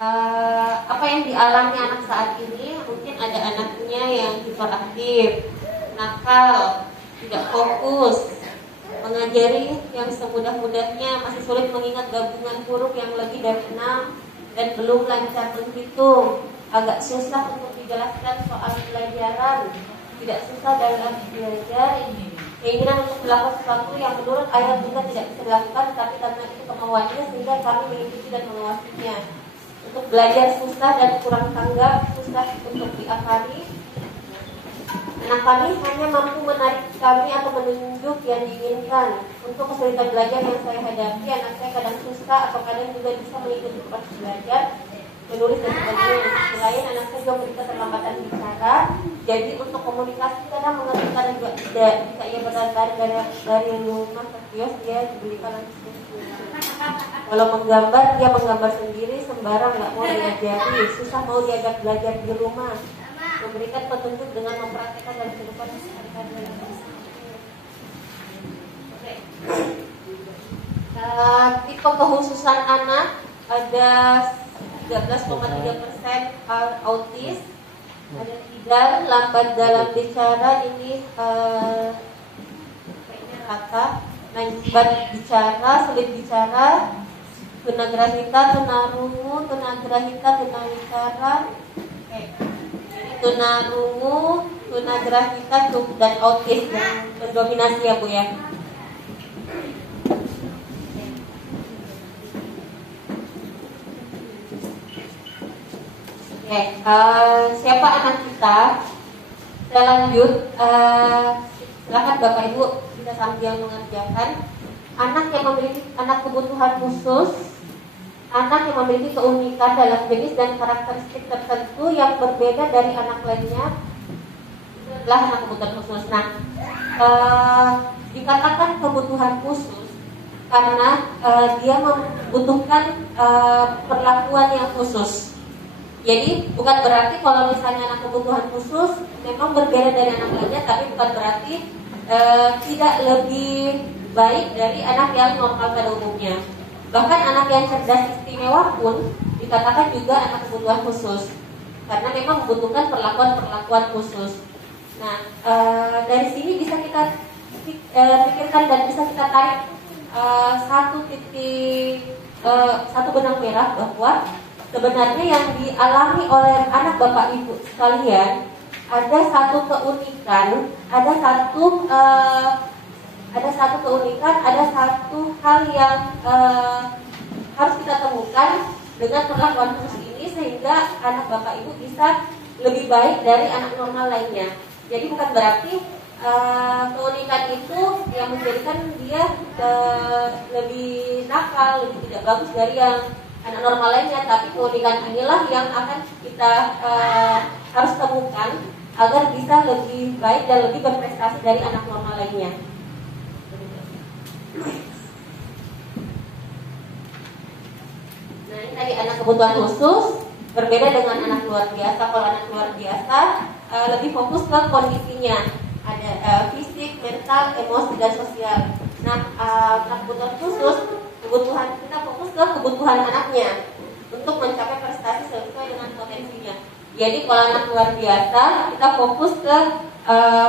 apa yang dialami anak saat ini. Mungkin ada anaknya yang hiperaktif, nakal, tidak fokus, mengajari yang semudah-mudahnya masih sulit mengingat gabungan huruf yang lebih dari 6 dan belum lancar menghitung, agak susah untuk dijelaskan soal pelajaran, tidak susah dalam belajar, keinginan untuk melakukan sesuatu yang menurut ayah bunda tidak bisa dilakukan, tapi karena itu kemauannya sehingga kami mengikuti dan mengawasinya. Untuk belajar susah dan kurang tanggap, susah untuk diakali. Anak kami hanya mampu menarik kami atau menunjuk yang diinginkan. Untuk kesulitan belajar yang saya hadapi, anak saya kadang susah atau kadang juga bisa mengikuti proses belajar, menulis dan sebagainya. Di sisi lain, anak saya juga memiliki keterlambatan bicara. Jadi untuk komunikasi kadang mengerti, kadang juga tidak. Jika ia berdandan dari rumah ke kios, dia dibelikan langsung. Kalau menggambar, dia menggambar sendiri, sembarang, nggak mau diajari, susah mau diajak belajar di rumah. Memberikan petunjuk dengan mempraktekkan dalam kehidupan sehari-hari. Tipe kekhususan anak ada 13,3% autis, ada tidak lambat dalam bicara, ini kayaknya rata, lambat bicara, sulit bicara, tunagrahita, tunarungu, tunagrahita, tunawicara, tunarungu, tunagrahita, dan autis yang mendominasi ya Bu ya. Oke, siapa anak kita? Kita lanjut. Silakan Bapak Ibu kita sambil mengerjakan. Anak yang memiliki anak kebutuhan khusus, anak yang memiliki keunikan dalam jenis dan karakteristik tertentu yang berbeda dari anak lainnya, itu adalah anak kebutuhan khusus. Nah, dikatakan kebutuhan khusus karena dia membutuhkan perlakuan yang khusus. Jadi bukan berarti kalau misalnya anak kebutuhan khusus memang berbeda dari anak lainnya, tapi bukan berarti tidak lebih baik dari anak yang normal pada umumnya. Bahkan anak yang cerdas istimewa pun dikatakan juga anak kebutuhan khusus, karena memang membutuhkan perlakuan khusus. Nah, dari sini bisa kita pikirkan dan bisa kita tarik satu benang merah bahwa sebenarnya yang dialami oleh anak Bapak Ibu sekalian ada satu keunikan, ada satu hal yang harus kita temukan dengan perlakuan khusus ini sehingga anak Bapak Ibu bisa lebih baik dari anak normal lainnya. Jadi bukan berarti keunikan itu yang menjadikan dia lebih nakal, lebih tidak bagus dari yang anak normal lainnya, tapi keunikan inilah yang akan kita harus temukan agar bisa lebih baik dan lebih berprestasi dari anak normal lainnya. Nah, ini tadi anak kebutuhan khusus berbeda dengan anak luar biasa. Kalau anak luar biasa lebih fokus ke kondisinya, ada fisik, mental, emosi, dan sosial. Nah, anak kebutuhan khusus, kita fokus ke kebutuhan anaknya untuk mencapai prestasi sesuai dengan potensinya. Jadi kalau anak luar biasa, kita fokus ke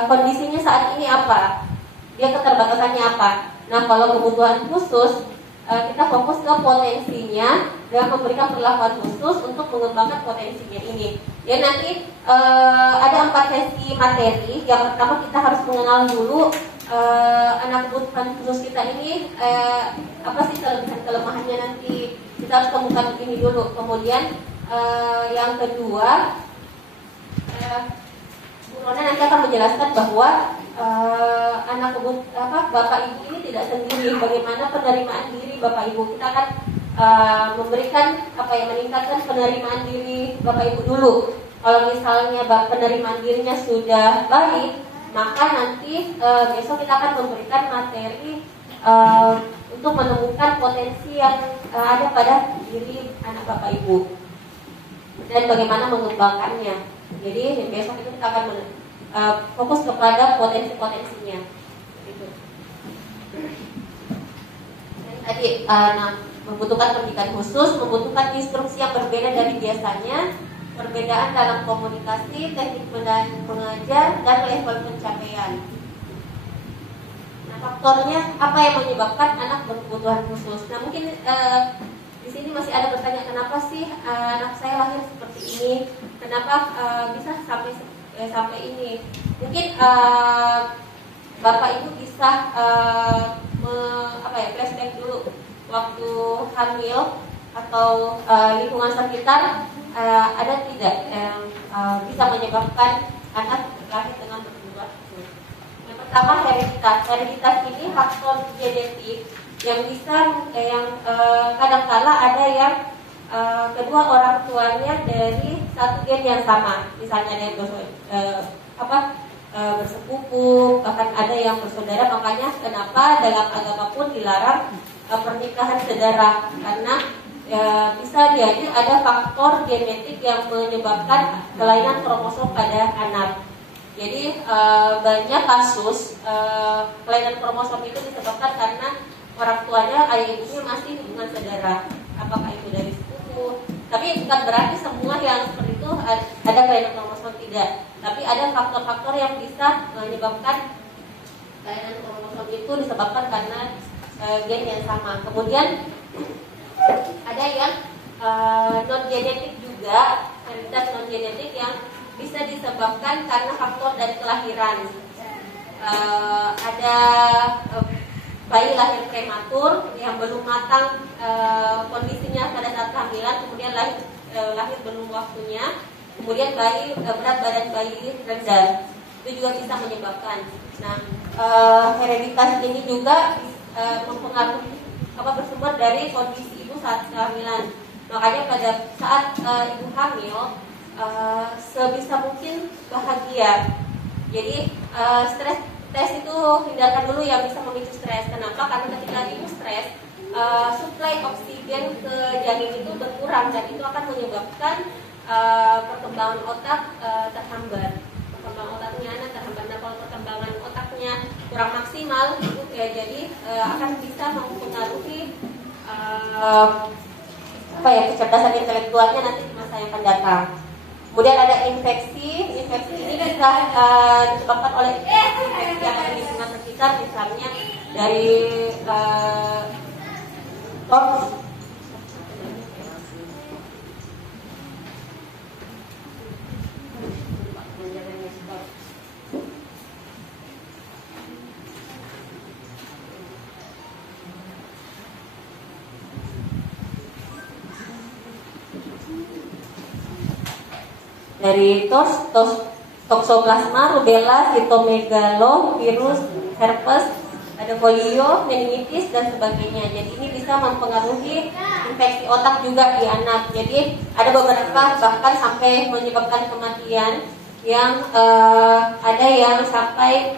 kondisinya saat ini apa, dia keterbatasannya apa. Nah, kalau kebutuhan khusus, kita fokus ke potensinya dan memberikan perlakuan khusus untuk mengembangkan potensinya ini. Ya, nanti ada 4 sesi materi. Yang pertama kita harus mengenal dulu anak kebutuhan khusus kita ini apa sih kelebihan-kelemahannya, nanti kita harus temukan ini dulu. Kemudian yang kedua, Bu Rona nanti akan menjelaskan bahwa Bapak Ibu ini tidak sendiri. Bagaimana penerimaan diri Bapak Ibu? Kita akan memberikan meningkatkan penerimaan diri Bapak Ibu dulu. Kalau misalnya penerimaan dirinya sudah baik, maka nanti besok kita akan memberikan materi untuk menemukan potensi yang ada pada diri anak Bapak Ibu dan bagaimana mengembangkannya. Jadi besok itu kita akan fokus kepada potensi-potensinya. Tadi membutuhkan pendidikan khusus, membutuhkan instruksi yang berbeda dari biasanya, perbedaan dalam komunikasi, teknik mengajar, dan level pencapaian. Nah, faktornya apa yang menyebabkan anak berkebutuhan khusus? Nah, mungkin di sini masih ada bertanya, kenapa sih anak saya lahir seperti ini? Kenapa bisa sampai ini? Mungkin Bapak Ibu bisa flashback dulu waktu hamil atau lingkungan sekitar, ada tidak yang bisa menyebabkan anak lahir dengan berkebutuhan khusus? Yang pertama, hereditas. Hereditas ini faktor genetik yang bisa kadang-kala ada yang kedua orang tuanya dari satu gen yang sama, misalnya ada yang bersepupu, bahkan ada yang bersaudara. Makanya kenapa dalam agama pun dilarang pernikahan saudara, karena bisa jadi ada faktor genetik yang menyebabkan kelainan kromosom pada anak. Jadi banyak kasus kelainan kromosom itu disebabkan karena orang tuanya, ayah ibunya masih hubungan saudara, apakah itu dari sepupu. Tapi bukan berarti semua yang seperti itu ada kelainan kromosom, tidak. Tapi ada faktor-faktor yang bisa menyebabkan kelainan kromosom itu disebabkan karena gen yang sama. Kemudian ada yang non genetik juga, hereditas non genetik yang bisa disebabkan karena faktor dari kelahiran. Ada bayi lahir prematur yang belum matang kondisinya pada saat kehamilan, kemudian lahir belum waktunya, kemudian berat badan bayi rendah, itu juga bisa menyebabkan. Nah, hereditas ini juga mempengaruhi bersumber dari kondisi ibu saat kehamilan. Makanya pada saat ibu hamil sebisa mungkin bahagia. Jadi stres itu hindarkan dulu yang bisa memicu stres. Kenapa? Karena ketika ibu stres, suplai oksigen ke janin itu berkurang, dan itu akan menyebabkan perkembangan otak terhambat. Perkembangan otaknya anak terhambat. Nah, kalau perkembangan otaknya kurang maksimal, jadi akan bisa mempengaruhi kecerdasan intelektualnya nanti di masa yang akan datang. Kemudian ada infeksi ini bisa disebabkan oleh infeksi yang ada di lingkungan sekitar, misalnya dari dari toksoplasma, rubella, sitomegalo, virus, herpes, ada polio, meningitis, dan sebagainya. Jadi ini bisa mempengaruhi infeksi otak juga di anak. Jadi ada beberapa bahkan sampai menyebabkan kematian, yang ada yang sampai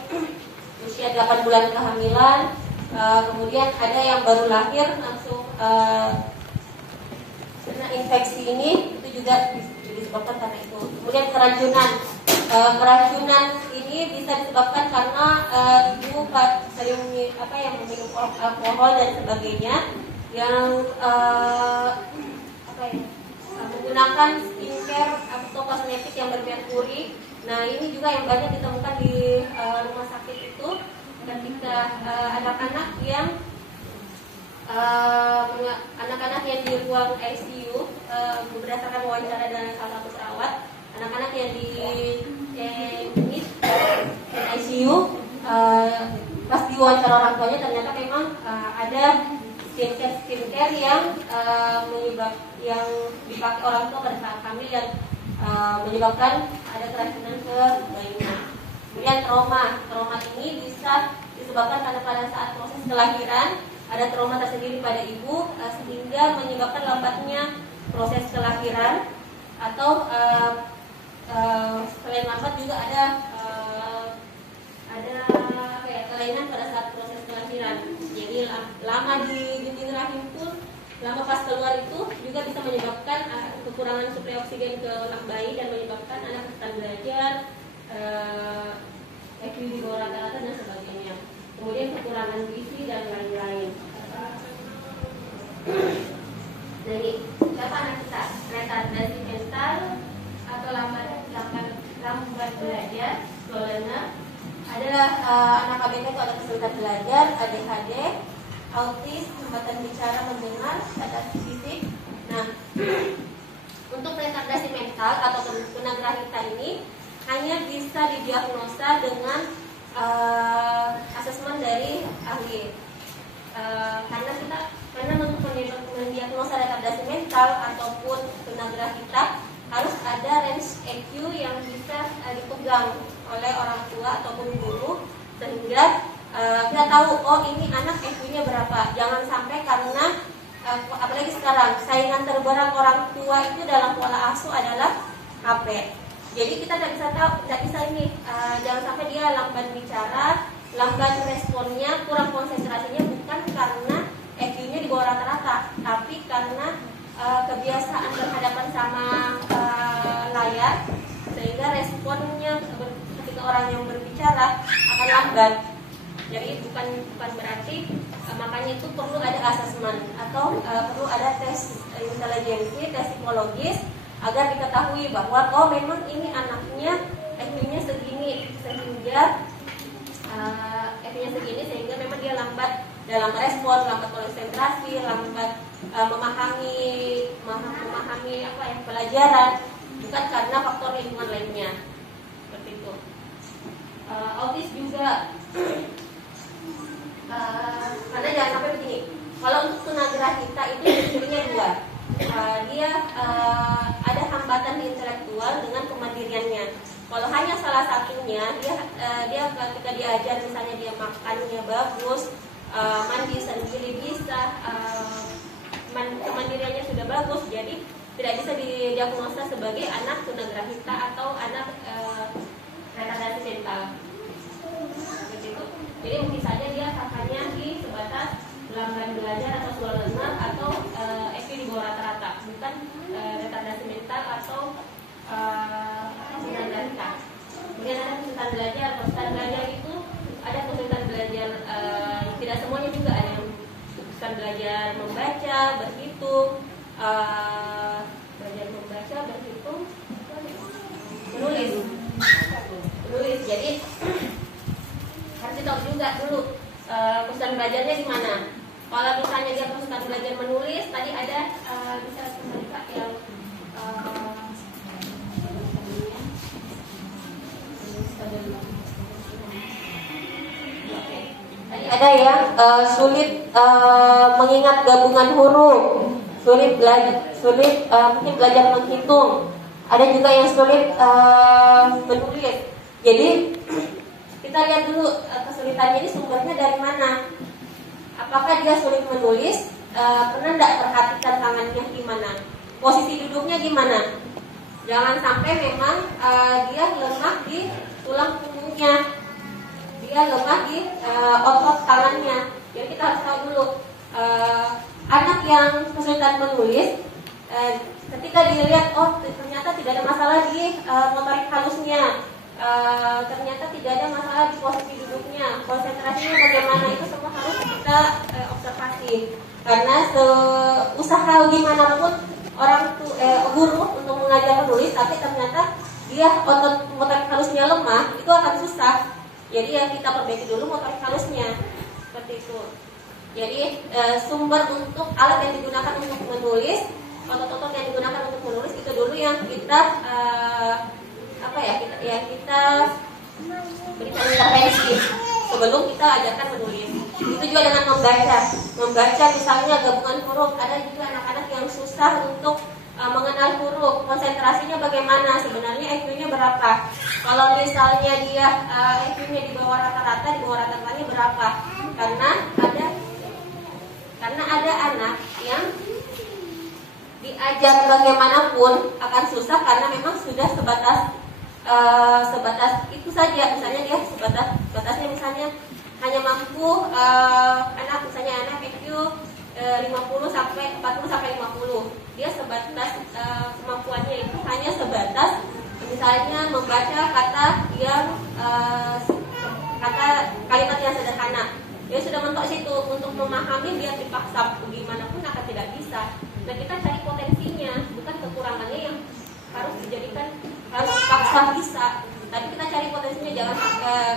usia 8 bulan kehamilan, kemudian ada yang baru lahir langsung kena infeksi ini, itu juga disebabkan karena itu. Kemudian keracunan ini bisa disebabkan karena ibu sering meminum alkohol dan sebagainya, yang menggunakan skincare atau kosmetik yang bermerkuri. Nah, ini juga yang banyak ditemukan di rumah sakit itu ketika anak-anak yang di ruang ICU, berdasarkan wawancara dengan salah satu perawat, anak-anak yang di ICU, pas diwawancara orang tuanya ternyata memang ada skincare yang yang dipakai orang tua pada saat hamil, yang menyebabkan ada keracunan ke bayinya. Kemudian trauma ini bisa disebabkan karena pada saat proses kelahiran ada trauma tersendiri pada ibu, sehingga menyebabkan lambatnya proses kelahiran, atau selain lambat juga ada kelainan pada saat proses kelahiran. Jadi lama di dinding rahim pun, lama pas keluar itu juga bisa menyebabkan kekurangan suplai oksigen ke otak bayi dan menyebabkan anak kesulitan belajar, IQ di bawah rata-rata dan sebagainya. Kemudian kekurangan gizi dan lain-lain. Nah ini, siapa anak kita? Retardasi mental atau lambat belajar, slow learner, adalah anak ABK itu ada kesulitan belajar, ADHD, autis, hambatan bicara, mendengar, adaptasi fisik. Nah, untuk retardasi mental atau tunagrahita ini hanya bisa didiagnosa dengan asesmen dari ahli. Karena untuk mendiagnosa retardasi mental ataupun tunagrahita harus ada range EQ yang bisa dipegang oleh orang tua ataupun guru, sehingga kita tahu oh ini anak EQ-nya berapa. Jangan sampai karena apalagi sekarang saingan terberat orang tua itu dalam pola asuh adalah HP. Jadi kita tidak bisa ini jangan sampai dia lambat bicara, lambat responnya, kurang konsentrasinya bukan karena EQ-nya di bawah rata-rata, tapi karena kebiasaan berhadapan sama layar, sehingga responnya ketika orang yang berbicara akan lambat. Jadi bukan berarti makanya itu perlu ada asesmen atau perlu ada tes intelijensi, tes psikologis agar diketahui bahwa oh memang ini anaknya EQ-nya segini sehingga memang dia lambat dalam respon, lambat konsentrasi, lambat memahami apa yang pelajaran, bukan karena faktor lingkungan lainnya. Seperti itu. Autis juga karena jangan sampai begini. Kalau untuk tunagrahita itu cirinya dua. Dia ada hambatan intelektual dengan kemandiriannya. Kalau hanya salah satunya, dia ketika diajar misalnya dia makannya bagus, mandi sendiri bisa, kemandiriannya sudah bagus, jadi tidak bisa didiagnosa sebagai anak tunagrahita atau anak retardasi mental. Begitu. Jadi mungkin saja dia hanya di sebatas lambat belajar atau slow learner atau EQ di bawah rata-rata, bukan retardasi mental atau tunagrahita. Kemudian ada kesulitan belajar. Kesulitan belajar itu ada kesulitan belajar tidak semuanya juga, ada yang kesulitan belajar membaca, berhitung, menulis. Jadi harus tahu juga dulu kesulitan belajarnya di mana. Kalau misalnya dia kesulitan belajar menulis, tadi ada bisa Kak yang ada yang sulit mengingat gabungan huruf, sulit mungkin belajar menghitung. Ada juga yang sulit menulis. Jadi kita lihat dulu kesulitannya ini sumbernya dari mana. Apakah dia sulit menulis? Pernah tidak perhatikan tangannya gimana? Posisi duduknya gimana? Jangan sampai memang dia lemah di tulang punggungnya, dia lemah di otot tangannya. Jadi kita harus tahu dulu anak yang kesulitan menulis, ketika dilihat oh ternyata tidak ada masalah di motorik halusnya, ternyata tidak ada masalah di posisi duduknya, konsentrasinya bagaimana, itu semua harus kita observasi. Karena seusaha gimana pun orang guru untuk mengajar menulis, tapi ternyata dia otot motorik halusnya lemah, itu akan susah. Jadi ya kita perbaiki dulu motorik halusnya, seperti itu. Jadi sumber untuk alat yang digunakan untuk menulis, otot-otot yang digunakan untuk menulis itu dulu yang kita kita berikan intervensi sebelum kita ajarkan menulis. Itu juga dengan membaca misalnya gabungan huruf. Ada juga anak-anak yang susah untuk mengenal huruf, konsentrasinya bagaimana, sebenarnya EQ-nya berapa. Kalau misalnya dia EQ-nya di bawah rata-ratanya berapa? Karena ada anak yang diajar bagaimanapun akan susah karena memang sudah sebatas itu saja. Misalnya dia batasnya misalnya hanya mampu anak EQ 50 sampai 40 sampai 50. Dia sebatas kemampuannya itu hanya sebatas misalnya membaca kata kalimat yang sederhana. Dia sudah mentok situ, untuk memahami dia dipaksa bagaimanapun akan tidak bisa. Nah, kita cari potensinya, bukan kekurangannya yang harus dijadikan harus paksa bisa. Tapi kita cari potensinya, jangan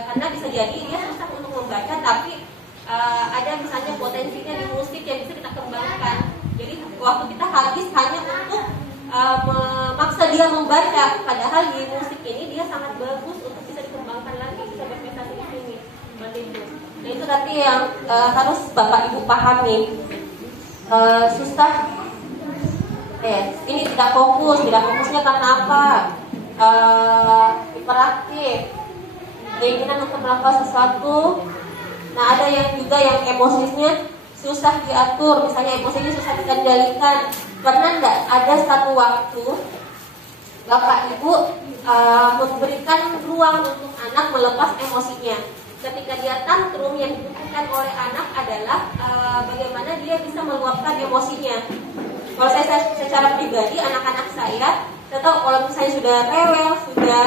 karena bisa jadi dia susah untuk membaca, tapi ada misalnya potensinya di musik yang bisa kita kembangkan. Jadi waktu kita habis hanya untuk memaksa dia membaca, padahal di musik ini dia sangat bagus untuk bisa dikembangkan lagi, bisa berprestasi di sini. Seperti itu. Nah, itu nanti yang harus Bapak Ibu pahami. Susah, ini tidak fokusnya karena apa? Hiperaktif, keinginan untuk melakukan sesuatu. Nah, ada yang juga yang emosinya susah diatur, misalnya emosinya susah dikendalikan. Pernah enggak ada satu waktu Bapak Ibu memberikan ruang untuk anak melepas emosinya? Ketika dia tantrum, yang dibutuhkan oleh anak adalah bagaimana dia bisa meluapkan emosinya. Kalau saya secara pribadi, anak-anak saya tahu kalau misalnya sudah rewel, sudah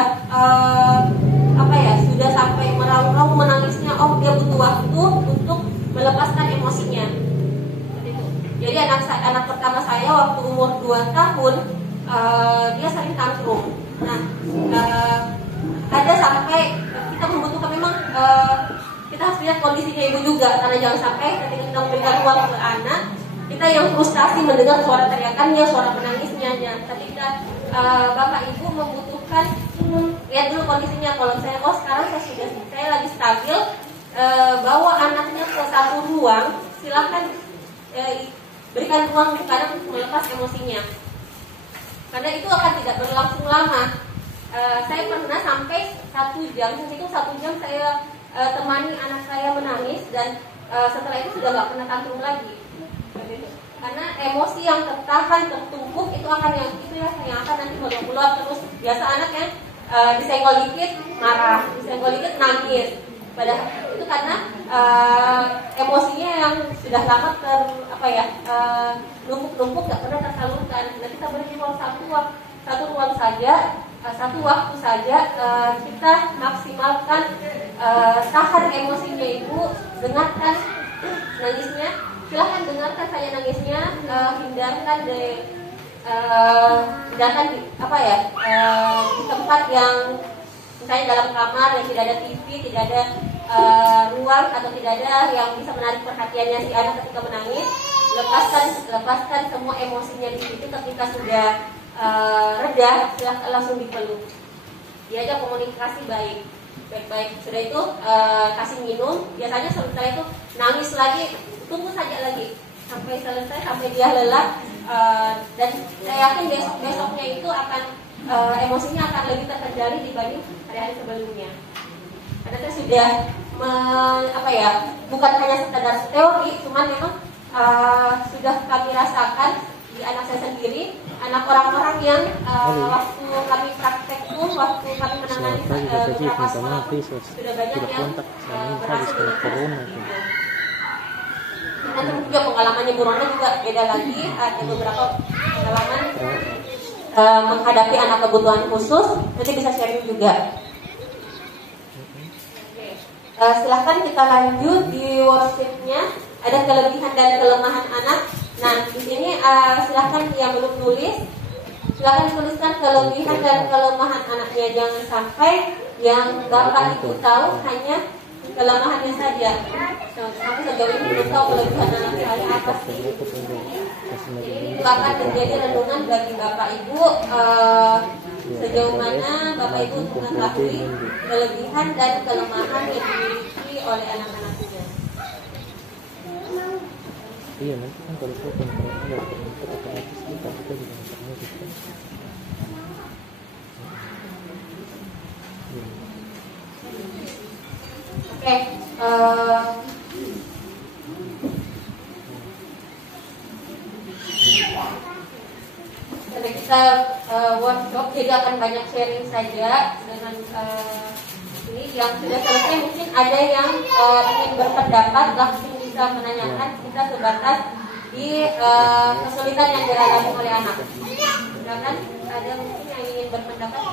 sudah sampai meraung-raung menangisnya, dia butuh waktu untuk melepaskan emosinya. Jadi anak pertama saya waktu umur 2 tahun, dia sering tantrum. Nah, ada sampai kita membutuhkan memang kita harus lihat kondisinya ibu juga, karena jangan sampai ketika kita memberikan ruang ke anak, kita yang frustasi mendengar suara teriakannya, suara menangisnya. Ketika Bapak Ibu membutuhkan, lihat dulu kondisinya. Kalau saya, sekarang saya lagi stabil, bawa anaknya ke satu ruang, silakan berikan ruang untuk anak untuk melepas emosinya, karena itu akan tidak berlangsung lama. Saya pernah sampai 1 jam, itu 1 jam saya temani anak saya menangis, dan setelah itu sudah nggak pernah tantrum lagi. Karena emosi yang tertahan, tertumpuk itu akan yang akan nanti meluap terus. Biasa anak yang disenggol dikit marah, disenggol dikit nangis. Padahal itu karena emosinya yang sudah lama numpuk nggak pernah tersalurkan. Nah, kita beri ruang satu ruang saja, satu waktu saja, kita maksimalkan, tahan emosinya ibu, dengarkan nangisnya, silahkan dengarkan saya nangisnya, hindarkan di tempat yang misalnya dalam kamar yang tidak ada TV, tidak ada ruang atau tidak ada yang bisa menarik perhatiannya si anak ketika menangis. Lepaskan semua emosinya di situ. Ketika sudah reda, silahkan langsung dipeluk. Diajak komunikasi baik-baik. Sudah itu kasih minum. Biasanya setelah itu nangis lagi, tunggu saja lagi sampai selesai, sampai dia lelah. Dan saya yakin besoknya itu akan emosinya akan lebih terkendali dibanding hari-hari sebelumnya. Karena saya sudah bukan hanya sekedar teori, cuman memang sudah kami rasakan di anak saya sendiri, anak orang-orang yang waktu kami praktek pun, waktu kami menangani beberapa sekolah sudah banyak yang berhasil dengan gitu. Nanti juga pengalamannya Bu Rona juga beda lagi, ada beberapa pengalaman menghadapi anak kebutuhan khusus, nanti bisa sharing juga. Silahkan kita lanjut di worksheet-nya. Ada kelebihan dan kelemahan anak. Nah, di sini silahkan yang belum tulis, silahkan tuliskan kelebihan dan kelemahan anaknya. Jangan sampai yang Bapak Ibu tahu hanya kelemahannya saja. Sampai sejauh ini belum tahu kelebihan anak saya apa sih. Jadi ini akan menjadi renungan bagi Bapak Ibu, sejauh mana Bapak Ibu mengetahui kelebihan dan kelemahan yang dimiliki oleh anak-anak juga. Iya, nanti kan kalau itu kontrolnya otomatis kita juga bisa musik kan. Oke, kita workshop, jadi akan banyak sharing saja dengan ini yang sudah selesai. Mungkin ada yang ingin berpendapat, langsung bisa menanyakan. Kita sebatas di kesulitan yang dialami oleh anak. Silakan, ada mungkin yang ingin berpendapat.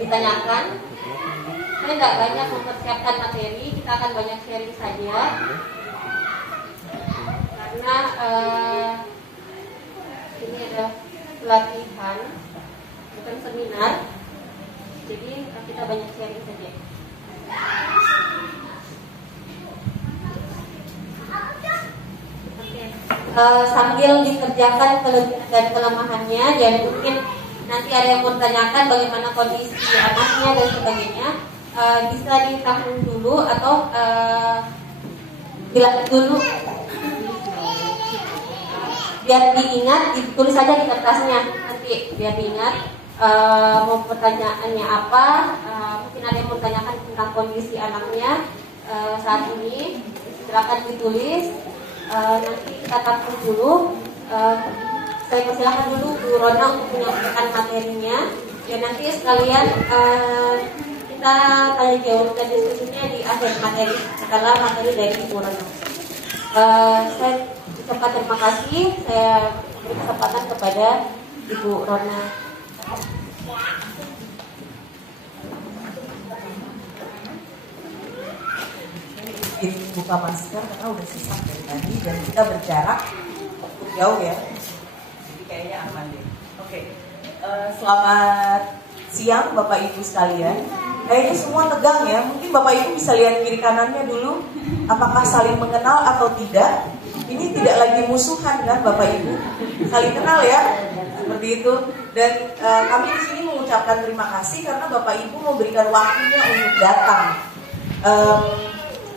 ditanyakan. Saya tidak banyak mempersiapkan materi, kita akan banyak sharing saja. Karena ini adalah pelatihan, bukan seminar. Jadi kita banyak sharing saja. Sambil dikerjakan kelebihan dan kelemahannya, dan mungkin nanti ada yang mau tanyakan bagaimana kondisi anaknya dan sebagainya, bisa ditahan dulu atau dilatih dulu, biar diingat, ditulis saja di kertasnya nanti biar diingat. Mau pertanyaannya apa, mungkin ada yang mau tanyakan tentang kondisi anaknya saat ini, silakan ditulis. Nanti kita tampung dulu. Saya persilahkan dulu Bu Rona untuk menyampaikan materinya. Dan nanti sekalian kita tanya jawab dan diskusinya di akhir materi, setelah materi dari Bu Rona. Saya ucapkan terima kasih. Saya beri kesempatan kepada Ibu Rona. Buka masker karena udah sesak dari tadi dan kita berjarak cukup jauh ya, jadi kayaknya aman deh. Oke. Selamat siang Bapak Ibu sekalian. Kayaknya semua tegang ya. Mungkin Bapak Ibu bisa lihat kiri kanannya dulu, apakah saling mengenal atau tidak. Ini tidak lagi musuhan kan Bapak Ibu, saling kenal ya, seperti itu. Dan kami di sini mengucapkan terima kasih karena Bapak Ibu memberikan waktunya untuk datang.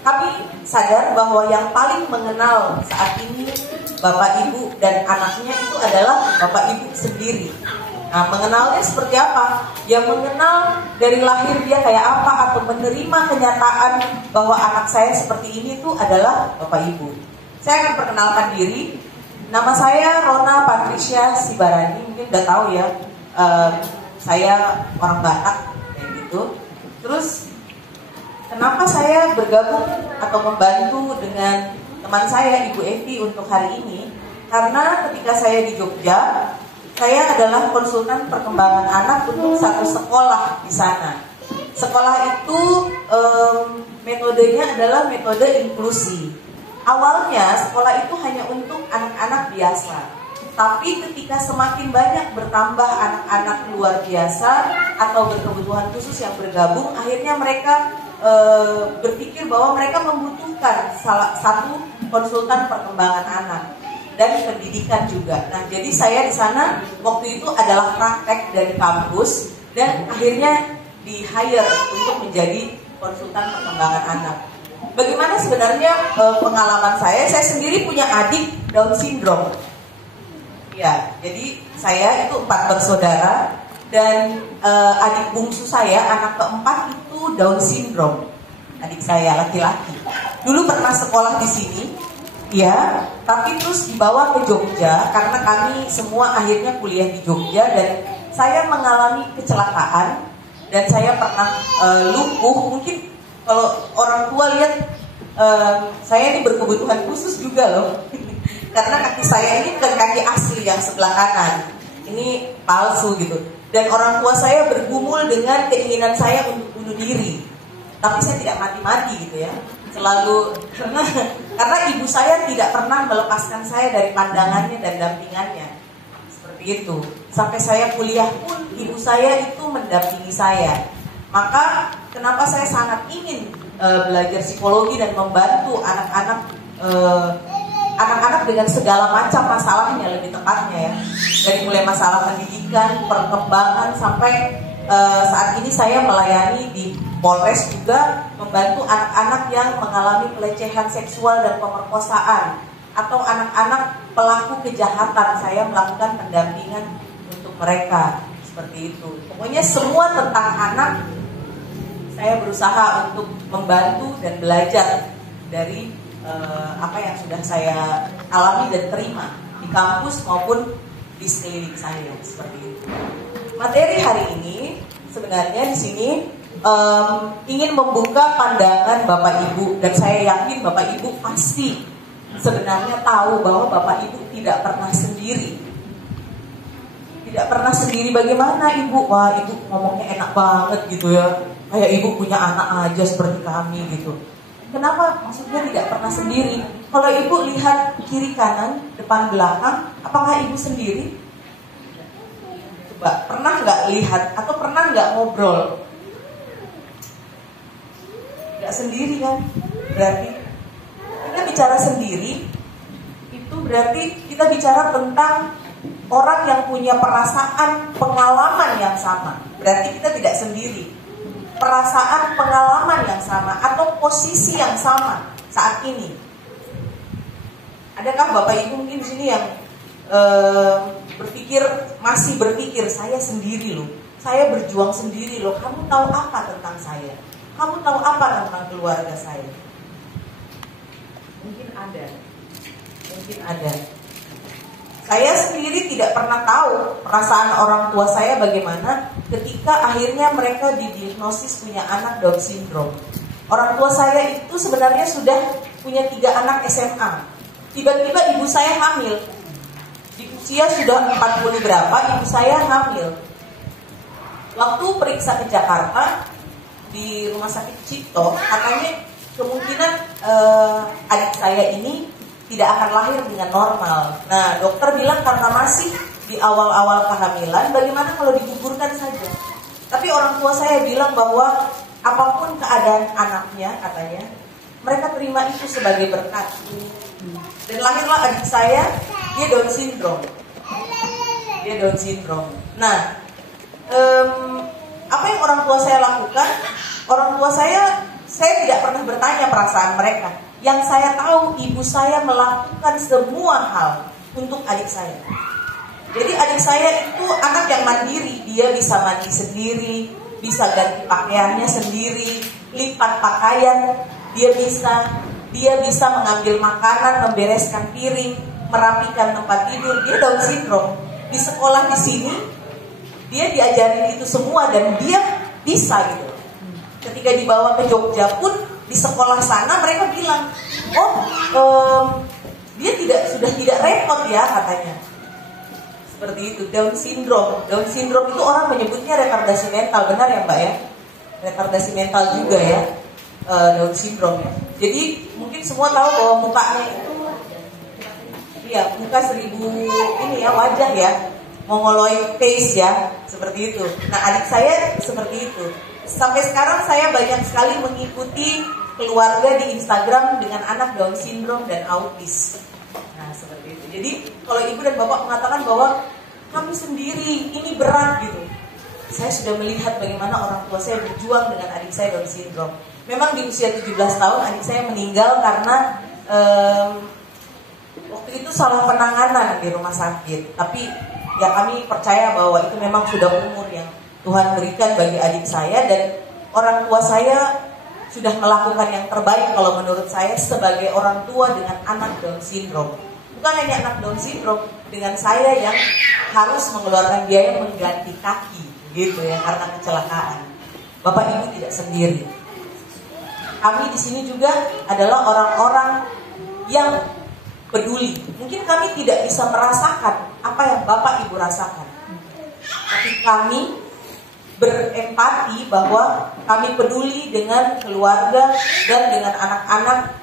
Kami sadar bahwa yang paling mengenal saat ini Bapak Ibu dan anaknya itu adalah Bapak Ibu sendiri. Nah, mengenalnya seperti apa? Ya mengenal dari lahir dia kayak apa, atau menerima kenyataan bahwa anak saya seperti ini itu adalah Bapak Ibu. Saya akan perkenalkan diri. Nama saya Rona Patricia Sibarani. Mungkin udah tahu ya, saya orang Batak kayak gitu. Terus kenapa saya bergabung atau membantu dengan teman saya Ibu Evi untuk hari ini? Karena ketika saya di Jogja, saya adalah konsultan perkembangan anak untuk satu sekolah di sana. Sekolah itu metodenya adalah metode inklusi. Awalnya sekolah itu hanya untuk anak-anak biasa. Tapi ketika semakin banyak bertambah anak-anak luar biasa atau berkebutuhan khusus yang bergabung, akhirnya mereka berpikir bahwa mereka membutuhkan salah satu konsultan perkembangan anak dan pendidikan juga. Nah, jadi saya di sana waktu itu adalah praktek dari kampus dan akhirnya di-hire untuk menjadi konsultan perkembangan anak. Bagaimana sebenarnya pengalaman saya? Saya sendiri punya adik Down syndrome. Ya, jadi saya itu 4 bersaudara dan adik bungsu saya, anak keempat itu Down syndrome. Adik saya laki-laki. Dulu pernah sekolah di sini, ya, tapi terus dibawa ke Jogja karena kami semua akhirnya kuliah di Jogja dan saya mengalami kecelakaan dan saya pernah lumpuh. Mungkin kalau orang tua lihat saya ini berkebutuhan khusus juga loh. Karena kaki saya ini bukan kaki asli yang sebelah kanan, ini palsu gitu. Dan orang tua saya bergumul dengan keinginan saya untuk bunuh diri. Tapi saya tidak mati-mati gitu ya. Selalu karena ibu saya tidak pernah melepaskan saya dari pandangannya dan dampingannya. Seperti itu. Sampai saya kuliah pun ibu saya itu mendampingi saya. Maka kenapa saya sangat ingin belajar psikologi dan membantu anak-anak dengan segala macam masalahnya, lebih tepatnya ya, dari mulai masalah pendidikan, perkembangan, sampai saat ini saya melayani di Polres juga, membantu anak-anak yang mengalami pelecehan seksual dan pemerkosaan atau anak-anak pelaku kejahatan. Saya melakukan pendampingan untuk mereka, seperti itu. Pokoknya semua tentang anak saya berusaha untuk membantu dan belajar dari apa yang sudah saya alami dan terima di kampus maupun di sekeliling saya, seperti itu. Materi hari ini sebenarnya di sini ingin membuka pandangan Bapak Ibu, dan saya yakin Bapak Ibu pasti sebenarnya tahu bahwa Bapak Ibu tidak pernah sendiri. tidak pernah sendiri. Bagaimana ibu? Wah, ibu ngomongnya enak banget gitu ya, kayak ibu punya anak aja seperti kami gitu. Kenapa? Maksudnya tidak pernah sendiri. Kalau ibu lihat kiri kanan, depan belakang, apakah ibu sendiri? Coba, pernah nggak lihat atau pernah nggak ngobrol? Nggak sendiri kan? Berarti kita bicara sendiri, itu berarti kita bicara tentang orang yang punya perasaan, pengalaman yang sama. Berarti kita tidak sendiri. Perasaan, pengalaman yang sama atau posisi yang sama saat ini. Adakah Bapak Ibu mungkin di sini yang masih berpikir saya sendiri loh, saya berjuang sendiri loh. Kamu tahu apa tentang saya? Kamu tahu apa tentang keluarga saya? Mungkin ada. Saya sendiri tidak pernah tahu perasaan orang tua saya bagaimana ketika akhirnya mereka didiagnosis punya anak Down syndrome. Orang tua saya itu sebenarnya sudah punya 3 anak SMA. Tiba-tiba ibu saya hamil. Di usia sudah 40 berapa, ibu saya hamil. Waktu periksa ke Jakarta di rumah sakit Cipto, katanya kemungkinan adik saya ini tidak akan lahir dengan normal. Nah, dokter bilang karena masih di awal-awal kehamilan, bagaimana kalau digugurkan saja? Tapi orang tua saya bilang bahwa apapun keadaan anaknya, katanya, mereka terima itu sebagai berkat. Dan lahirlah adik saya, dia Down syndrome. Nah, apa yang orang tua saya lakukan? Orang tua saya tidak pernah bertanya perasaan mereka. Yang saya tahu, ibu saya melakukan semua hal untuk adik saya. Jadi adik saya itu anak yang mandiri. Dia bisa mandi sendiri, bisa ganti pakaiannya sendiri, lipat pakaian, dia bisa mengambil makanan, membereskan piring, merapikan tempat tidur. Dia Down syndrome. Di sekolah di sini, dia diajarin itu semua dan dia bisa gitu. Ketika dibawa ke Jogja pun, di sekolah sana mereka bilang, dia sudah tidak repot ya katanya. Seperti itu. Down syndrome itu orang menyebutnya retardasi mental, benar ya Mbak ya? Retardasi mental juga ya, Down syndrome ya. Jadi mungkin semua tahu bahwa mukanya itu, ya muka 1000 ini ya, wajah ya, mongoloid face ya, seperti itu. Nah adik saya seperti itu. Sampai sekarang saya banyak sekali mengikuti keluarga di Instagram dengan anak Down syndrome dan autis. Nah seperti itu. Jadi kalau ibu dan bapak mengatakan bahwa kami sendiri, ini berat gitu, saya sudah melihat bagaimana orang tua saya berjuang dengan adik saya Down syndrome. Memang di usia 17 tahun adik saya meninggal karena waktu itu salah penanganan di rumah sakit. Tapi ya kami percaya bahwa itu memang sudah umur yang Tuhan berikan bagi adik saya, dan orang tua saya sudah melakukan yang terbaik kalau menurut saya sebagai orang tua dengan anak Down syndrome. Bukan hanya anak Down syndrome, dengan saya yang harus mengeluarkan biaya mengganti kaki gitu ya karena kecelakaan. Bapak Ibu tidak sendiri. Kami di sini juga adalah orang-orang yang peduli. Mungkin kami tidak bisa merasakan apa yang Bapak Ibu rasakan, tapi kami berempati bahwa kami peduli dengan keluarga dan dengan anak-anak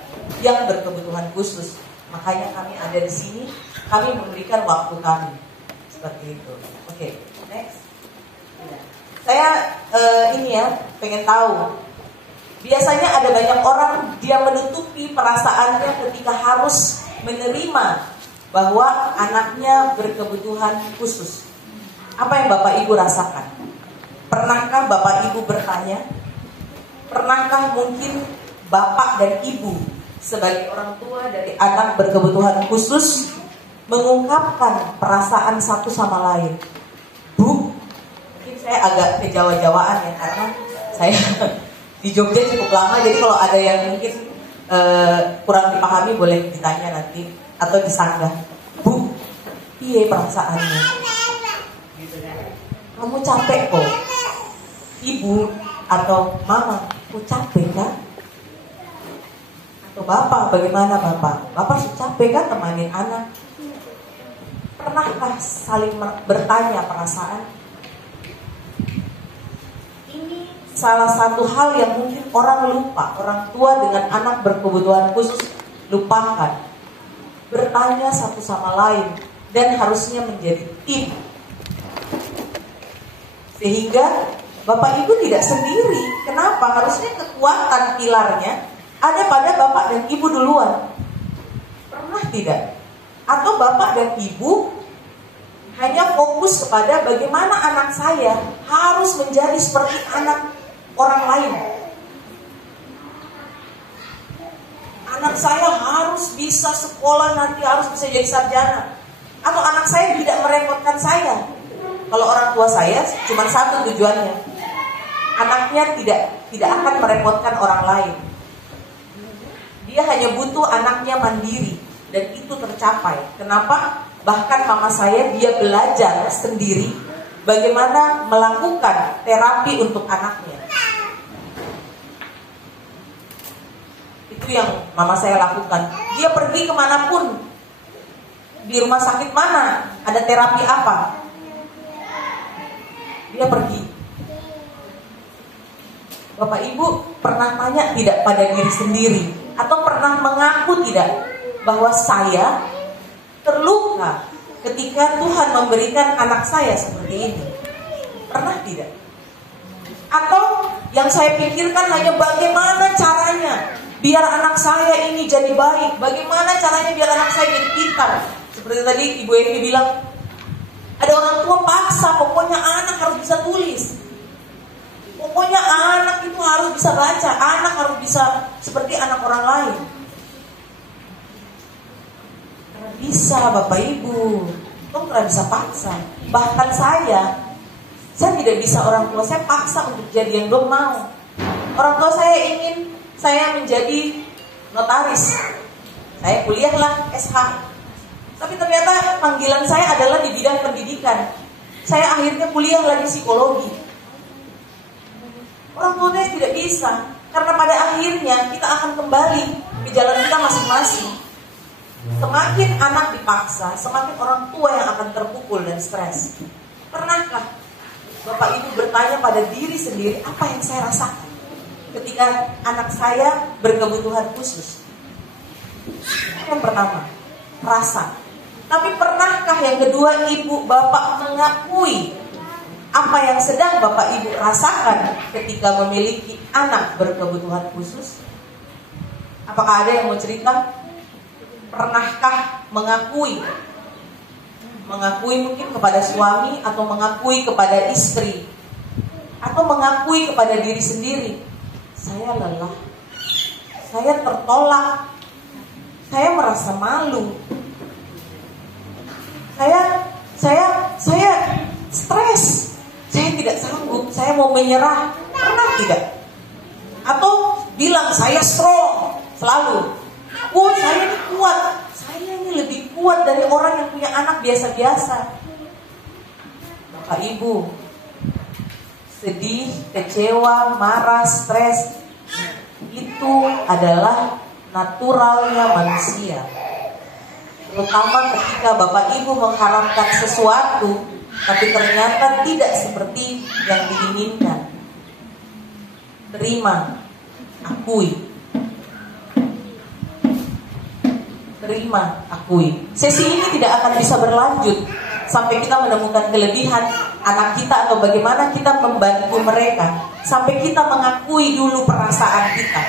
yang berkebutuhan khusus. Makanya kami ada di sini, kami memberikan waktu kami seperti itu. Oke, next. Saya pengen tahu. Biasanya ada banyak orang dia menutupi perasaannya ketika harus menerima bahwa anaknya berkebutuhan khusus. Apa yang Bapak Ibu rasakan? Pernahkah Bapak Ibu bertanya? Pernahkah mungkin Bapak dan Ibu sebagai orang tua dari anak berkebutuhan khusus mengungkapkan perasaan satu sama lain? Bu, mungkin saya agak kejawa-jawaan ya, karena saya di Jogja cukup lama. Jadi kalau ada yang mungkin kurang dipahami boleh ditanya nanti atau disanggah. Bu, piye perasaannya? Gitu kan? Kamu capek kok? Ibu atau mama, aku capek kan? Atau bapak, bagaimana bapak? Bapak capek kan temanin anak? pernahkah saling bertanya perasaan? Ini salah satu hal yang mungkin orang lupa, orang tua dengan anak berkebutuhan khusus lupakan. Bertanya satu sama lain dan harusnya menjadi tim. Sehingga Bapak Ibu tidak sendiri. Kenapa? Harusnya kekuatan pilarnya ada pada Bapak dan Ibu duluan. Pernah tidak? Atau Bapak dan Ibu hanya fokus kepada bagaimana anak saya harus menjadi seperti anak orang lain. Anak saya harus bisa sekolah nanti, harus bisa jadi sarjana. Atau anak saya tidak merepotkan saya. Kalau orang tua saya cuma satu tujuannya, anaknya tidak akan merepotkan orang lain. Dia hanya butuh anaknya mandiri, dan itu tercapai. Kenapa? Bahkan mama saya, dia belajar sendiri bagaimana melakukan terapi untuk anaknya. Itu yang mama saya lakukan. Dia pergi kemanapun, di rumah sakit mana, ada terapi apa, dia pergi. Bapak Ibu pernah tanya tidak pada diri sendiri, atau pernah mengaku tidak bahwa saya terluka ketika Tuhan memberikan anak saya seperti ini? Pernah tidak? Atau yang saya pikirkan hanya bagaimana caranya biar anak saya ini jadi baik, bagaimana caranya biar anak saya jadi pintar. Seperti tadi Ibu Evi bilang, ada orang tua paksa, pokoknya anak harus bisa tulis, pokoknya anak itu harus bisa baca, anak harus bisa seperti anak orang lain. Karena bisa Bapak Ibu, kamu tidak bisa paksa. Bahkan saya tidak bisa orang tua saya paksa untuk jadi yang belum mau. Orang tua saya ingin saya menjadi notaris, saya kuliahlah SH. Tapi ternyata panggilan saya adalah di bidang pendidikan. Saya akhirnya kuliah lagi psikologi. Orang tua saya tidak bisa, karena pada akhirnya kita akan kembali ke jalan kita masing-masing. Semakin anak dipaksa, semakin orang tua yang akan terpukul dan stres. Pernahkah Bapak Ibu bertanya pada diri sendiri, apa yang saya rasakan ketika anak saya berkebutuhan khusus? Yang pertama, rasa. Tapi pernahkah yang kedua, Ibu Bapak mengakui apa yang sedang Bapak Ibu rasakan ketika memiliki anak berkebutuhan khusus? Apakah ada yang mau cerita? Pernahkah mengakui? Mengakui mungkin kepada suami, atau mengakui kepada istri, atau mengakui kepada diri sendiri, saya lelah, saya tertolak, saya merasa malu, saya stres, saya tidak sanggup, saya mau menyerah. Pernah tidak? Atau bilang saya strong selalu, saya ini kuat, saya ini lebih kuat dari orang yang punya anak biasa-biasa. Bapak Ibu, sedih, kecewa, marah, stres, itu adalah naturalnya manusia. Terutama ketika Bapak Ibu mengharapkan sesuatu, tapi ternyata tidak seperti yang diinginkan. Terima, akui. Terima, akui. Sesi ini tidak akan bisa berlanjut sampai kita menemukan kelebihan anak kita, atau bagaimana kita membantu mereka, sampai kita mengakui dulu perasaan kita.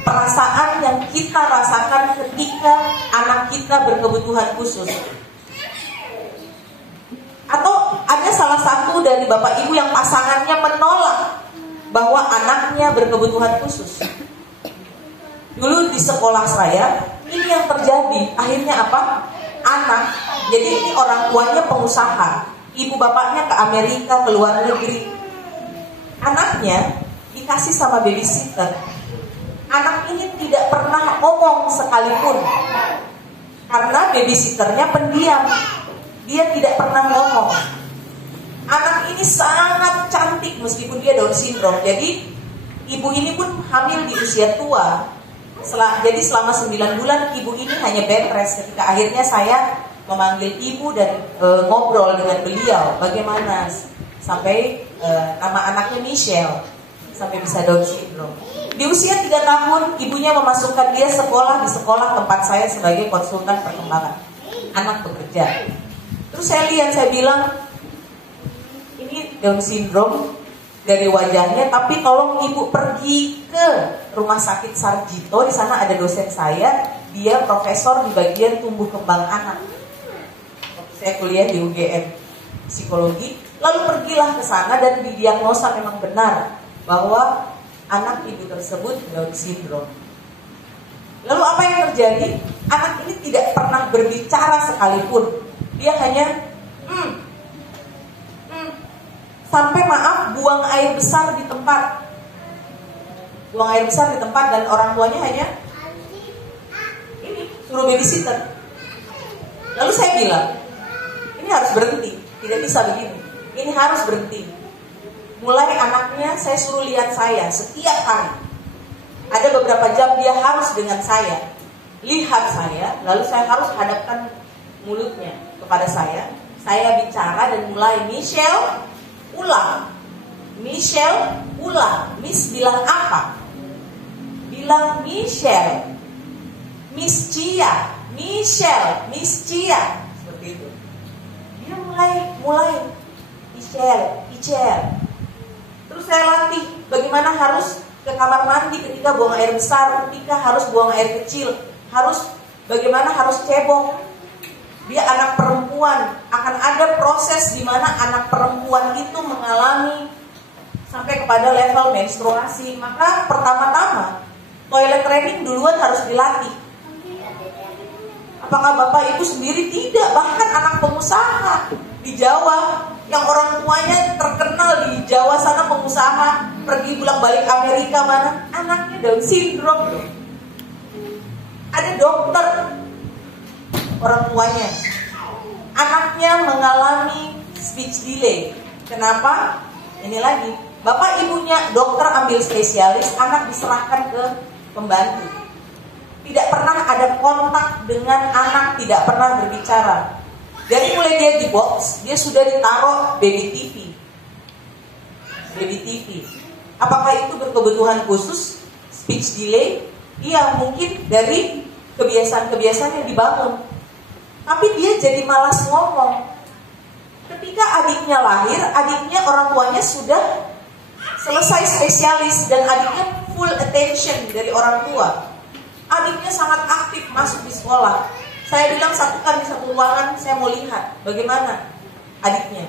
Perasaan yang kita rasakan ketika anak kita berkebutuhan khusus. Atau ada salah satu dari Bapak Ibu yang pasangannya menolak bahwa anaknya berkebutuhan khusus. Dulu di sekolah saya, ini yang terjadi. Akhirnya apa? Anak, jadi ini orang tuanya pengusaha, ibu bapaknya ke Amerika, ke luar negeri. Anaknya dikasih sama babysitter. Anak ini tidak pernah ngomong sekalipun, karena babysitternya pendiam. Dia tidak pernah ngomong. Anak ini sangat cantik meskipun dia Down syndrome. Jadi ibu ini pun hamil di usia tua. Jadi selama 9 bulan ibu ini hanya bed rest ketika akhirnya saya memanggil ibu dan ngobrol dengan beliau bagaimana sampai nama anaknya Michelle sampai bisa Down syndrome. Di usia 3 tahun ibunya memasukkan dia sekolah di sekolah tempat saya sebagai konsultan perkembangan anak bekerja. Terus saya lihat, saya bilang ini Down syndrome dari wajahnya, tapi tolong ibu pergi ke rumah sakit Sarjito, di sana ada dosen saya, dia profesor di bagian tumbuh kembang anak. Saya kuliah di UGM psikologi, lalu pergilah ke sana dan didiagnosa memang benar bahwa anak ibu tersebut Down syndrome. Lalu apa yang terjadi? Anak ini tidak pernah berbicara sekalipun. Dia hanya sampai maaf buang air besar di tempat. Buang air besar di tempat dan orang tuanya hanya ini suruh babysitter. Lalu saya bilang, ini harus berhenti, tidak bisa begini. Ini harus berhenti. Mulai anaknya saya suruh lihat saya setiap hari. Ada beberapa jam dia harus dengan saya, lihat saya, lalu saya harus hadapkan mulutnya kepada saya. Saya bicara dan mulai, Michelle, ulang. Michelle, ulang. Miss bilang apa? Bilang Michelle. Miss Cia. Michelle, Miss Cia. Seperti itu. Dia mulai. Michelle. Terus saya latih bagaimana harus ke kamar mandi ketika buang air besar, ketika harus buang air kecil, bagaimana harus cebok. Dia anak perempuan, akan ada proses di mana anak perempuan itu mengalami sampai kepada level menstruasi. Maka pertama-tama toilet training duluan harus dilatih. Apakah Bapak Ibu sendiri tidak? Bahkan anak pengusaha di Jawa yang orang tuanya terkenal di Jawa sana, pengusaha, pergi pulang balik Amerika, mana anaknya Down syndrome. Ada dokter, orang tuanya, anaknya mengalami speech delay. Kenapa? Ini lagi, bapak ibunya dokter ambil spesialis, anak diserahkan ke pembantu. Tidak pernah ada kontak dengan anak, tidak pernah berbicara. Dari mulai dia di box, dia sudah ditaruh baby TV. Apakah itu berkebutuhan khusus? Speech delay? Iya, mungkin dari kebiasaan-kebiasaan yang dibangun. Tapi dia jadi malas ngomong. Ketika adiknya lahir, adiknya orang tuanya sudah selesai spesialis dan adiknya full attention dari orang tua. Adiknya sangat aktif masuk di sekolah. Saya bilang satukan di satu ruangan, saya mau lihat bagaimana adiknya.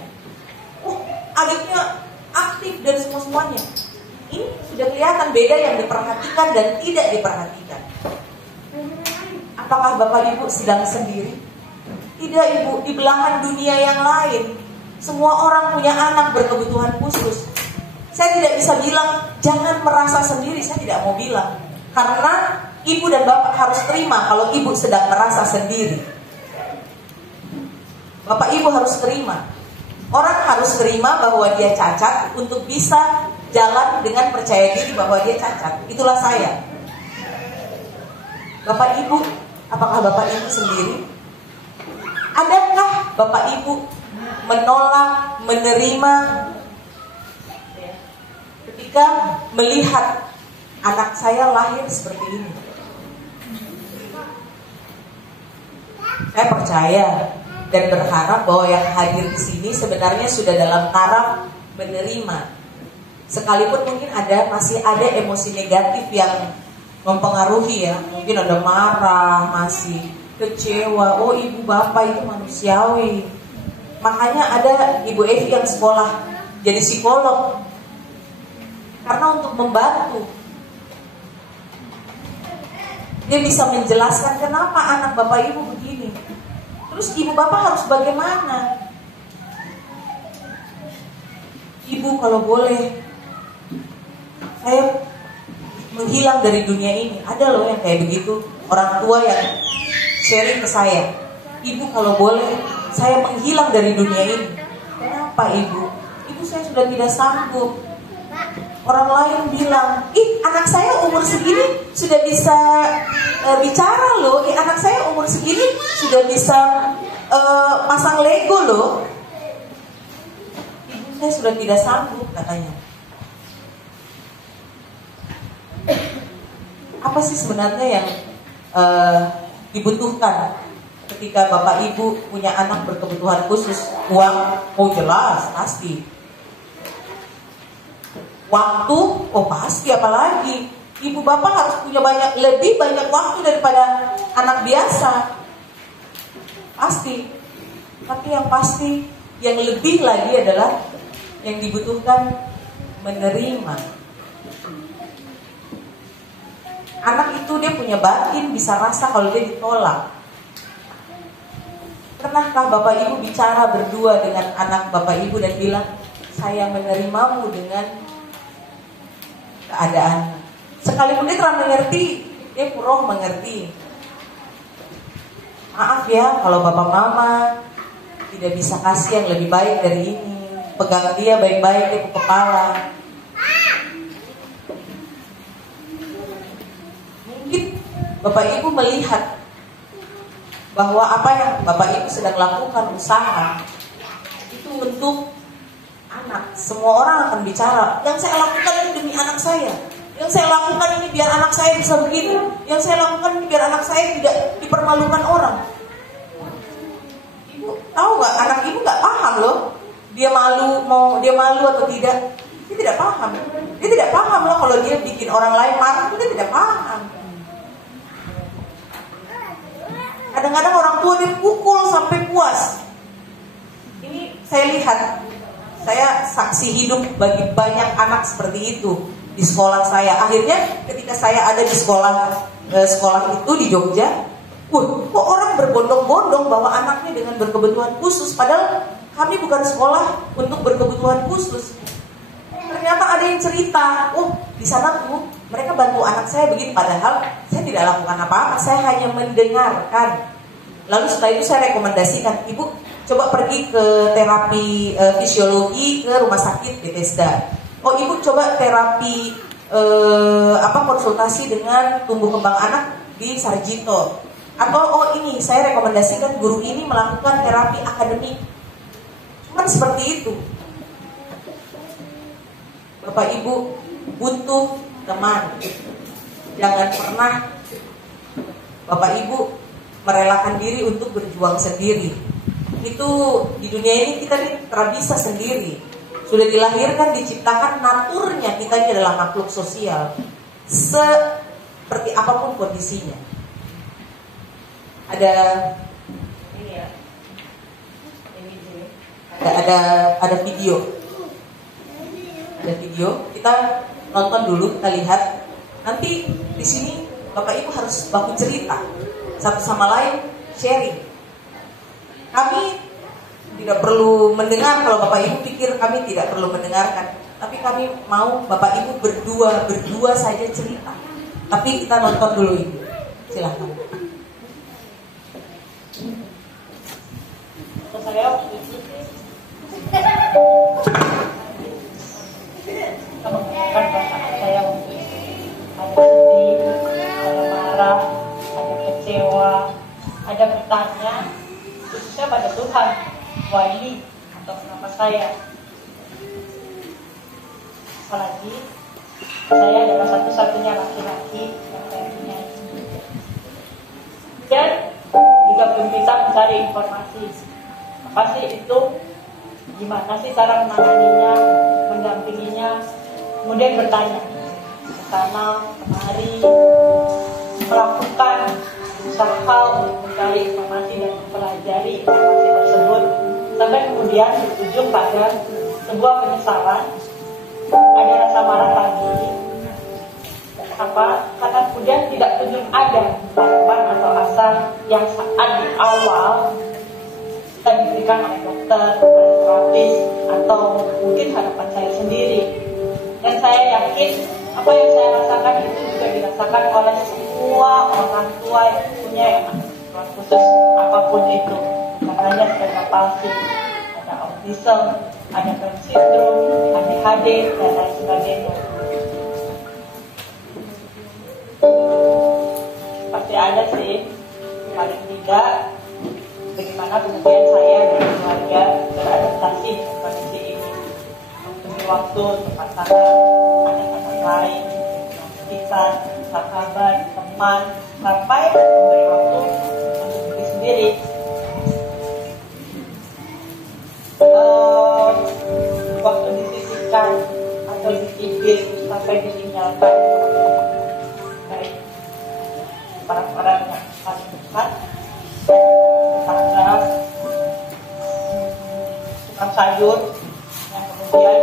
Adiknya aktif dan semuanya. Ini sudah kelihatan beda yang diperhatikan dan tidak diperhatikan. Apakah Bapak Ibu sedang sendiri? Tidak Ibu, di belahan dunia yang lain semua orang punya anak berkebutuhan khusus. Saya tidak bisa bilang jangan merasa sendiri, saya tidak mau bilang. Karena Ibu dan Bapak harus terima kalau Ibu sedang merasa sendiri. Bapak Ibu harus terima. Orang harus terima bahwa dia cacat untuk bisa jalan dengan percaya diri bahwa dia cacat. Itulah saya. Bapak Ibu, apakah Bapak Ibu sendiri? Adakah Bapak Ibu menolak, menerima ketika melihat anak saya lahir seperti ini? Saya percaya dan berharap bahwa yang hadir di sini sebenarnya sudah dalam taraf menerima. Sekalipun mungkin masih ada emosi negatif yang mempengaruhi ya. Mungkin ada marah, masih kecewa. Oh, ibu bapak itu manusiawi. Makanya ada Ibu Evi yang sekolah jadi psikolog. Karena untuk membantu. Dia bisa menjelaskan kenapa anak bapak ibu begini. Terus ibu bapak harus bagaimana? Ibu kalau boleh, saya menghilang dari dunia ini. Ada loh yang kayak begitu. Orang tua yang sharing ke saya. Ibu kalau boleh, saya menghilang dari dunia ini. Kenapa ibu? Ibu saya sudah tidak sanggup. Orang lain bilang, anak saya umur segini sudah bisa bicara loh. Anak saya umur segini sudah bisa pasang Lego loh. Ibu saya sudah tidak sanggup katanya. Apa sih sebenarnya yang dibutuhkan ketika bapak ibu punya anak berkebutuhan khusus? Uang, oh jelas, pasti. Waktu, oh pasti, apalagi ibu bapak harus punya lebih banyak waktu daripada anak biasa. Pasti. Tapi yang pasti, yang lebih lagi adalah yang dibutuhkan menerima. Anak itu dia punya batin, bisa rasa kalau dia ditolak. Pernahkah bapak ibu bicara berdua dengan anak bapak ibu dan bilang, saya menerimamu dengan keadaan. Sekalipun dia telah mengerti, dia pura mengerti. Maaf ya kalau bapak mama tidak bisa kasih yang lebih baik dari ini. Pegang dia baik-baik, dia ke kepala. Mungkin bapak ibu melihat bahwa apa yang bapak ibu sedang lakukan usaha itu untuk anak. Semua orang akan bicara, yang saya lakukan ini demi anak saya, yang saya lakukan ini biar anak saya bisa begini, yang saya lakukan ini biar anak saya tidak dipermalukan orang. Ibu tahu nggak, anak ibu nggak paham loh. Dia malu atau tidak, dia tidak paham. Dia tidak paham loh kalau dia bikin orang lain marah, dia tidak paham. Kadang-kadang orang tua dia pukul sampai puas. Ini saya lihat, saya saksi hidup bagi banyak anak seperti itu di sekolah saya. Akhirnya ketika saya ada di sekolah itu di Jogja, kok orang berbondong-bondong bawa anaknya dengan berkebutuhan khusus, padahal kami bukan sekolah untuk berkebutuhan khusus. Ternyata ada yang cerita, di sana tuh mereka bantu anak saya begini, padahal saya tidak lakukan apa-apa, saya hanya mendengarkan. Lalu setelah itu saya rekomendasikan, ibu coba pergi ke terapi fisiologi ke rumah sakit Bethesda. Ibu coba terapi konsultasi dengan tumbuh kembang anak di Sarjito. Atau ini saya rekomendasikan guru ini melakukan terapi akademik. Cuman seperti itu. Bapak ibu butuh teman. Jangan pernah bapak ibu merelakan diri untuk berjuang sendiri. Itu di dunia ini kita tidak bisa sendiri. Sudah dilahirkan, diciptakan, naturnya kita ini adalah makhluk sosial. Seperti apapun kondisinya. Ada ini ya. Ada video. Ada video, kita nonton dulu, kita lihat. Nanti di sini bapak ibu harus baku cerita satu sama lain, sharing. Kami tidak perlu mendengar, kalau bapak ibu pikir kami tidak perlu mendengarkan, tapi kami mau bapak ibu berdua saja cerita. Tapi kita nonton dulu ibu, silahkan. Saya mengenalkan perasaan saya waktu itu. Ada sedih, ada marah, ada kecewa, ada bertanya, khususnya pada Tuhan, wali atau kenapa saya. Apalagi saya adalah satu-satunya laki-laki yang saya punya. Dan juga belum bisa mencari informasi. Apa sih itu? Gimana sih cara menanganinya, mendampinginya? Kemudian bertanya ke sana, kemari, melakukan usaha untuk mencari informasi dan mempelajari informasi tersebut, sampai kemudian berujung pada sebuah penyesalan. Ada rasa marah lagi. Karena kemudian tidak kunjung ada harapan atau asa yang saat di awal kita diberikan oleh dokter, oleh terapis, atau mungkin harapan saya sendiri. Dan saya yakin apa yang saya rasakan itu juga dirasakan oleh semua orang tua yang punya anak khusus apapun itu. Karena cerebral palsy, ada autism, ada Down syndrome, ADHD, dan lain sebagainya. Pasti ada sih, paling tidak bagaimana kemudian saya dan keluarga beradaptasi dengan kondisi ini, memberi waktu untuk anak-anak lain, sekitar, sahabat, teman, sampai memberi waktu untuk diri sendiri. Waktu disisihkan atau dicibir sampai ditinggalkan baik orang-orang yang paling dekat, karena tukang sayur yang kemudian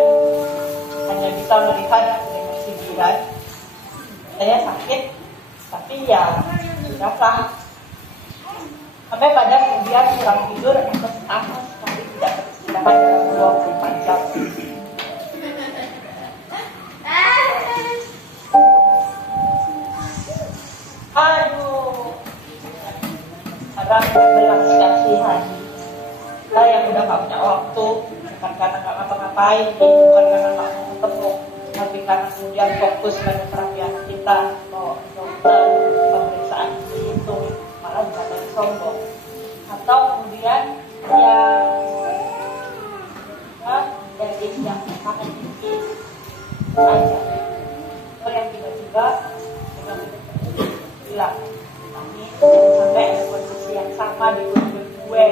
hanya bisa melihat dengan sindiran. Saya sakit, tapi ya sudahlah. Sampai pada kemudian kurang tidur atau sama sekali tidak beristirahat dalam 24 jam. Aduh, sekarang belas kasihan. Kita yang udah gak punya waktu, bukan karena gak ngapa-ngapain, bukan karena gak mau ketemu, tapi karena kemudian fokus pada terapian kita, dokter, pemeriksaan itu malah bisa dari sombong. Atau kemudian dari yang sangat tinggi aja, atau yang tiba-tiba bilang, kami sampai ada kondisi yang sama di hidup gue.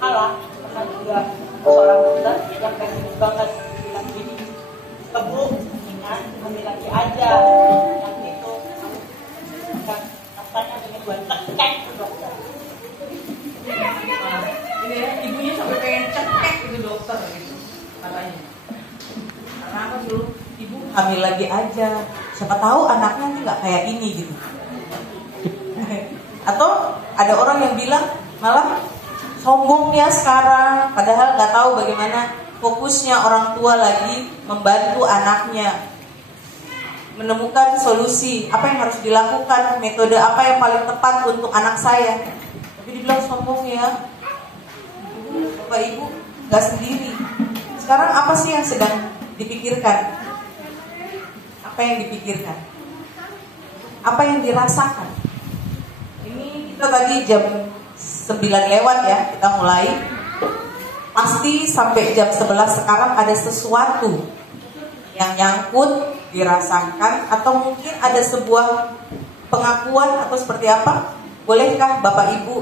Malah pernah juga seorang dokter yang pengen banget bilang gini, kebu ingat ambil lagi aja yang itu kan katanya pengen buat cekek tuh dokter. Nah, ini ya, ibunya sampai pengen cekek itu dokter gitu katanya. Karena apa dulu? Ibu hamil lagi aja, siapa tahu anaknya nanti nggak kayak ini gitu. Atau ada orang yang bilang malah sombongnya sekarang, padahal nggak tahu bagaimana fokusnya orang tua lagi membantu anaknya menemukan solusi apa yang harus dilakukan, metode apa yang paling tepat untuk anak saya. Tapi dibilang sombong ya, Bapak Ibu nggak sendiri. Sekarang apa sih yang sedang dipikirkan? Apa yang dipikirkan? Apa yang dirasakan? Ini kita tadi jam 9 lewat ya, kita mulai. Pasti sampai jam 11 sekarang ada sesuatu yang nyangkut, dirasakan, atau mungkin ada sebuah pengakuan atau seperti apa. Bolehkah Bapak Ibu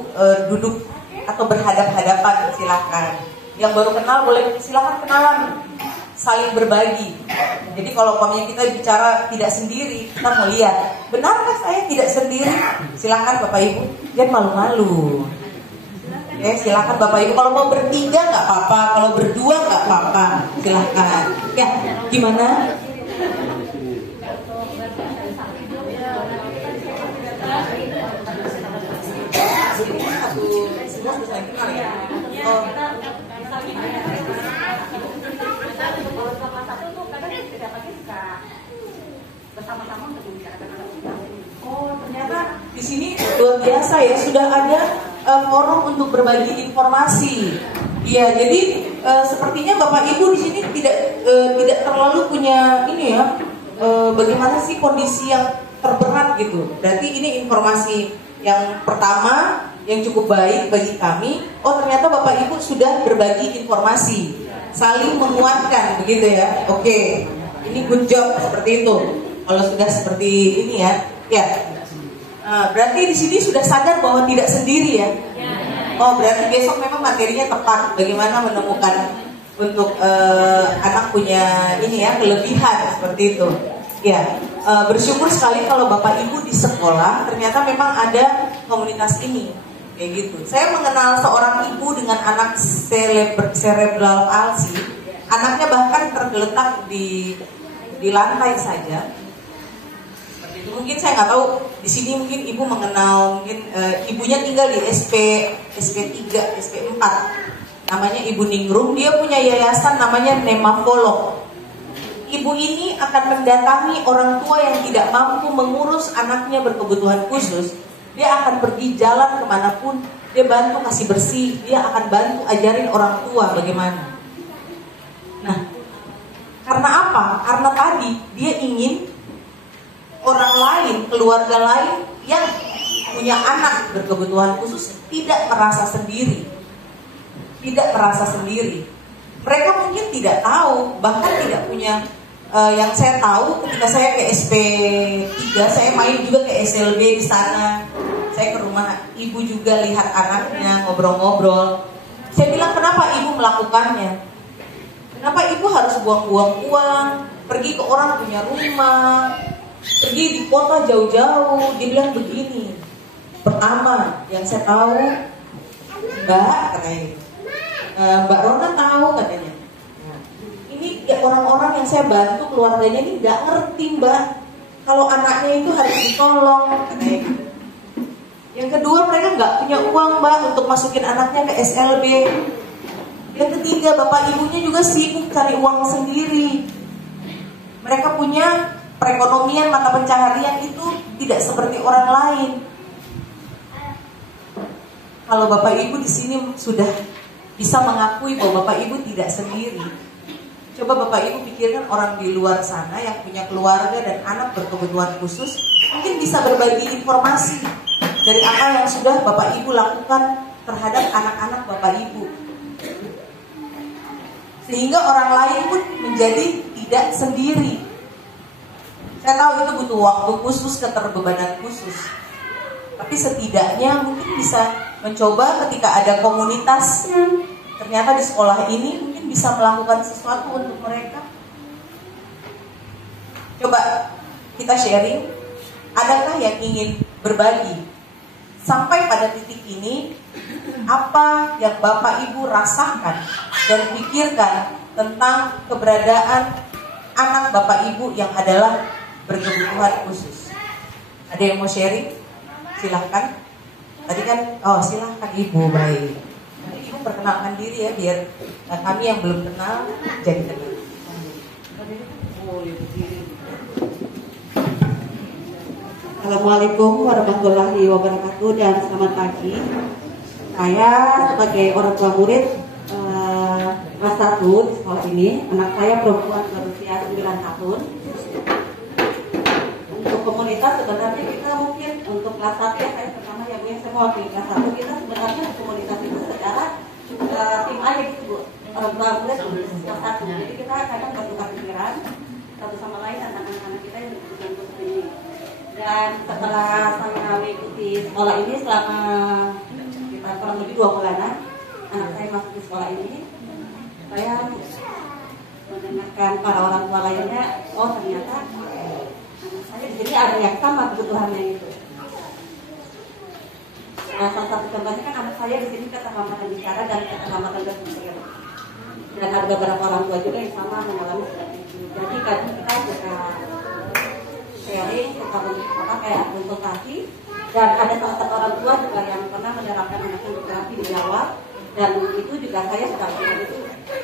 duduk atau berhadap-hadapan? Silahkan. Yang baru kenal boleh silahkan kenalan, saling berbagi. Jadi kalau umpamanya kita bicara tidak sendiri, kita mau lihat, benarkah saya tidak sendiri? Silahkan Bapak Ibu, jangan malu-malu. Ya, silakan Bapak Ibu, kalau mau bertiga nggak apa-apa, kalau berdua nggak apa-apa, silahkan. Ya, gimana? Oh, ternyata di sini luar biasa ya, sudah ada forum untuk berbagi informasi. Iya, jadi sepertinya Bapak Ibu di sini tidak terlalu punya ini ya, bagaimana sih kondisi yang terberat gitu. Berarti ini informasi yang pertama yang cukup baik bagi kami. Oh, ternyata Bapak Ibu sudah berbagi informasi, saling menguatkan begitu ya. Oke, ini good job seperti itu. Kalau sudah seperti ini ya, ya. Nah, berarti di sini sudah sadar bahwa tidak sendiri ya. Oh, berarti besok memang materinya tepat. Bagaimana menemukan untuk anak punya ini ya, kelebihan seperti itu. Ya, bersyukur sekali kalau Bapak Ibu di sekolah ternyata memang ada komunitas ini, kayak gitu. Saya mengenal seorang ibu dengan anak cerebral palsy. Anaknya bahkan tergeletak di lantai saja. Mungkin saya nggak tahu di sini, mungkin ibu mengenal, mungkin ibunya tinggal di SP3, SP4. Namanya Ibu Ningrum. Dia punya yayasan namanya Nemafolog. Ibu ini akan mendatangi orang tua yang tidak mampu mengurus anaknya berkebutuhan khusus. Dia akan pergi jalan kemanapun, dia bantu kasih bersih, dia akan bantu ajarin orang tua bagaimana. Nah, karena apa? Karena tadi dia ingin orang lain, keluarga lain yang punya anak berkebutuhan khusus tidak merasa sendiri. Tidak merasa sendiri. Mereka mungkin tidak tahu, bahkan tidak punya yang saya tahu ketika saya ke SP3, saya main juga ke SLB di sana. Saya ke rumah ibu juga lihat anaknya, ngobrol-ngobrol. Saya bilang, kenapa ibu melakukannya? Kenapa ibu harus buang-buang uang, pergi ke orang punya rumah, pergi di kota jauh-jauh? Dia bilang begini, pertama yang saya tahu, Mbak, katanya, Mbak Rona tahu katanya, ini orang-orang yang saya bantu keluarganya ini nggak ngerti Mbak, kalau anaknya itu harus ditolong katanya. Yang kedua, mereka nggak punya uang Mbak untuk masukin anaknya ke SLB. Yang ketiga, bapak ibunya juga sibuk cari uang sendiri. Mereka punya perekonomian, mata pencaharian itu tidak seperti orang lain. Kalau bapak ibu di sini sudah bisa mengakui bahwa bapak ibu tidak sendiri, coba bapak ibu pikirkan orang di luar sana yang punya keluarga dan anak berkebutuhan khusus, mungkin bisa berbagi informasi dari apa yang sudah bapak ibu lakukan terhadap anak-anak bapak ibu. Sehingga orang lain pun menjadi tidak sendiri. Saya tahu itu butuh waktu khusus, keterbebanan khusus. Tapi setidaknya mungkin bisa mencoba ketika ada komunitas. Ternyata di sekolah ini mungkin bisa melakukan sesuatu untuk mereka. Coba kita sharing. Adakah yang ingin berbagi? Sampai pada titik ini, apa yang Bapak Ibu rasakan dan pikirkan tentang keberadaan anak Bapak Ibu yang adalah berkebutuhan khusus? Ada yang mau sharing? Silahkan. Tadi kan, silahkan Ibu, baik. Nanti Ibu perkenalkan diri ya, biar kami yang belum kenal jadi kenal. Assalamualaikum warahmatullahi wabarakatuh dan selamat pagi. Saya sebagai orang tua murid kelas 1 di sekolah ini, anak saya perempuan berusia 9 tahun. Untuk komunitas sebenarnya kita mungkin untuk kelas 1 ya, saya pertama yang semua di kelas 1 kita sebenarnya komunitas itu secara tim aja gitu Bu, orang tua murid kelas 1. Jadi kita kadang bertukar pikiran satu sama lain tentang anak-anak kita yang berkebutuhan khusus ini. Dan setelah saya mengikuti sekolah ini selama sekitar kurang lebih 2 bulanan, anak saya masuk di sekolah ini, saya mendengarkan para orang tua lainnya, oh ternyata anak saya di sini ada yang sama kebutuhannya itu. Nah, salah satu contohnya kan anak saya di sini keterlambatan bicara dan keterlambatan berpikir. Dan ada beberapa orang tua juga yang sama mengalami seperti itu. Jadi kadang kita juga sharing, kita kayak konsultasi, dan ada salah satu orang tua juga yang pernah menerapkan anaknya untuk terapi di Jawa, dan itu juga saya sudah melihat itu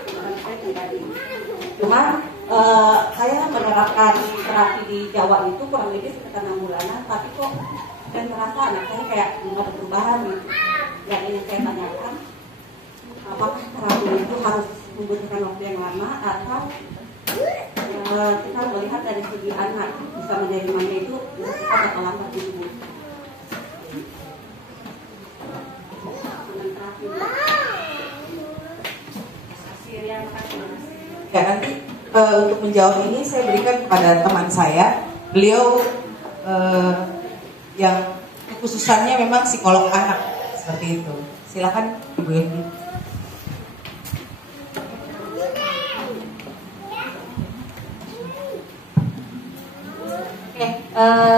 dengan saya pribadi. Cuman saya menerapkan terapi di Jawa itu kurang lebih sekitar 6 bulanan, tapi kok saya merasa anak saya kayak belum ada perubahan gitu. Yang ini saya tanyakan, apakah terapi itu harus membutuhkan waktu yang lama atau kita melihat dari segi anak bisa menerimanya itu bisa cepat atau lambat gitu. Ya, nanti untuk menjawab ini saya berikan kepada teman saya. Beliau yang kekhususannya memang psikolog anak seperti itu. Silakan Ibu Evi.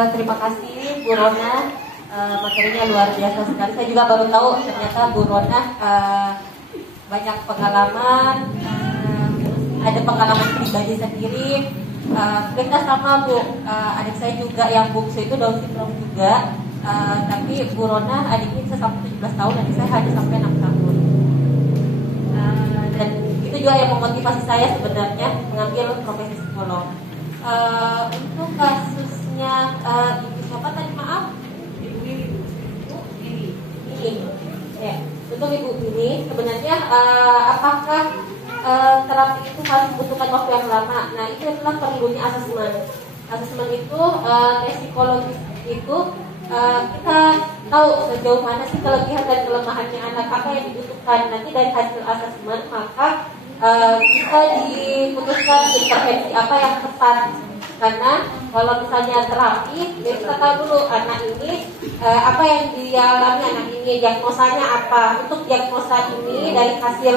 Terima kasih Bu Rona, materinya luar biasa sekali. Saya juga baru tahu ternyata Bu Rona banyak pengalaman, ada pengalaman pribadi sendiri. Kita sama Bu, adik saya juga yang bungsu itu Down syndrome juga, tapi Bu Rona adiknya bisa sampai 17 tahun, adik saya hanya sampai 6 tahun. Dan itu juga yang memotivasi saya sebenarnya mengambil profesi psikolog. Untuk kasusnya Ibu siapa tadi, maaf? Ibu Lili. Ya, untuk Ibu ini sebenarnya apakah terapi itu harus membutuhkan waktu yang lama? Nah, itu adalah perlunya asesmen. Asesmen itu tes psikologis itu kita tahu sejauh mana sih kelebihan dan kelemahannya anak, apa yang dibutuhkan. Nanti dari hasil asesmen maka bisa diputuskan intervensi apa yang tepat. Karena kalau misalnya terapi, ya kita tahu dulu anak ini apa yang dialami anak ini, diagnosanya apa. Untuk diagnosa ini dari hasil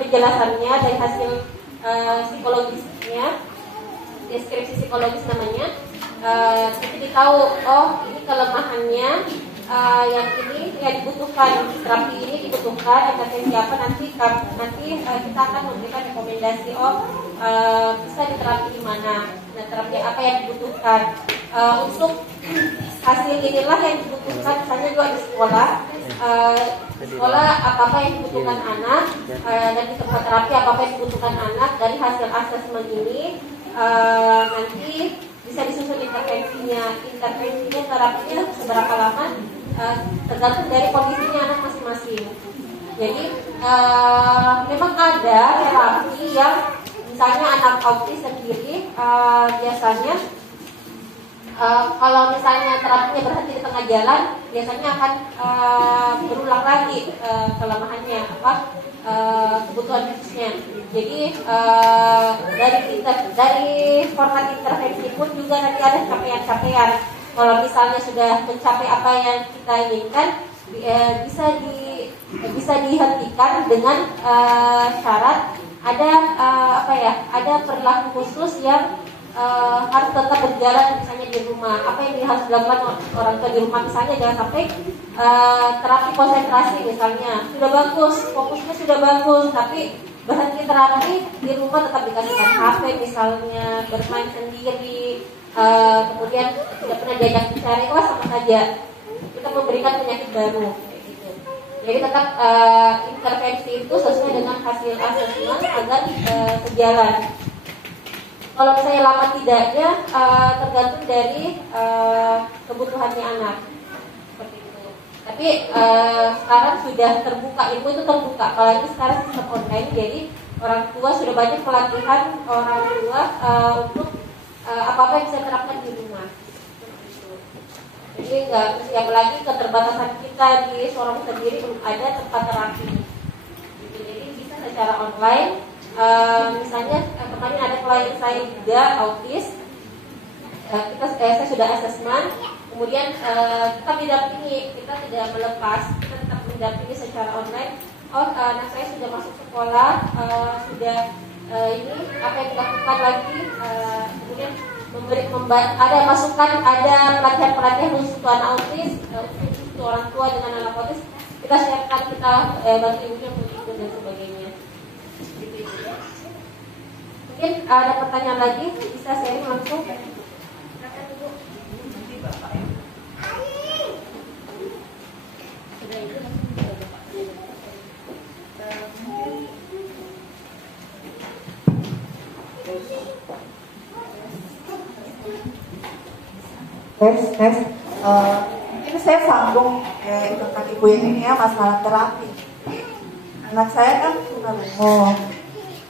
penjelasannya, dari hasil psikologisnya, deskripsi psikologis namanya, kita tahu oh ini kelemahannya, yang ini yang dibutuhkan, terapi ini dibutuhkan, intervensi apa, nanti kita akan memberikan rekomendasi bisa diterapi di mana, dan terapi apa yang dibutuhkan. Untuk hasil inilah yang dibutuhkan, misalnya juga di sekolah apa yang dibutuhkan anak, dan di tempat terapi apa yang dibutuhkan anak. Dari hasil asesmen ini nanti bisa disusun intervensinya, terapinya seberapa lama, tergantung dari kondisinya anak masing-masing. Jadi memang ada terapi yang misalnya anak autis sendiri biasanya kalau misalnya terapinya berhenti di tengah jalan, biasanya akan berulang lagi kelemahannya kebutuhan khususnya. Jadi dari format intervensi pun juga nanti ada capaian-capaian. Kalau misalnya sudah mencapai apa yang kita inginkan, bisa dihentikan dengan syarat ada perilaku khusus yang harus tetap berjalan, misalnya di rumah. Apa yang harus dilakukan orang tua di rumah, misalnya jangan sampai terapi konsentrasi misalnya sudah bagus, fokusnya sudah bagus, tapi berhenti terapi di rumah tetap dikasihkan HP misalnya, bermain sendiri, kemudian tidak pernah diajak bicara, wah sama saja kita memberikan penyakit baru kayak gitu. Jadi tetap intervensi itu sesuai dengan hasil asesmen agar sejalan. Kalau misalnya lama tidaknya tergantung dari kebutuhannya anak seperti itu. Tapi sekarang sudah terbuka, ilmu itu terbuka. Apalagi sekarang sistem online, jadi orang tua sudah banyak pelatihan orang tua untuk apa-apa yang bisa diterapkan di rumah. Jadi nggak mesti, apalagi keterbatasan kita di Sorong sendiri belum ada tempat terapi. Jadi bisa secara online. Misalnya kemarin ada klien saya juga autis, saya sudah asesmen, kemudian kita mendampingi, kita tidak melepas, kita tetap mendampingi secara online. Anak saya sudah masuk sekolah, sudah ini apa yang dilakukan lagi, kemudian ada masukan, ada pelatihan khusus untuk anak autis, untuk orang tua dengan anak autis, kita siapkan, kita bantu ibunya untuk ikut dan sebagainya. Mungkin ada pertanyaan lagi, bisa sharing langsung. Tes. Ini saya sambung tentang ibu yang ini ya, masalah terapi. Anak saya kan tunarungu.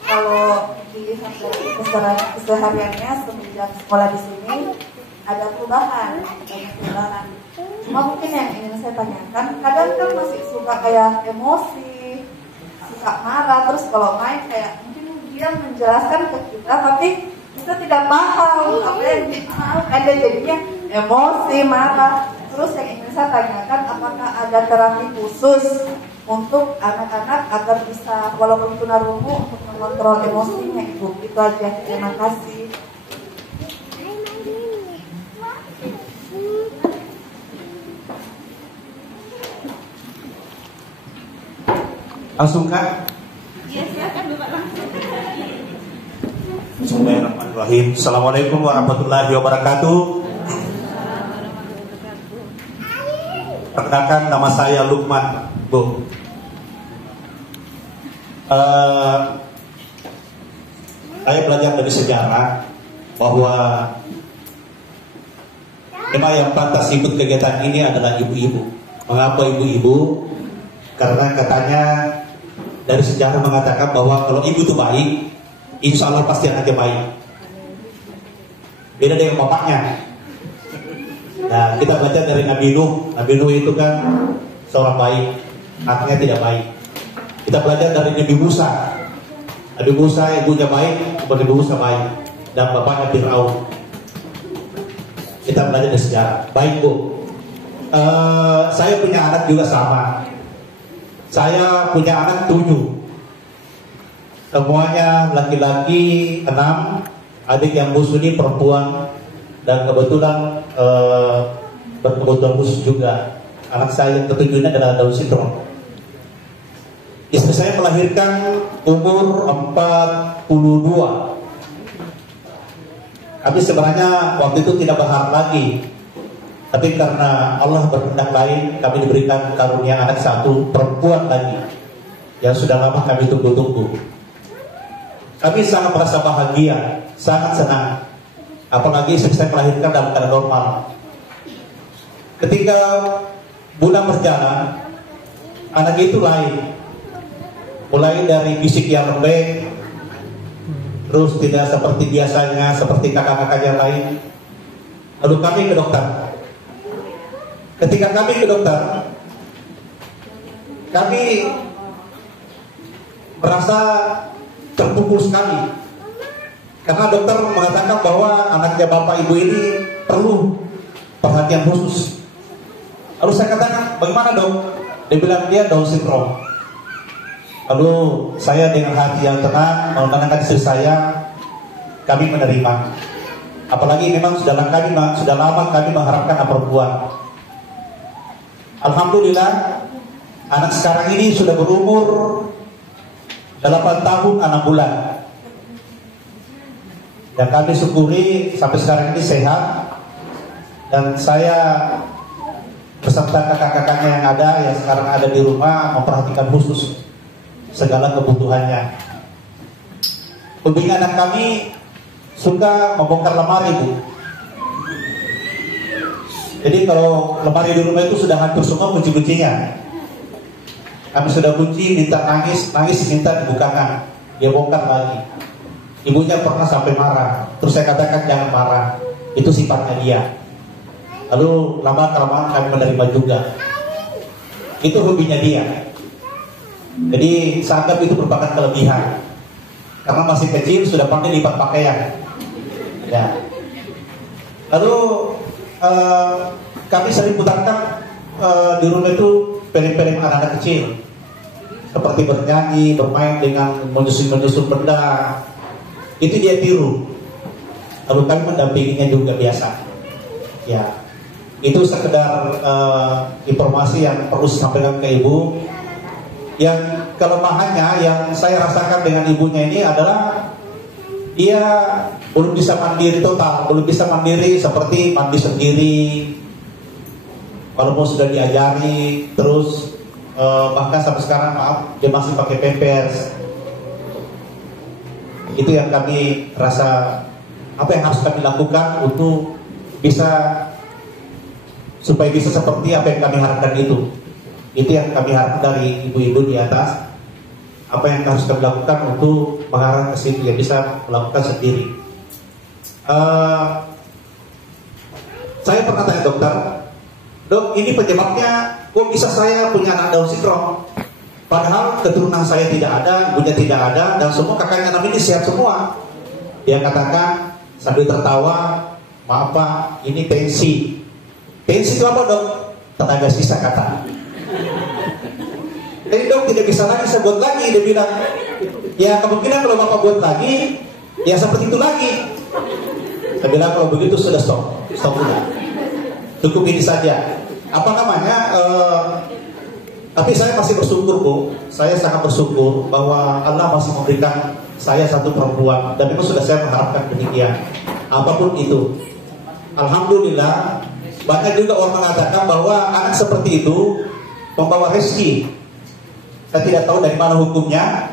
Kalau dilihat dari kesehariannya semenjak sekolah di sini ada perubahan, banyak perubahan. Cuma mungkin yang ingin saya tanyakan, kadang kan masih suka kayak emosi, suka marah, terus kalau main kayak mungkin dia menjelaskan ke kita, tapi kita tidak paham apa yang ada, jadinya emosi, marah. Terus yang ingin saya tanyakan, apakah ada terapi khusus untuk anak-anak agar bisa walaupun tunarungu untuk mengontrol emosinya, Ibu? Itu aja, terima kasih. Langsung Kak? Iya, silakan Bapak langsung. Bismillahirrahmanirrahim. Assalamualaikum warahmatullahi wabarakatuh. Perkenalkan, nama saya Lukman, Bu. Saya belajar dari sejarah bahwa tema yang pantas ikut kegiatan ini adalah ibu-ibu. Mengapa ibu-ibu? Karena katanya dari sejarah mengatakan bahwa kalau ibu itu baik, insya Allah pasti anaknya baik. beda dengan bapaknya. Nah, kita belajar dari Nabi Nuh. Nabi Nuh itu kan seorang baik, anaknya tidak baik. Kita belajar dari Nabi Musa. Nabi Musa ibunya baik, Nabi Musa baik, dan bapaknya Fir'aun. Kita belajar dari sejarah. Baik Bu, saya punya anak juga sama. Saya punya anak 7. Semuanya laki-laki 6, adik yang musuni perempuan, dan kebetulan berkebutuhan khusus juga. Anak saya yang ke-7 ini adalah Down syndrome. Istri saya melahirkan umur 42. Tapi sebenarnya waktu itu tidak berharap lagi. Tapi karena Allah berkehendak lain, kami diberikan karunia anak 1 perempuan lagi, yang sudah lama kami tunggu-tunggu. Kami sangat merasa bahagia, sangat senang. Apalagi istri saya melahirkan dalam keadaan normal. Ketika bulan berjalan, anak itu lain. Mulai dari fisik yang lembek, terus tidak seperti biasanya, seperti kakak-kakak yang lain. Lalu kami ke dokter. Ketika kami ke dokter, kami merasa terpukul sekali. Karena dokter mengatakan bahwa anaknya bapak ibu ini perlu perhatian khusus. Lalu saya katakan, bagaimana dok? Dia bilang dia Down syndrome. Lalu saya dengan hati yang tenang menenangkan istri saya, kami menerima. Apalagi memang sudah lama kami mengharapkan anak perempuan. Alhamdulillah, anak sekarang ini sudah berumur 8 tahun 6 bulan. Dan kami syukuri sampai sekarang ini sehat. Dan saya beserta kakak-kakaknya yang ada, yang sekarang ada di rumah, memperhatikan khusus segala kebutuhannya. Pembina anak kami suka membongkar lemari Bu. Jadi kalau lemari di rumah itu sudah hancur semua kunci-kuncinya, kami sudah kunci, minta nangis minta dibukakan, dia bongkar lagi. Ibunya pernah sampai marah, terus saya katakan jangan marah, itu sifatnya dia. Lalu lama-kelamaan kami menerima juga. Itu hobinya dia. Jadi saya anggap itu merupakan kelebihan. Karena masih kecil sudah pandai lipat pakaian. Ya. Lalu kami sering putarkan di rumah itu film-film anak-anak kecil, seperti bernyanyi, bermain dengan menyusun benda. Itu dia tiru. Lalu kami mendampinginya juga biasa. Ya, itu sekedar informasi yang perlu disampaikan ke ibu. Yang kelemahannya yang saya rasakan dengan ibunya ini adalah dia belum bisa mandiri total, belum bisa mandiri seperti mandi sendiri, walaupun sudah diajari. Terus bahkan sampai sekarang dia masih pakai pampers. Itu yang kami rasa, apa yang harus kami lakukan untuk supaya bisa seperti apa yang kami harapkan itu. Itu yang kami harapkan dari ibu-ibu di atas. Apa yang harus kami lakukan untuk mengarah ke situ, yang bisa melakukan sendiri. Saya pernah tanya dokter, dok, ini penyebabnya kok bisa saya punya anak Down syndrome? Padahal keturunan saya tidak ada, ibunya tidak ada, dan semua kakaknya ini sehat semua. Dia katakan sambil tertawa, maaf Pak, ini pensi. Pensi itu apa dok? Tenaga sisa kata. Jadi dok tidak bisa lagi, saya buat lagi. Dia bilang, ya kemungkinan kalau bapak buat lagi, ya seperti itu lagi. Saya bilang kalau begitu sudah stop sudah. Cukup ini saja. Apa namanya? Tapi saya masih bersyukur Bu. Saya sangat bersyukur bahwa Allah masih memberikan saya satu perempuan, dan memang sudah saya mengharapkan demikian. Apapun itu, alhamdulillah. Banyak juga orang mengatakan bahwa anak seperti itu membawa rezeki. Saya tidak tahu dari mana hukumnya.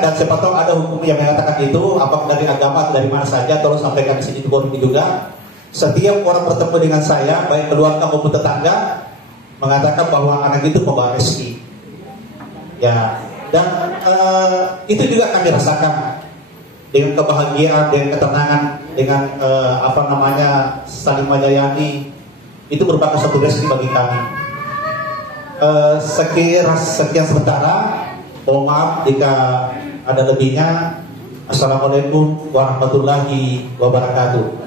Dan siapa tahu ada hukum yang mengatakan itu, apakah dari agama atau dari mana saja. Tolong sampaikan di sini juga. Setiap orang bertemu dengan saya, baik keluarga maupun tetangga, mengatakan bahwa anak itu membawa rezeki. Ya, dan itu juga kami rasakan. dengan kebahagiaan, dengan ketenangan, dengan saling melayani, itu merupakan satu rezeki bagi kami. Sekian sementara. Mohon maaf jika ada lebihnya. Assalamualaikum warahmatullahi wabarakatuh.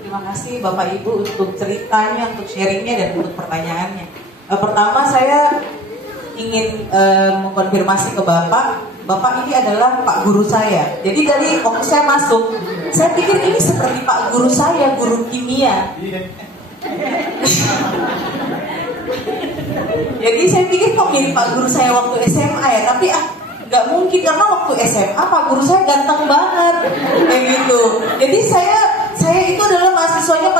Terima kasih Bapak Ibu untuk ceritanya, untuk sharingnya, dan untuk pertanyaannya. Pertama saya ingin mengkonfirmasi ke Bapak ini adalah Pak Guru saya. Jadi dari waktu saya masuk, saya pikir ini seperti Pak Guru saya, guru kimia. Jadi saya pikir kok mirip Pak Guru saya waktu SMA ya, tapi nggak mungkin karena waktu SMA Pak Guru saya ganteng banget, kayak gitu. Jadi saya itu adalah mahasiswanya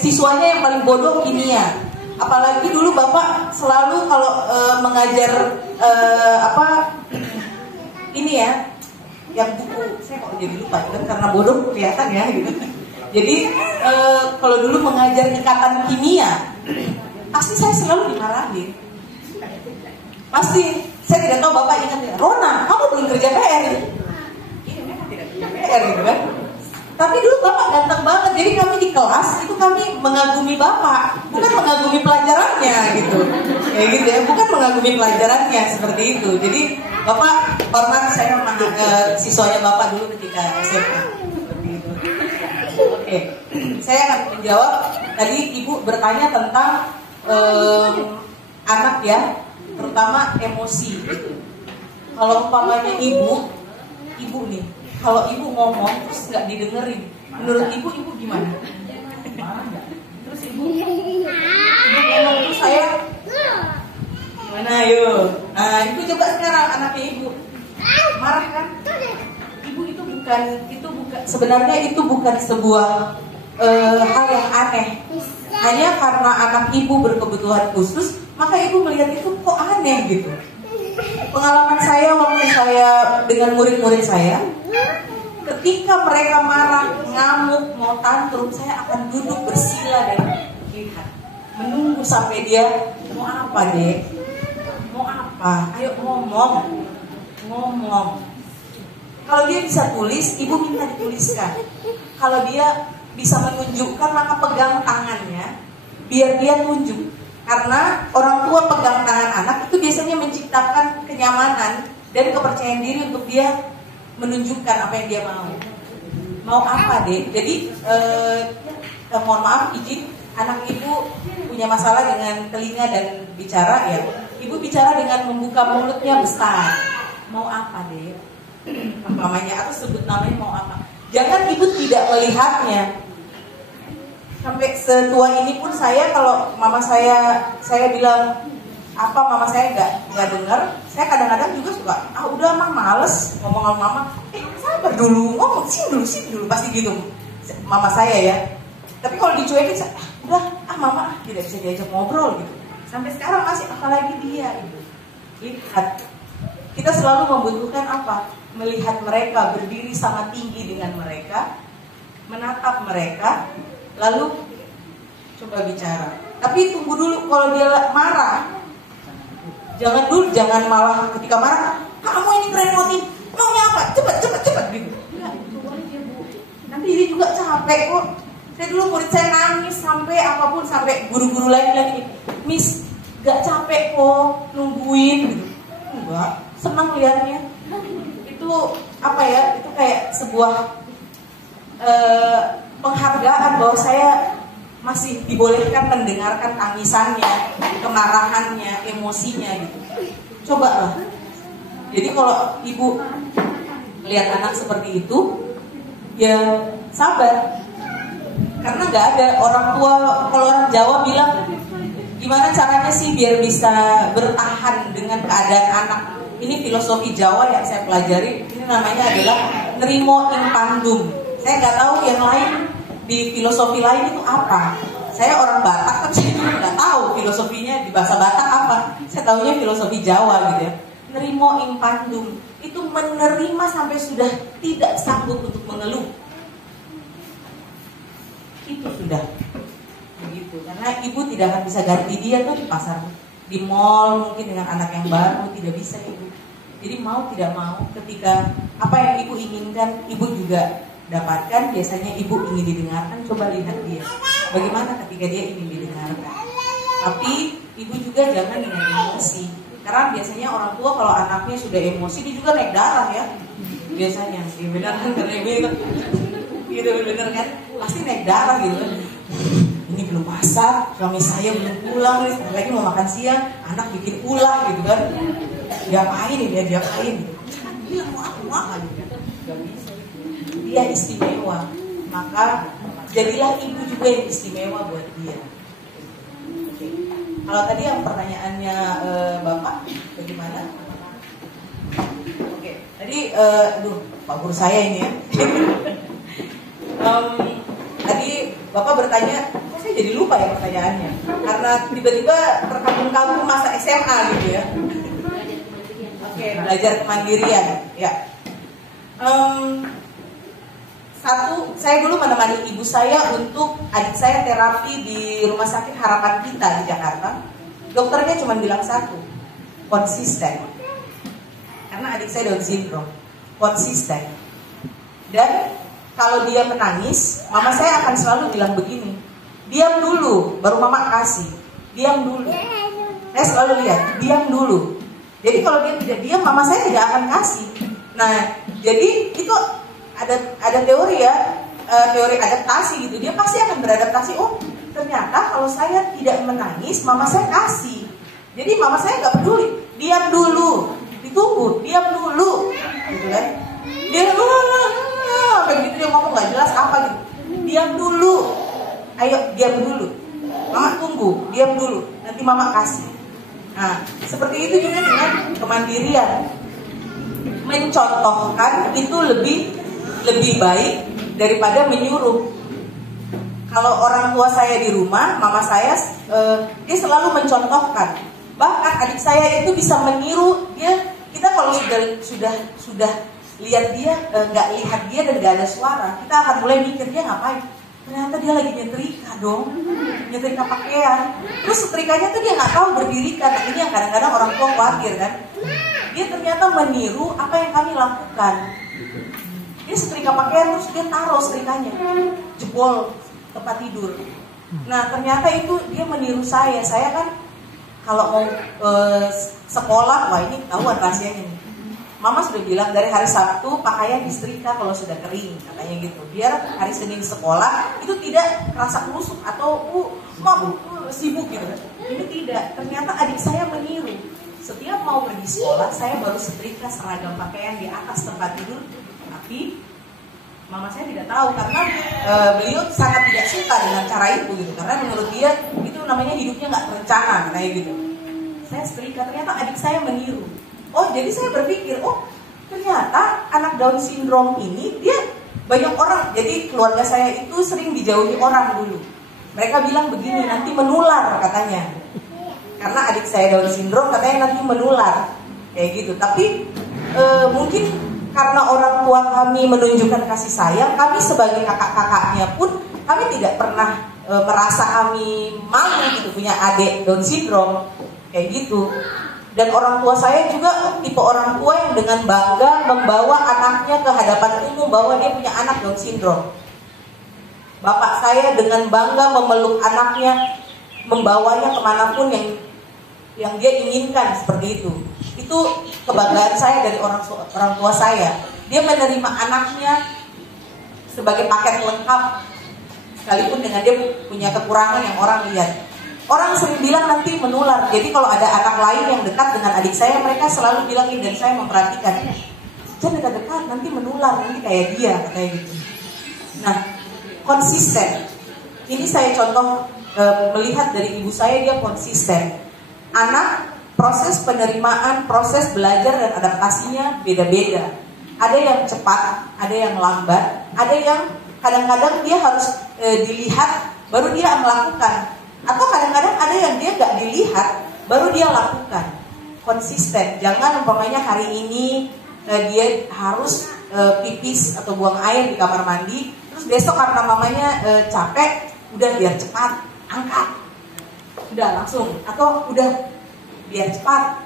siswanya yang paling bodoh kimia. Apalagi dulu Bapak selalu kalau mengajar ini ya, yang buku saya kok jadi lupa kan karena bodoh kelihatan ya gitu. Jadi kalau dulu mengajar ikatan kimia, pasti saya selalu dimarahin. Pasti saya tidak tahu Bapak ingat ya, Rona, kamu belum kerja PR. Iya memang tidak kerja PR gitu kan. Tapi dulu Bapak ganteng banget, jadi kami di kelas itu kami mengagumi Bapak, bukan mengagumi pelajarannya gitu. Kayak gitu ya, bukan mengagumi pelajarannya seperti itu. Jadi Bapak hormat, saya siswanya Bapak dulu ketika SMA. Seperti itu. Oke, saya akan menjawab. Tadi Ibu bertanya tentang anak ya, terutama emosi gitu. Kalau umpamanya ibu nih, kalau ibu ngomong terus nggak didengerin, menurut ibu gimana? Terus ibu ngomong terus saya gimana yo? Nah ibu coba sekarang anaknya ibu marah kan? Ibu itu bukan sebenarnya itu bukan sebuah hal yang aneh. Hanya karena anak ibu berkebutuhan khusus, maka ibu melihat itu kok aneh gitu. Pengalaman saya waktu saya dengan murid-murid saya, ketika mereka marah, ngamuk, mau tantrum, saya akan duduk bersila dan lihat, menunggu sampai dia mau apa deh, mau apa, ayo ngomong. Kalau dia bisa tulis, ibu minta dituliskan. Kalau dia bisa menunjukkan, maka pegang tangannya, biar dia tunjuk. Karena orang tua pegang tangan anak itu biasanya menciptakan kenyamanan dan kepercayaan diri untuk dia menunjukkan apa yang dia mau. Mau apa deh? Jadi mohon maaf izin, anak ibu punya masalah dengan telinga dan bicara ya. Ibu bicara dengan membuka mulutnya besar. Mau apa deh? Namanya atau sebut namanya mau apa? Jangan ibu tidak melihatnya. Sampai setua ini pun saya, kalau mama saya bilang apa, mama saya nggak dengar, saya kadang-kadang juga suka udah mah males ngomong sama mama, sabar dulu, ngomong sini dulu pasti gitu mama saya ya. Tapi kalau dicuekin saya, udah mama tidak bisa diajak ngobrol gitu. Sampai sekarang masih, apalagi dia gitu. Lihat, kita selalu membutuhkan apa? Melihat mereka, berdiri sama tinggi dengan mereka, menatap mereka, lalu coba bicara. Tapi tunggu dulu, kalau dia marah, jangan malah ketika marah, kamu ini ngerepotin, maunya apa? Cepat gitu. Ya, itu aja Bu. Nanti dia juga capek kok. Saya dulu murid saya nangis sampai apapun, sampai guru-guru lain bilang gini, Miss, gak capek kok nungguin gitu. Enggak, senang lihatnya. Itu apa ya? Itu kayak sebuah penghargaan bahwa saya masih dibolehkan mendengarkan tangisannya, kemarahannya, emosinya gitu. Cobalah. Jadi kalau ibu melihat anak seperti itu, ya sabar. Karena nggak ada orang tua, kalau orang Jawa bilang, gimana caranya sih biar bisa bertahan dengan keadaan anak. Ini filosofi Jawa yang saya pelajari. Ini namanya adalah nerimo ing pandum. Saya nggak tahu yang lain di filosofi lain itu apa. Saya orang Batak kan, saya juga nggak tahu filosofinya di bahasa Batak apa. Saya tahunya filosofi Jawa gitu ya. Nerimo ing pandum itu menerima sampai sudah tidak sanggup untuk mengeluh. itu sudah begitu. Karena ibu tidak akan bisa ganti dia tuh di pasar, di mall mungkin dengan anak yang baru, tidak bisa ibu. Jadi mau tidak mau, ketika apa yang ibu inginkan, ibu juga dapatkan. Biasanya ibu ingin didengarkan, coba lihat dia bagaimana ketika dia ingin didengarkan. Tapi ibu juga jangan dengan emosi, karena biasanya orang tua kalau anaknya sudah emosi, dia juga naik darah ya. Biasanya, ya benar kan, karena ibu itu gitu, benar kan, pasti naik darah gitu kan. Ini belum masak, suami saya belum pulang, lagi mau makan siang, anak bikin ulah gitu kan. Diapain ini, diapain gitu. Bilang mau apa gitu. Dia istimewa, maka jadilah ibu juga yang istimewa buat dia. Oke. Kalau tadi yang pertanyaannya Bapak, bagaimana? Oke, tadi, Pak Guru saya ini ya. Tadi Bapak bertanya, kok saya jadi lupa ya pertanyaannya? Karena tiba-tiba terkabung-kabung masa SMA gitu ya. Oke, belajar kemandirian. Ya. Satu, saya dulu menemani ibu saya untuk adik saya terapi di Rumah Sakit Harapan Kita di Jakarta. Dokternya cuma bilang satu, konsisten. Karena adik saya Down syndrome, konsisten. Dan kalau dia menangis, mama saya akan selalu bilang begini, diam dulu, baru mama kasih. Diam dulu. Saya selalu lihat, diam dulu. Jadi kalau dia tidak diam, mama saya tidak akan kasih. Nah, jadi itu ada teori ya, teori adaptasi gitu. Dia pasti akan beradaptasi. Oh, ternyata kalau saya tidak menangis, mama saya kasih. Jadi mama saya nggak peduli. Diam dulu, ditunggu, diam dulu, gitu kan? Dia begitu dia ngomong nggak jelas apa gitu. Diam dulu, ayo diam dulu. Mama tunggu, diam dulu. Nanti mama kasih. Nah, seperti itu juga dengan kemandirian. Mencontohkan itu lebih baik daripada menyuruh. Kalau orang tua saya di rumah, mama saya dia selalu mencontohkan. Bahkan adik saya itu bisa meniru dia. Kita kalau sudah lihat dia, nggak lihat dia dan nggak ada suara, kita akan mulai mikir dia ngapain. Ternyata dia lagi nyetrika dong, nyetrika pakaian. Terus setrikanya tuh dia nggak tahu berdirikan. Nah, ini yang kadang-kadang orang tua khawatir kan. Dia ternyata meniru apa yang kami lakukan. Dia setrika pakaian terus dia taruh setrikanya, jebol tempat tidur. Nah ternyata itu dia meniru saya. Saya kan kalau mau sekolah, wah ini ketahuan rahasianya nih. Mama sudah bilang dari hari Sabtu pakaian disetrika kalau sudah kering, katanya gitu. Biar hari Senin sekolah itu tidak kerasa kusut atau sibuk gitu. Ini tidak. Ternyata adik saya meniru. Setiap mau pergi sekolah, saya baru setrika seragam pakaian di atas tempat tidur. Tapi mama saya tidak tahu karena beliau sangat tidak suka dengan cara itu gitu. Karena menurut dia itu namanya hidupnya nggak terencana kayak gitu. Saya setrika, ternyata adik saya meniru. Oh, jadi saya berpikir, oh ternyata anak Down syndrome ini dia banyak orang. Jadi keluarga saya itu sering dijauhi orang dulu. Mereka bilang begini, nanti menular katanya. Karena adik saya Down syndrome katanya nanti menular kayak gitu. Tapi mungkin karena orang tua kami menunjukkan kasih sayang, kami sebagai kakak-kakaknya pun kami tidak pernah merasa kami malu gitu punya adik Down syndrome kayak gitu. Dan orang tua saya juga tipe orang tua yang dengan bangga membawa anaknya ke hadapan umum bahwa dia punya anak Down syndrome. Bapak saya dengan bangga memeluk anaknya, membawanya kemanapun yang dia inginkan seperti itu. Itu kebanggaan saya dari orang tua saya. Dia menerima anaknya sebagai paket lengkap, sekalipun dengan dia punya kekurangan yang orang lihat. Orang sering bilang nanti menular. Jadi kalau ada anak lain yang dekat dengan adik saya, mereka selalu bilang ini, dan saya memperhatikan. Jangan dekat-dekat, nanti menular, nanti kayak dia, kayak gitu. Nah, konsisten. Ini saya contoh melihat dari ibu saya, dia konsisten. Anak, proses penerimaan, proses belajar dan adaptasinya beda-beda. Ada yang cepat, ada yang lambat, ada yang kadang-kadang dia harus dilihat baru dia melakukan. Atau kadang-kadang ada yang dia gak dilihat baru dia lakukan. Konsisten. Jangan umpamanya hari ini dia harus pipis atau buang air di kamar mandi, Terus besok karena mamanya capek, udah biar cepat angkat, udah langsung, atau udah biar cepat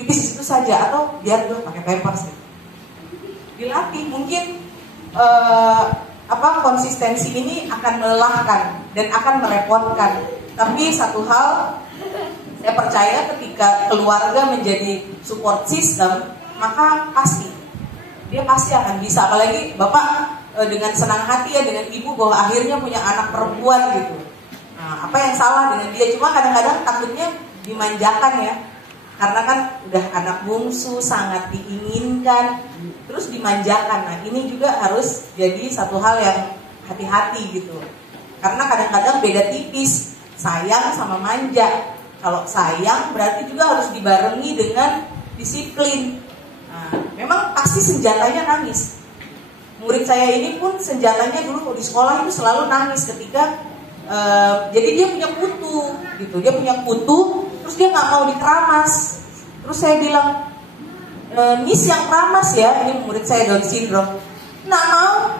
pipis itu saja, atau biar udah pakai pampers. Dilatih, mungkin konsistensi ini akan melelahkan dan akan merepotkan. Tapi satu hal, saya percaya ketika keluarga menjadi support system, maka dia pasti akan bisa. Apalagi bapak dengan senang hati ya dengan ibu bahwa akhirnya punya anak perempuan gitu. Nah, apa yang salah dengan dia? Cuma kadang-kadang takutnya dimanjakan ya, karena kan udah anak bungsu, sangat diinginkan, terus dimanjakan. Nah, ini juga harus jadi satu hal yang hati-hati gitu. Karena kadang-kadang beda tipis, sayang sama manja. Kalau sayang berarti juga harus dibarengi dengan disiplin. Nah, memang pasti senjatanya nangis. Murid saya ini pun senjatanya dulu di sekolah itu selalu nangis ketika jadi dia punya kutu gitu. Dia punya kutu, terus dia nggak mau dikeramas. Terus saya bilang, Miss yang keramas ya, ini murid saya Down syndrome. Nggak mau,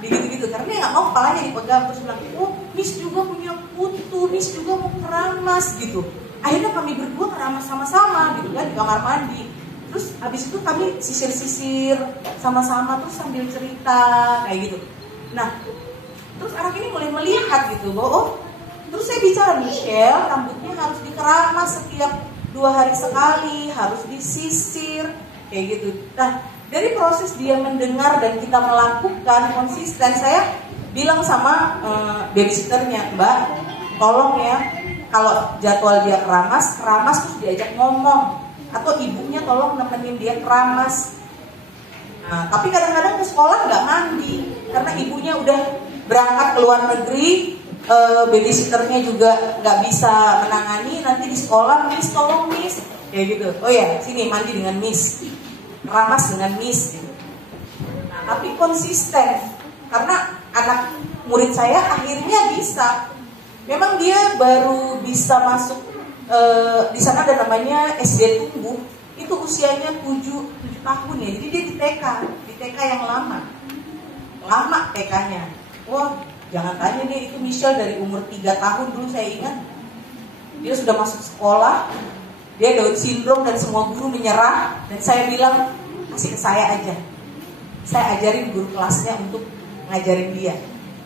gitu-gitu. Karena dia nggak mau kepalanya dipegang. Terus bilang, oh Miss juga punya kutu, Miss juga mau keramas gitu. Akhirnya kami berdua keramas sama-sama gitu kan di kamar mandi. Terus habis itu kami sisir-sisir sama-sama, terus sambil cerita kayak gitu. Nah, terus anak ini mulai melihat gitu bahwa terus saya bicara, Michelle, rambutnya harus dikeramas setiap 2 hari sekali, harus disisir kayak gitu. Nah, dari proses dia mendengar dan kita melakukan konsisten, saya bilang sama babysitternya, Mbak, tolong ya, kalau jadwal dia keramas terus diajak ngomong. Atau ibunya tolong nemenin dia keramas. Nah, tapi kadang-kadang ke sekolah nggak mandi karena ibunya udah berangkat ke luar negeri, babysitternya juga nggak bisa menangani. Nanti di sekolah, Miss tolong Miss, kayak gitu. Oh ya, sini mandi dengan Miss, keramas dengan Miss. Gitu. Nah, tapi konsisten karena anak murid saya akhirnya bisa. Memang dia baru bisa masuk. Di sana ada namanya SD tumbuh, itu usianya 7 tahun ya, jadi dia di TK yang lama TK-nya. Wah, jangan tanya deh, itu Michelle dari umur 3 tahun dulu saya ingat, dia sudah masuk sekolah, dia Down syndrome dan semua guru menyerah, dan saya bilang kasih ke saya aja, saya ajarin guru kelasnya untuk ngajarin dia,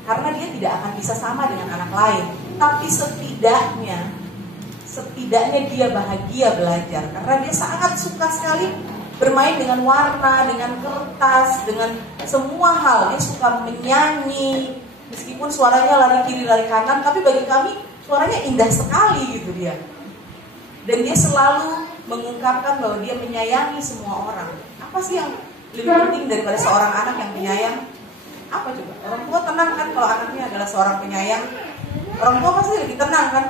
karena dia tidak akan bisa sama dengan anak lain, tapi setidaknya dia bahagia belajar karena dia sangat suka sekali bermain dengan warna, dengan kertas, dengan semua hal. Dia suka menyanyi meskipun suaranya lari kiri lari kanan, tapi bagi kami suaranya indah sekali gitu dia. Dan dia selalu mengungkapkan bahwa dia menyayangi semua orang. Apa sih yang lebih penting daripada seorang anak yang penyayang? Apa coba? Orang tua tenang kan kalau anaknya adalah seorang penyayang. Orang tua pasti lebih tenang kan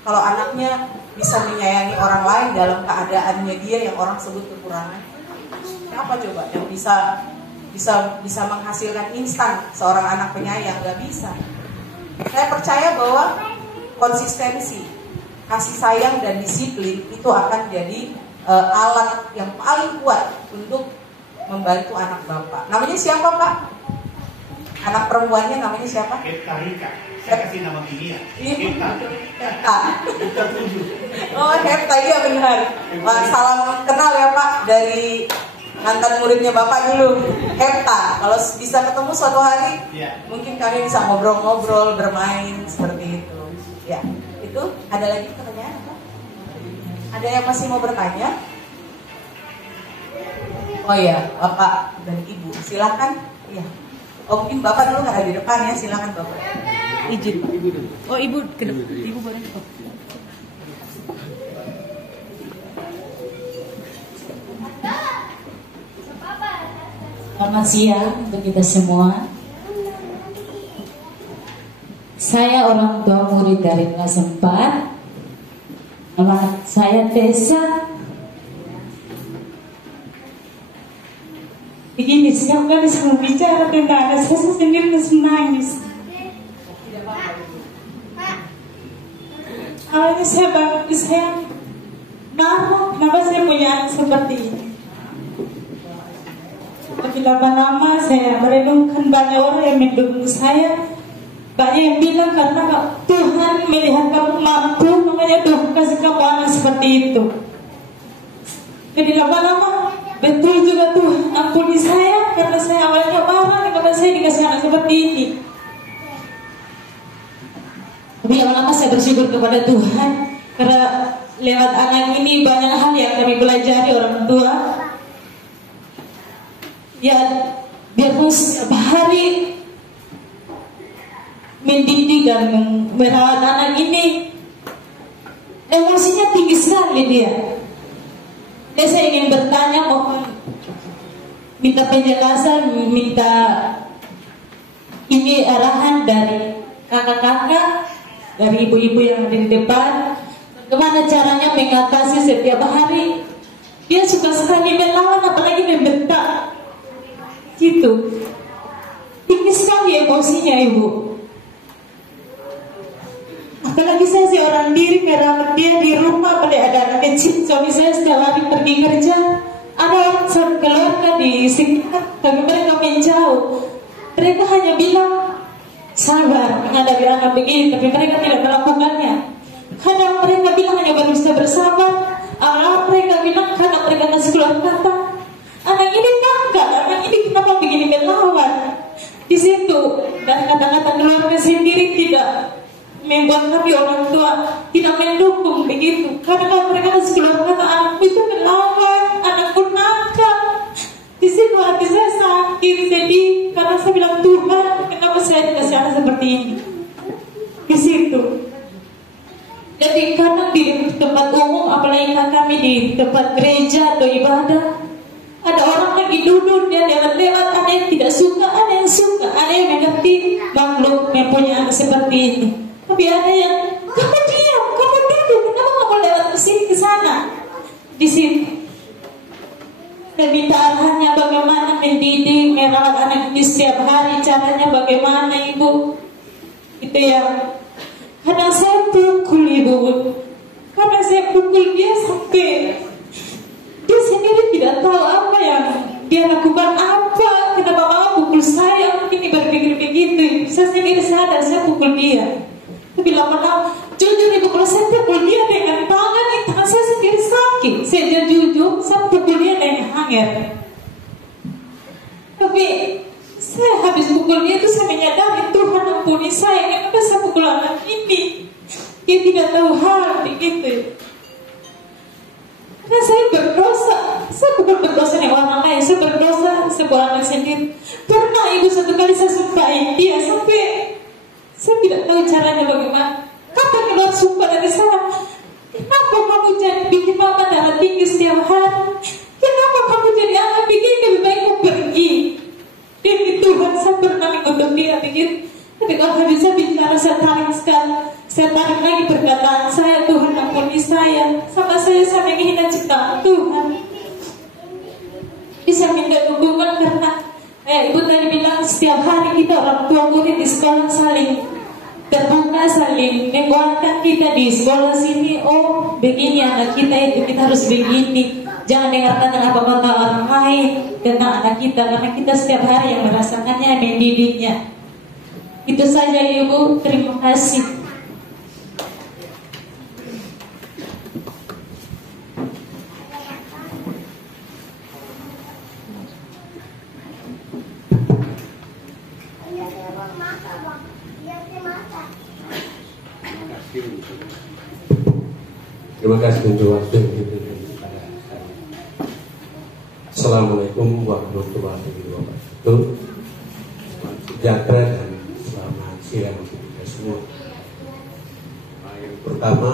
kalau anaknya bisa menyayangi orang lain dalam keadaannya dia yang orang sebut kekurangan. Apa coba yang bisa menghasilkan instan seorang anak penyayang? Gak bisa. Saya percaya bahwa konsistensi, kasih sayang dan disiplin itu akan jadi alat yang paling kuat untuk membantu anak bapak. Namanya siapa Pak? Anak perempuannya namanya siapa? Hepta Rika. Saya kasih nama kimia. Hepta. Oh Hepta, iya benar. Wah, salam kenal ya Pak dari mantan muridnya Bapak dulu. Hepta. Kalau bisa ketemu suatu hari, mungkin kami bisa ngobrol-ngobrol, bermain seperti itu. Ya, itu ada lagi pertanyaan apa? Ada yang masih mau bertanya? Oh ya, Bapak dan Ibu, silakan. Ya. Oh mungkin Bapak dulu karena di depan ya, silakan Bapak. Izin. Oh Ibu ke depan. Ibu boleh. Selamat siang untuk kita semua. Saya orang tua murid dari kelas 4. Nama saya Tessa. Begini, setiap kali saya bicara tentang anak saya sendiri masih nangis. Awalnya saya marah, kenapa saya punya anak seperti ini. Tapi lama-lama saya merenungkan banyak orang yang mendukung saya. Banyak yang bilang karena Tuhan melihat kamu mampu, makanya Tuhan kasih kamu anak seperti itu. Jadi lama-lama betul juga Tuhan ampuni saya, karena saya awalnya marah kenapa saya dikasih anak seperti ini. Tapi lama-lama saya bersyukur kepada Tuhan, karena lewat anak ini banyak hal yang kami pelajari orang tua. Ya, biarpun setiap hari mendidik dan merawat anak ini, emosinya tinggi sekali dia. Saya ingin bertanya, mohon minta penjelasan, minta ini arahan dari kakak-kakak, dari ibu-ibu yang ada di depan, bagaimana caranya mengatasi setiap hari. Dia suka sekali melawan, apalagi membentak gitu. Tinggi sekali emosinya ibu. Apalagi saya seorang diri, merawat dia di rumah, pada ada anak kecil. Suami saya setiap hari pergi kerja, ada orang keluarga di sekitar, tapi mereka menjauh. Mereka hanya bilang sabar menghadapi anak begini, tapi mereka tidak melakukannya. Kadang mereka bilang hanya berusaha bersabar, mereka bilang karena mereka kasih keluar kata, anak ini bangga, anak ini kenapa begini melawan. Di situ dan kata-kata keluarga sendiri tidak membuat kami orang tua tidak mendukung begitu, karena mereka kasih keluar kata anakku itu melawan, anakku nakal. Di situ hati saya sakit, sedih, karena saya bilang Tuhan, kenapa saya dikasih anak seperti ini. Di situ. Jadi kadang di tempat umum, apalagi kami di tempat gereja atau ibadah, ada orang lagi duduk, dia lewat-lewat, ada yang tidak suka, ada yang suka, ada yang mengerti makhluk mempunyai anak seperti ini. Tapi ada yang, kamu diam, kamu duduk, kenapa kamu lewat ke sini, ke sana, di sini. Dan minta arahannya bagaimana mendidik, merawat anak ini setiap hari, caranya bagaimana ibu. Itu yang kadang saya pukul ibu, kadang saya pukul dia sampai dia sendiri tidak tahu apa yang dia lakukan, apa, kenapa mama pukul saya, mungkin dia berpikir begitu. Saya sendiri sadar saya pukul dia. Tapi lama-lama, jujur ibu, kalau saya pukul dia dengan tangan, tangan saya sendiri sakit. Saya jujur, saya pukul dia dengan hangat. Tapi saya habis pukul dia itu saya menyadari Tuhan ampuni saya, kenapa saya pukul anak ini? Dia tidak tahu hal begitu. Karena saya berdosa, saya bukan berdosa dengan orang lain, saya berdosa sebuah anak sendiri. Pernah ibu satu kali saya sumpahin dia sampai saya tidak tahu caranya bagaimana. Kapan keluar sumpah dari sana? Kenapa kamu jadi bikin mama darah tinggi setiap hari? Kenapa kamu jadi anak bikin lebih baik kamu pergi? Demi Tuhan saya pernah mengundang dia begitu. Tapi kalau habis saya bicara saya tarik sekali. Saya tarik lagi perkataan saya, Tuhan ampuni saya. Sama saya menghina ciptaan Tuhan. Bisa minta dukungan karena ibu tadi bilang setiap hari kita orang tua murid di sekolah saling terbuka, saling menguatkan kita di sekolah sini. Oh begini anak kita itu, kita harus begini. Jangan dengarkan apa kata orang lain tentang anak kita, karena kita setiap hari yang merasakannya, mendidiknya. Itu saja ibu, terima kasih. Terima kasih untuk waktu yang diberikan kepada saya. Assalamualaikum warahmatullahi wabarakatuh. Sejahtera dan selamat siang untuk kita semua. Yang pertama,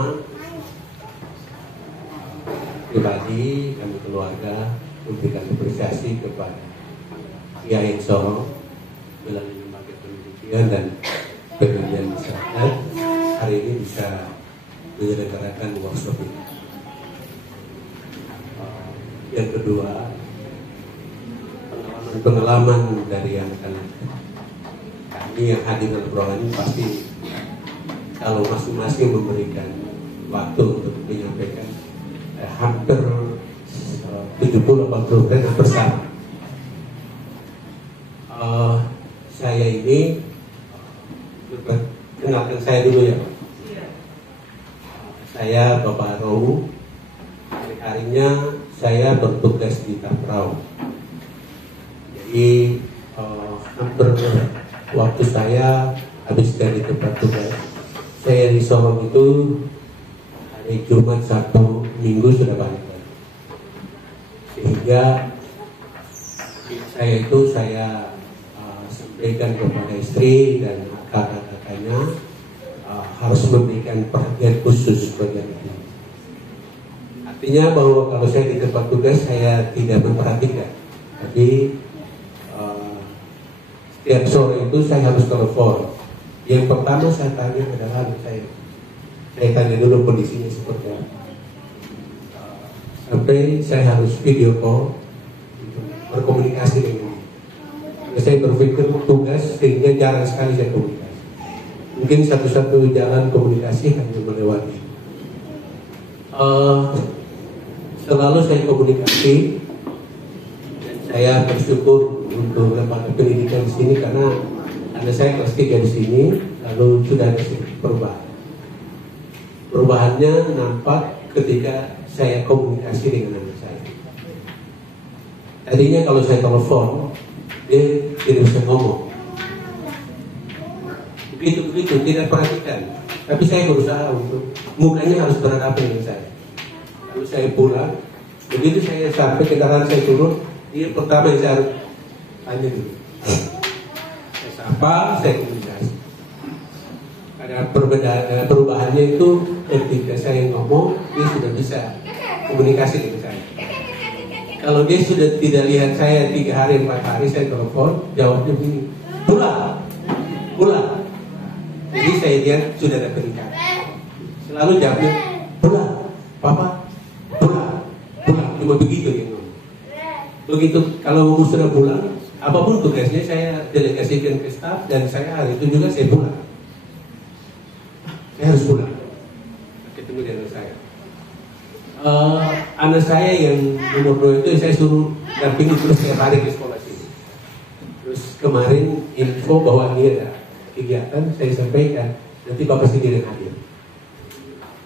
pribadi kami keluarga memberikan apresiasi kepada Kiai Sorong melalui lembaga pendidikan dan pengabdian masyarakat hari ini bisa menyelenggarakan workshop ini. Yang kedua, pengalaman dari yang kami yang hadir dalam program ini pasti kalau masing-masing memberikan waktu untuk menyampaikan hampir 70-80% bersama. saya Bapak Rowu. Hari-harinya saya bertugas di Taprau. Jadi hampir waktu saya habis dari tempat tugas, saya di Sorong itu hari Jumat, Sabtu, Minggu sudah balik. Sehingga saya sampaikan kepada istri dan kakak-kakaknya harus memberikan perhatian khusus bagian ini. Artinya bahwa kalau saya di tempat tugas saya tidak memperhatikan, tapi setiap sore itu saya harus telepon. Yang pertama saya tanya adalah saya tanya dulu kondisinya seperti apa. Sampai saya harus video call berkomunikasi dengan dia. Saya berpikir tugas sehingga jarang sekali saya komunikasi. Mungkin satu-satu jalan komunikasi hanya melewati. Selalu saya komunikasi. Saya bersyukur untuk lembaga pendidikan di sini karena anak saya kelas 3 di sini, lalu sudah ada perubahan. Perubahannya nampak ketika saya komunikasi dengan anak saya. Tadinya kalau saya telepon, dia tidak bisa ngomong. Begitu, tidak perhatikan. Tapi saya berusaha untuk mukanya harus berhadapan dengan saya. Lalu saya pulang, begitu saya sampai kendaraan saya turun, dia pertama yang saya tanya dulu. Saya sapa, saya komunikasi. Ada perubahannya itu ketika saya ngomong, dia sudah bisa komunikasi dengan saya. Kalau dia sudah tidak lihat saya 3 hari, 4 hari, saya telepon, jawabnya begini, pulang. Jadi saya lihat sudah ada peningkatan. Selalu jawabnya, pulang, papa, pulang. Cuma begitu dia ngomong. Begitu kalau sudah pulang, apapun tugasnya saya delegasikan ke staf dan saya hari itu juga saya pulang. Saya harus pulang ketemu dengan saya. Anak saya yang nomor 2 itu saya suruh dampingi terus setiap hari ke sekolah sini. Terus kemarin info bahwa ini ada kegiatan, saya sampaikan nanti bapak sendiri yang hadir.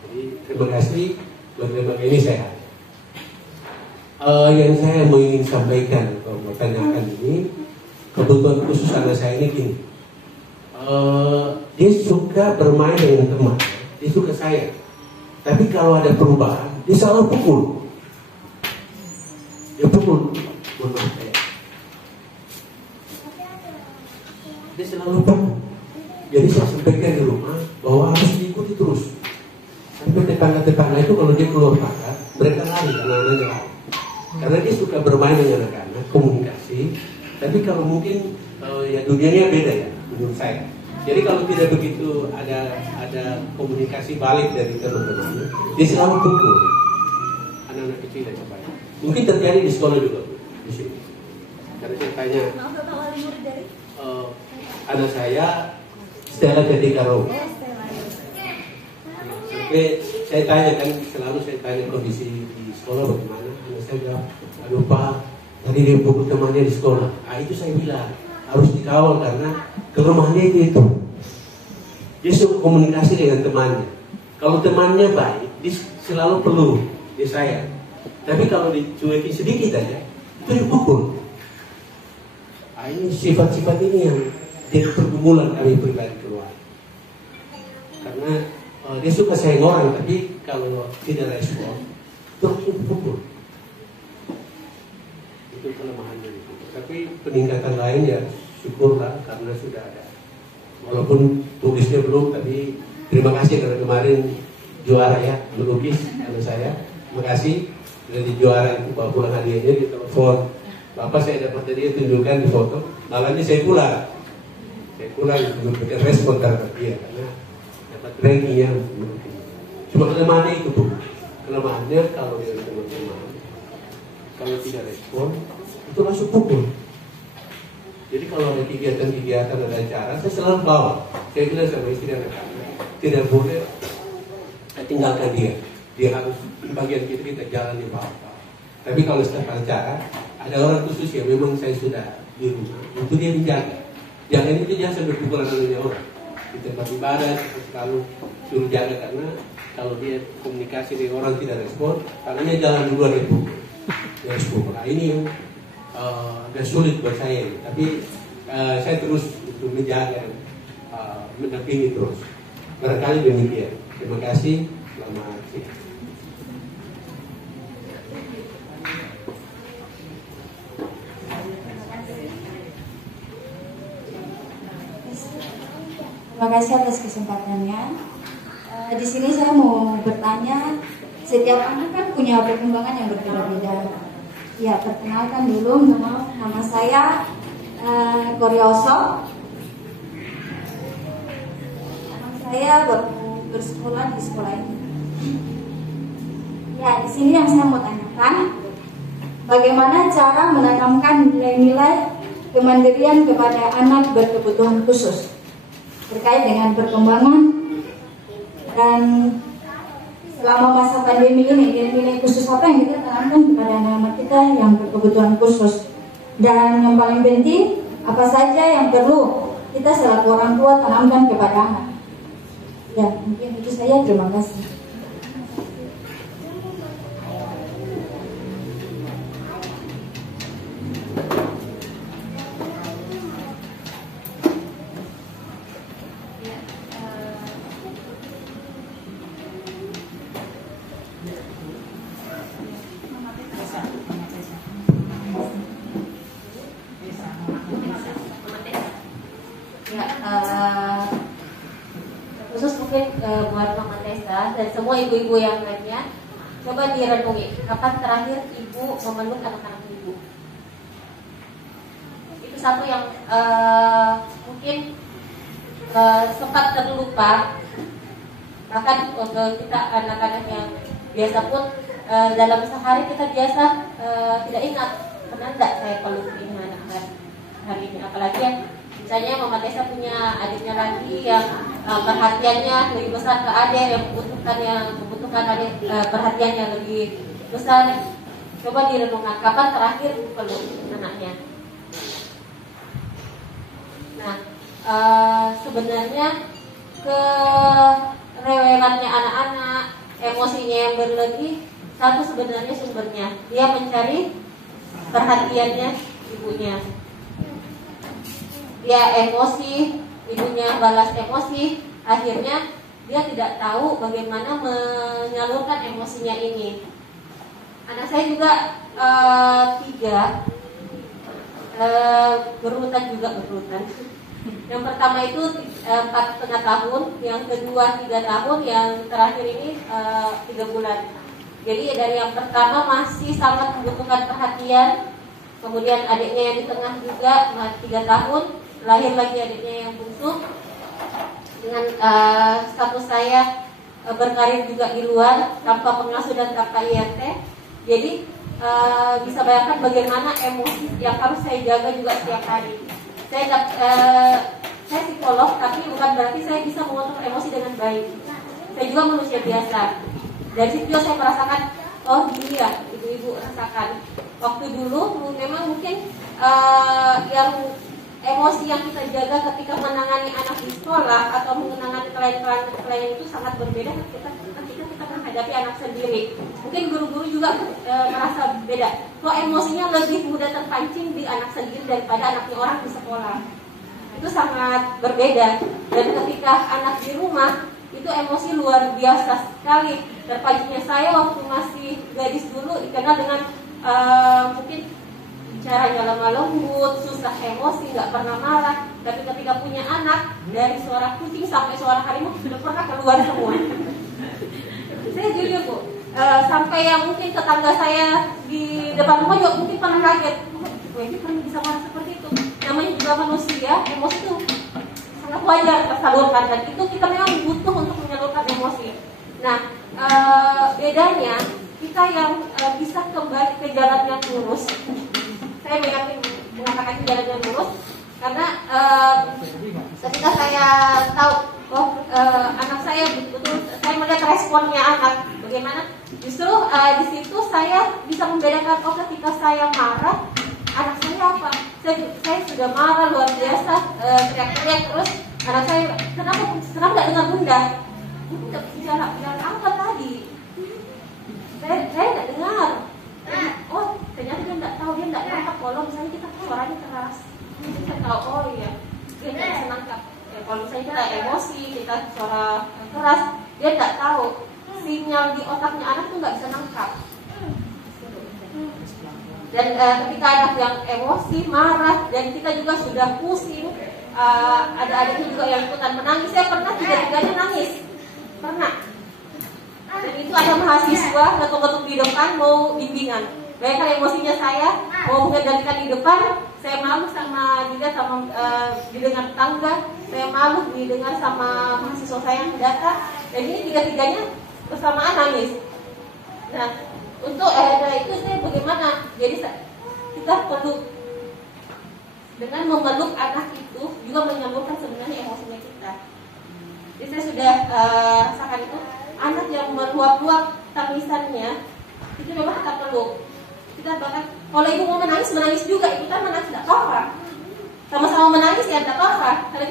Jadi terima kasih buat lembaga ini saya hadir. Yang saya mau ingin sampaikan atau mau tanyakan ini, kebutuhan khusus anak saya ini gini. Dia suka bermain dengan teman, dia suka saya. Tapi kalau ada perubahan, dia selalu pukul. Dia pukul, mohon maaf saya. Dia selalu pukul. Jadi saya sampaikan di rumah bahwa harus diikuti terus. Sampai tetangga-tetangga itu kalau dia keluar pagar, mereka lari karena anaknya lari. Karena dia suka bermain dengan anak-anak, komunikasi. Tapi kalau mungkin ya dunianya beda ya menurut saya. Jadi kalau tidak begitu ada komunikasi balik dari teman-temannya, dia selalu pukul anak-anak kecil dan sebagainya. Mungkin terjadi di sekolah juga di sini. Karena saya tanya, anak saya Stella Ketika Row. Sampai saya tanya kan, selalu saya tanya kondisi di sekolah bagaimana. Anak saya bilang, aduh Pak, tadi dia pukul temannya di sekolah. Itu saya bilang harus dikawal karena kelemahannya itu. Dia suka komunikasi dengan temannya. Kalau temannya baik, dia selalu perlu dia sayang. Tapi kalau dicuekin sedikit aja, itu dipukul. Ini sifat-sifat ini yang jadi pergumulan kami pribadi keluar. Karena dia suka sayang orang, tapi kalau tidak respon, terus dipukul. Itu kelemahannya itu. Tapi peningkatan lain ya syukurlah karena sudah ada. Walaupun tulisnya belum, tapi terima kasih karena kemarin juara ya melukis anak saya. Terima kasih sudah di juara itu, bawa pulang hadiahnya di telepon. Bapak saya dapat tadi tunjukkan di foto. Malamnya saya pulang memberikan respon terhadap dia karena dapat rankingnya. Cuma kelemahannya itu Bu. Kelemahannya kalau dia teman-teman, kalau tidak respon itu langsung pukul. Jadi kalau ada kegiatan-kegiatan, ada acara, saya selalu bawa. Saya bilang sama istri anak-anak, tidak boleh tinggalkan dia. Dia harus di bagian kita jalan di bawah. Tapi kalau setiap acara, ada orang khusus yang memang saya sudah di rumah, itu dia menjaga. Jangan itu jangan sampai pukul anaknya orang. Di tempat ibadah, saya selalu suruh jaga karena kalau dia komunikasi dengan orang tidak respon, tangannya jalan duluan itu dia respon. Nah ini agak sulit buat saya, tapi saya terus untuk menjaga, mendampingi terus. Barangkali demikian. Terima kasih. Selamat siang. Terima kasih atas kesempatannya. Di sini saya mau bertanya, setiap anak kan punya perkembangan yang berbeda-beda. Ya, perkenalkan dulu, nama saya Koryoso. Anak saya baru bersekolah di sekolah ini. Ya, di sini yang saya mau tanyakan, bagaimana cara menanamkan nilai-nilai kemandirian kepada anak berkebutuhan khusus terkait dengan perkembangan dan selama masa pandemi ini, nilai-nilai khusus apa yang kita tanamkan kepada anak-anak kita yang berkebutuhan khusus, dan yang paling penting apa saja yang perlu kita selaku orang tua tanamkan kepada anak. Ya, mungkin itu saja. Terima kasih. Khusus mungkin buat Mama Tessa dan semua ibu-ibu yang lainnya, coba direnungi kapan terakhir ibu memeluk anak-anak ibu. Itu satu yang mungkin sempat terlupa. Bahkan untuk kita anak-anak yang biasa pun dalam sehari kita biasa tidak ingat pernah enggak saya peluk ini anak hari ini. Apalagi yang misalnya Mama Tessa punya adiknya lagi yang perhatiannya lebih besar ke adik, yang membutuhkan adik perhatian yang lebih besar. Coba direnungkan kapan terakhir peluk anaknya. Nah, sebenarnya kerewelannya anak-anak, emosinya yang berlebih, satu sebenarnya sumbernya dia mencari perhatiannya ibunya. Dia emosi, ibunya balas emosi, akhirnya dia tidak tahu bagaimana menyalurkan emosinya ini. Anak saya juga 3 berurutan. Yang pertama itu 4,5 tahun, yang kedua 3 tahun, yang terakhir ini 3 bulan. Jadi dari yang pertama masih sangat membutuhkan perhatian, kemudian adiknya yang di tengah juga 3 tahun. Lahir lagi adiknya yang bungsu. Dengan status saya berkarir juga di luar tanpa pengasuh dan tanpa IRT, jadi bisa bayangkan bagaimana emosi yang harus saya jaga juga setiap hari. Saya psikolog, tapi bukan berarti saya bisa mengontrol emosi dengan baik. Saya juga manusia biasa. Dari situ saya merasakan, oh iya, ibu-ibu rasakan. Waktu dulu memang mungkin yang emosi yang kita jaga ketika menangani anak di sekolah atau menangani klien itu sangat berbeda ketika kita menghadapi anak sendiri. Mungkin guru-guru juga merasa beda. Kok emosinya lebih mudah terpancing di anak sendiri daripada anaknya orang di sekolah. Itu sangat berbeda. Dan ketika anak di rumah, itu emosi luar biasa sekali. Terpancingnya saya waktu masih gadis dulu dikenal dengan mungkin caranya lemah lembut, susah emosi, nggak pernah marah. Tapi ketika punya anak, dari suara kucing sampai suara harimau sudah pernah keluar semua. Saya jujur Bu, sampai yang mungkin tetangga saya di depan rumah juga mungkin pernah kaget. Oh, ini pernah bisa marah seperti itu. Namanya juga manusia, emosi itu sangat wajar tersalurkan, dan itu kita memang butuh untuk menyalurkan emosi. Nah, bedanya kita yang bisa kembali ke jalan yang lurus. Saya mengatakan jalan yang lurus karena ketika saya tahu anak saya betul-betul, saya melihat responnya anak bagaimana, justru di situ saya bisa membedakan, oh ketika saya marah anak saya apa, saya sudah marah luar biasa, teriak-teriak terus, anak saya kenapa nggak dengar bunda, Nggak bicara apa tadi? Saya nggak dengar. Oh, ternyata dia nggak tahu, dia nggak nangkap kalau misalnya kita suaranya keras. Saya tahu, oh iya, dia nggak bisa nangkap. Ya, kalau misalnya kita emosi, kita suara keras, dia nggak tahu. Sinyal di otaknya anak tuh nggak bisa nangkap. Dan ketika anak yang emosi, marah, dan kita juga sudah pusing, ada adiknya juga yang ikutan menangis. Saya pernah tiga-tiganya nangis, pernah. Dan itu ada mahasiswa ngetuk-ngetuk di depan mau bimbingan. Bayangkan emosinya saya mau mengendalikan di depan, saya malu sama juga sama didengar tetangga, saya malu didengar sama mahasiswa saya yang datang. Dan ini tiga-tiganya bersamaan nangis. Nah, untuk itu saya bagaimana? Jadi kita perlu dengan memeluk anak itu juga menyalurkan sebenarnya emosinya kita. Jadi saya sudah rasakan itu, anak yang meluap-luap tangisannya itu memang kita peluk. Kita bahkan kalau ibu mau menangis juga, ikutan menangis tidak apa-apa. Sama-sama menangis ya tidak apa-apa. Karena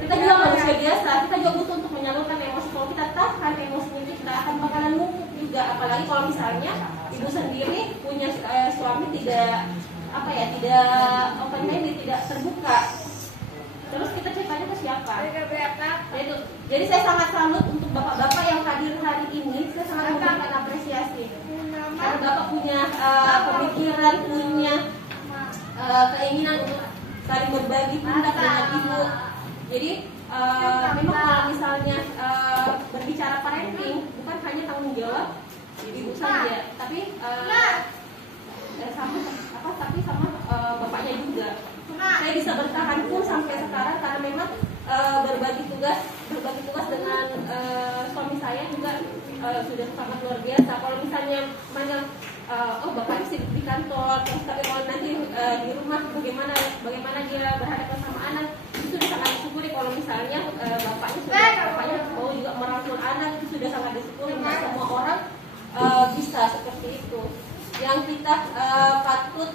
kita juga manusia biasa, kita juga butuh untuk menyalurkan emosi. Kalau kita tahan emosinya kita akan bakalan numpuk juga. Apalagi kalau misalnya ibu sendiri punya suami tidak open minded, tidak terbuka. Terus kita ceritanya ke siapa? Jadi saya sangat salut untuk bapak-bapak yang hadir hari ini. Saya sangat memberikan apresiasi. Karena bapak punya pemikiran, punya keinginan untuk saling berbagi pundak dengan ibu. Jadi memang kalau misalnya berbicara parenting bukan hanya tanggung jawab ibu saja, tapi sama bapaknya juga. Saya bisa bertahan pun sampai sekarang karena memang berbagi tugas dengan suami saya juga sudah sangat luar biasa. Kalau misalnya bapak sibuk di kantor, terus tapi kalau nanti di rumah bagaimana dia berhadapan sama anak, itu sudah sangat disyukuri. Kalau misalnya bapaknya mau juga merangkul anak, itu sudah sangat disyukuri. Nah, semua orang bisa seperti itu. Yang kita patut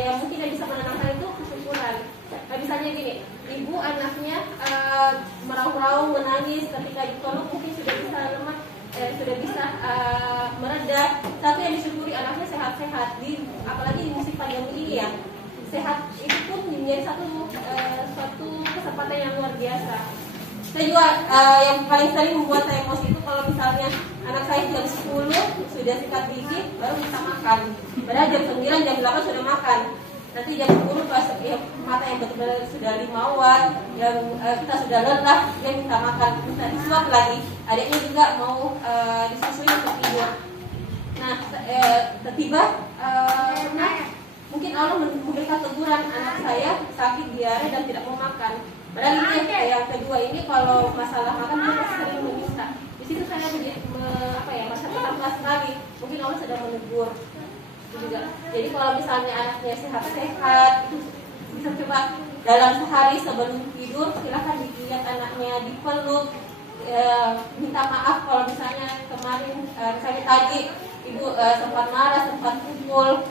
yang mungkin yang bisa menenangkan itu kesyukuran. Misalnya gini, ibu anaknya meraung-raung menangis ketika ditolong mungkin sudah bisa lemah, sudah bisa mereda. Satu yang disyukuri anaknya sehat-sehat, apalagi di musim pandemi ini ya, sehat itu pun menjadi suatu kesempatan yang luar biasa. Saya juga yang paling sering membuat saya emosi itu kalau misalnya anak saya jam 10 sudah sikat gigi baru kita makan. Padahal jam 9, jam 8 sudah makan. Nanti jam 10 pas mata yang betul-betul sudah 5 watt, yang kita sudah lelah, dia minta makan, minta disuap lagi. Adiknya juga mau disusui untuk tidur. Nah, tiba-tiba mungkin Allah memberikan teguran, anak saya sakit diare dan tidak mau makan. Padahal ini yang kedua ini kalau masalah makan dia masih sering meminta. Di situ saya merasa tertambah sekali. Mungkin Allah sedang menegur juga. Jadi kalau misalnya anaknya sehat-sehat, itu bisa coba dalam sehari sebelum tidur silakan dilihat anaknya, dipeluk, minta maaf kalau misalnya kemarin misalnya tadi ibu sempat marah, sempat pukul.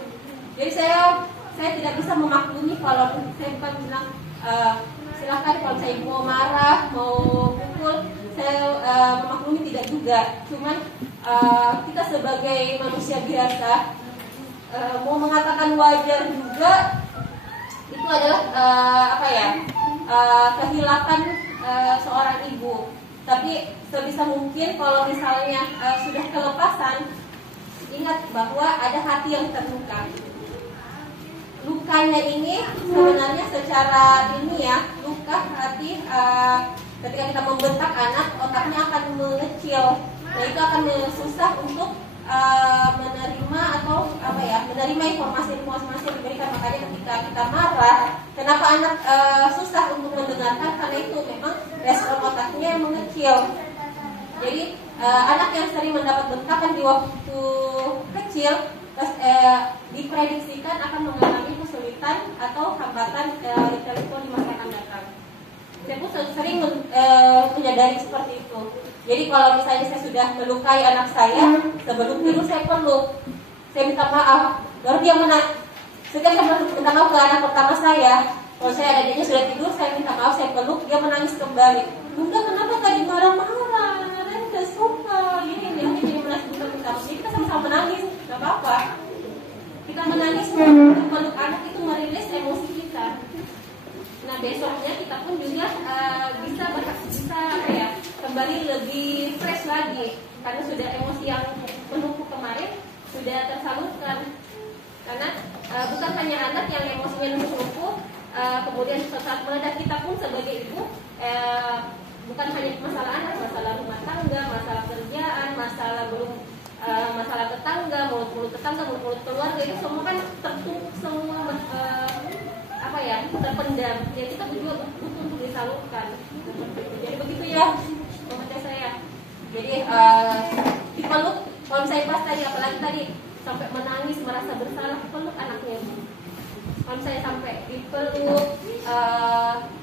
Jadi saya tidak bisa memaklumi kalau saya bukan bilang silakan kalau saya mau marah, mau pukul, saya memaklumi tidak juga. Cuman kita sebagai manusia biasa mau mengatakan wajar juga itu adalah kehilapan seorang ibu. Tapi sebisa mungkin kalau misalnya sudah kelepasan, ingat bahwa ada hati yang terluka. Lukanya ini sebenarnya secara luka hati ketika kita membentak anak, otaknya akan mengecil. Nah, itu akan susah untuk menerima menerima informasi yang diberikan. Makanya ketika kita marah, kenapa anak susah untuk mendengarkan? Karena itu memang respon otaknya yang mengecil. Jadi anak yang sering mendapat bentakan di waktu kecil diprediksikan akan mengalami kesulitan atau hambatan intelektual di masa akan datang. Saya pun sering menyadari seperti itu. Jadi kalau misalnya saya sudah melukai anak saya, sebelum tidur saya peluk, saya minta maaf. Baru dia setiap saya minta maaf ke anak pertama saya, kalau saya adiknya sudah tidur, saya minta maaf, saya peluk, dia menangis kembali. Bunda, kenapa tadi marah-marah? menangis, nggak apa-apa. Kita menangis, peluk anak itu merilis emosi kita. Nah besoknya kita pun juga bisa kembali lebih fresh lagi, karena sudah emosi yang menumpuk kemarin sudah tersalurkan. Karena bukan hanya anak yang emosinya numpuk-numpuk, kemudian saat meledak, kita pun sebagai ibu bukan hanya masalah anak, masalah rumah tangga, masalah kerjaan, masalah tetangga, mulut-mulut tetangga, mulut-mulut keluarga, itu semua kan tertumpuk semua terpendam. Jadi kita juga butuh untuk disalurkan. Jadi begitu ya komentar saya. Jadi dipeluk, kalau misalnya pas tadi, apalagi tadi sampai menangis merasa bersalah, peluk anaknya. Kalau saya sampai dipeluk,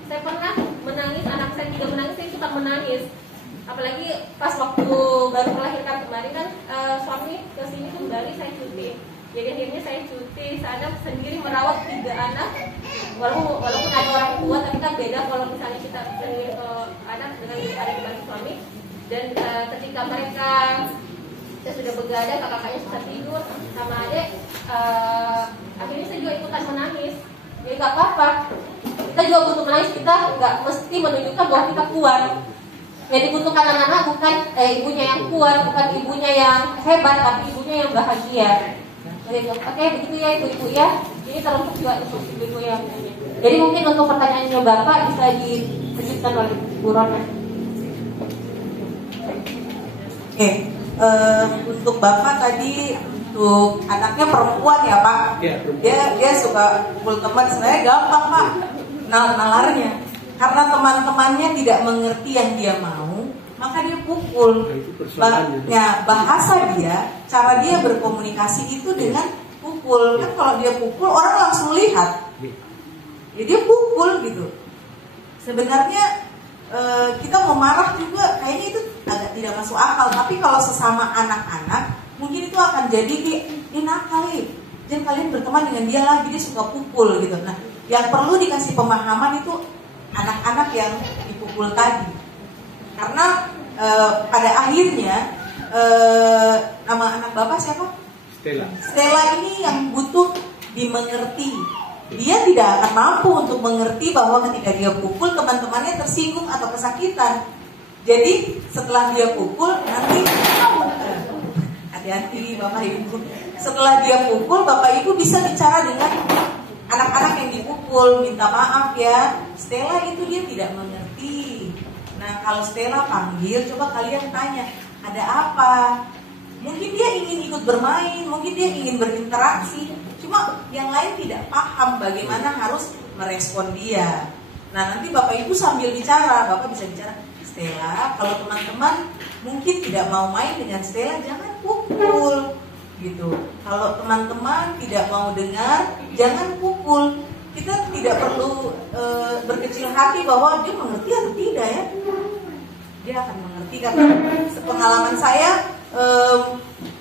saya pernah menangis, anak saya juga menangis, saya ikutan menangis. Apalagi pas waktu baru melahirkan kemarin kan, suami kesini kembali, saya cuti. Jadi akhirnya saya cuti sana sendiri merawat 3 anak. Walaupun ada orang tua, tapi kan beda kalau misalnya kita sendiri anak dengan ada dibantu suami. Dan ketika mereka saya sudah begadang, kakak-kakaknya sudah tidur sama adik, akhirnya saya juga ikutan menangis. Jadi nggak apa-apa, kita juga butuh menangis, kita nggak mesti menunjukkan bahwa kita kuat. Yang dibutuhkan anak-anak bukan ibunya yang kuat, bukan ibunya yang hebat, tapi ibunya yang bahagia. Oke, begitu ya ibu-ibu ya. Ini teruntuk juga untuk ibu-ibu yang ini. Jadi mungkin untuk pertanyaannya Bapak bisa dilanjutkan oleh Bu Rona. Oke, untuk Bapak tadi untuk anaknya perempuan ya Pak. Dia suka kumpul teman, sebenarnya gampang Pak nalarnya. Karena teman-temannya tidak mengerti yang dia mau, maka dia pukul. Bahasa dia, cara dia berkomunikasi itu dengan pukul. Kan kalau dia pukul, orang langsung lihat. Ya dia pukul gitu. Sebenarnya kita mau marah juga kayaknya itu agak tidak masuk akal. Tapi kalau sesama anak-anak, mungkin itu akan jadi dia nakal nih. Jadi kalian berteman dengan dia lagi, dia suka pukul gitu. Nah, yang perlu dikasih pemahaman itu anak-anak yang dipukul tadi. Karena pada akhirnya nama anak Bapak siapa? Stella ini yang butuh dimengerti. Dia tidak akan mampu untuk mengerti bahwa ketika dia pukul teman-temannya tersinggung atau kesakitan. Jadi setelah dia pukul nanti hati-hati Bapak Ibu. Setelah dia pukul, Bapak Ibu bisa bicara dengan anak-anak yang dipukul, minta maaf ya. Stella itu dia tidak mengerti. Nah kalau Stella panggil, coba kalian tanya, ada apa? Mungkin dia ingin ikut bermain, mungkin dia ingin berinteraksi. Cuma yang lain tidak paham bagaimana harus merespon dia. Nah nanti Bapak Ibu sambil bicara, Bapak bisa bicara, Stella, kalau teman-teman mungkin tidak mau main dengan Stella, jangan pukul gitu. Kalau teman-teman tidak mau dengar, jangan pukul. Kita tidak perlu berkecil hati bahwa dia mengerti atau tidak ya. Dia akan mengerti karena sepengalaman saya,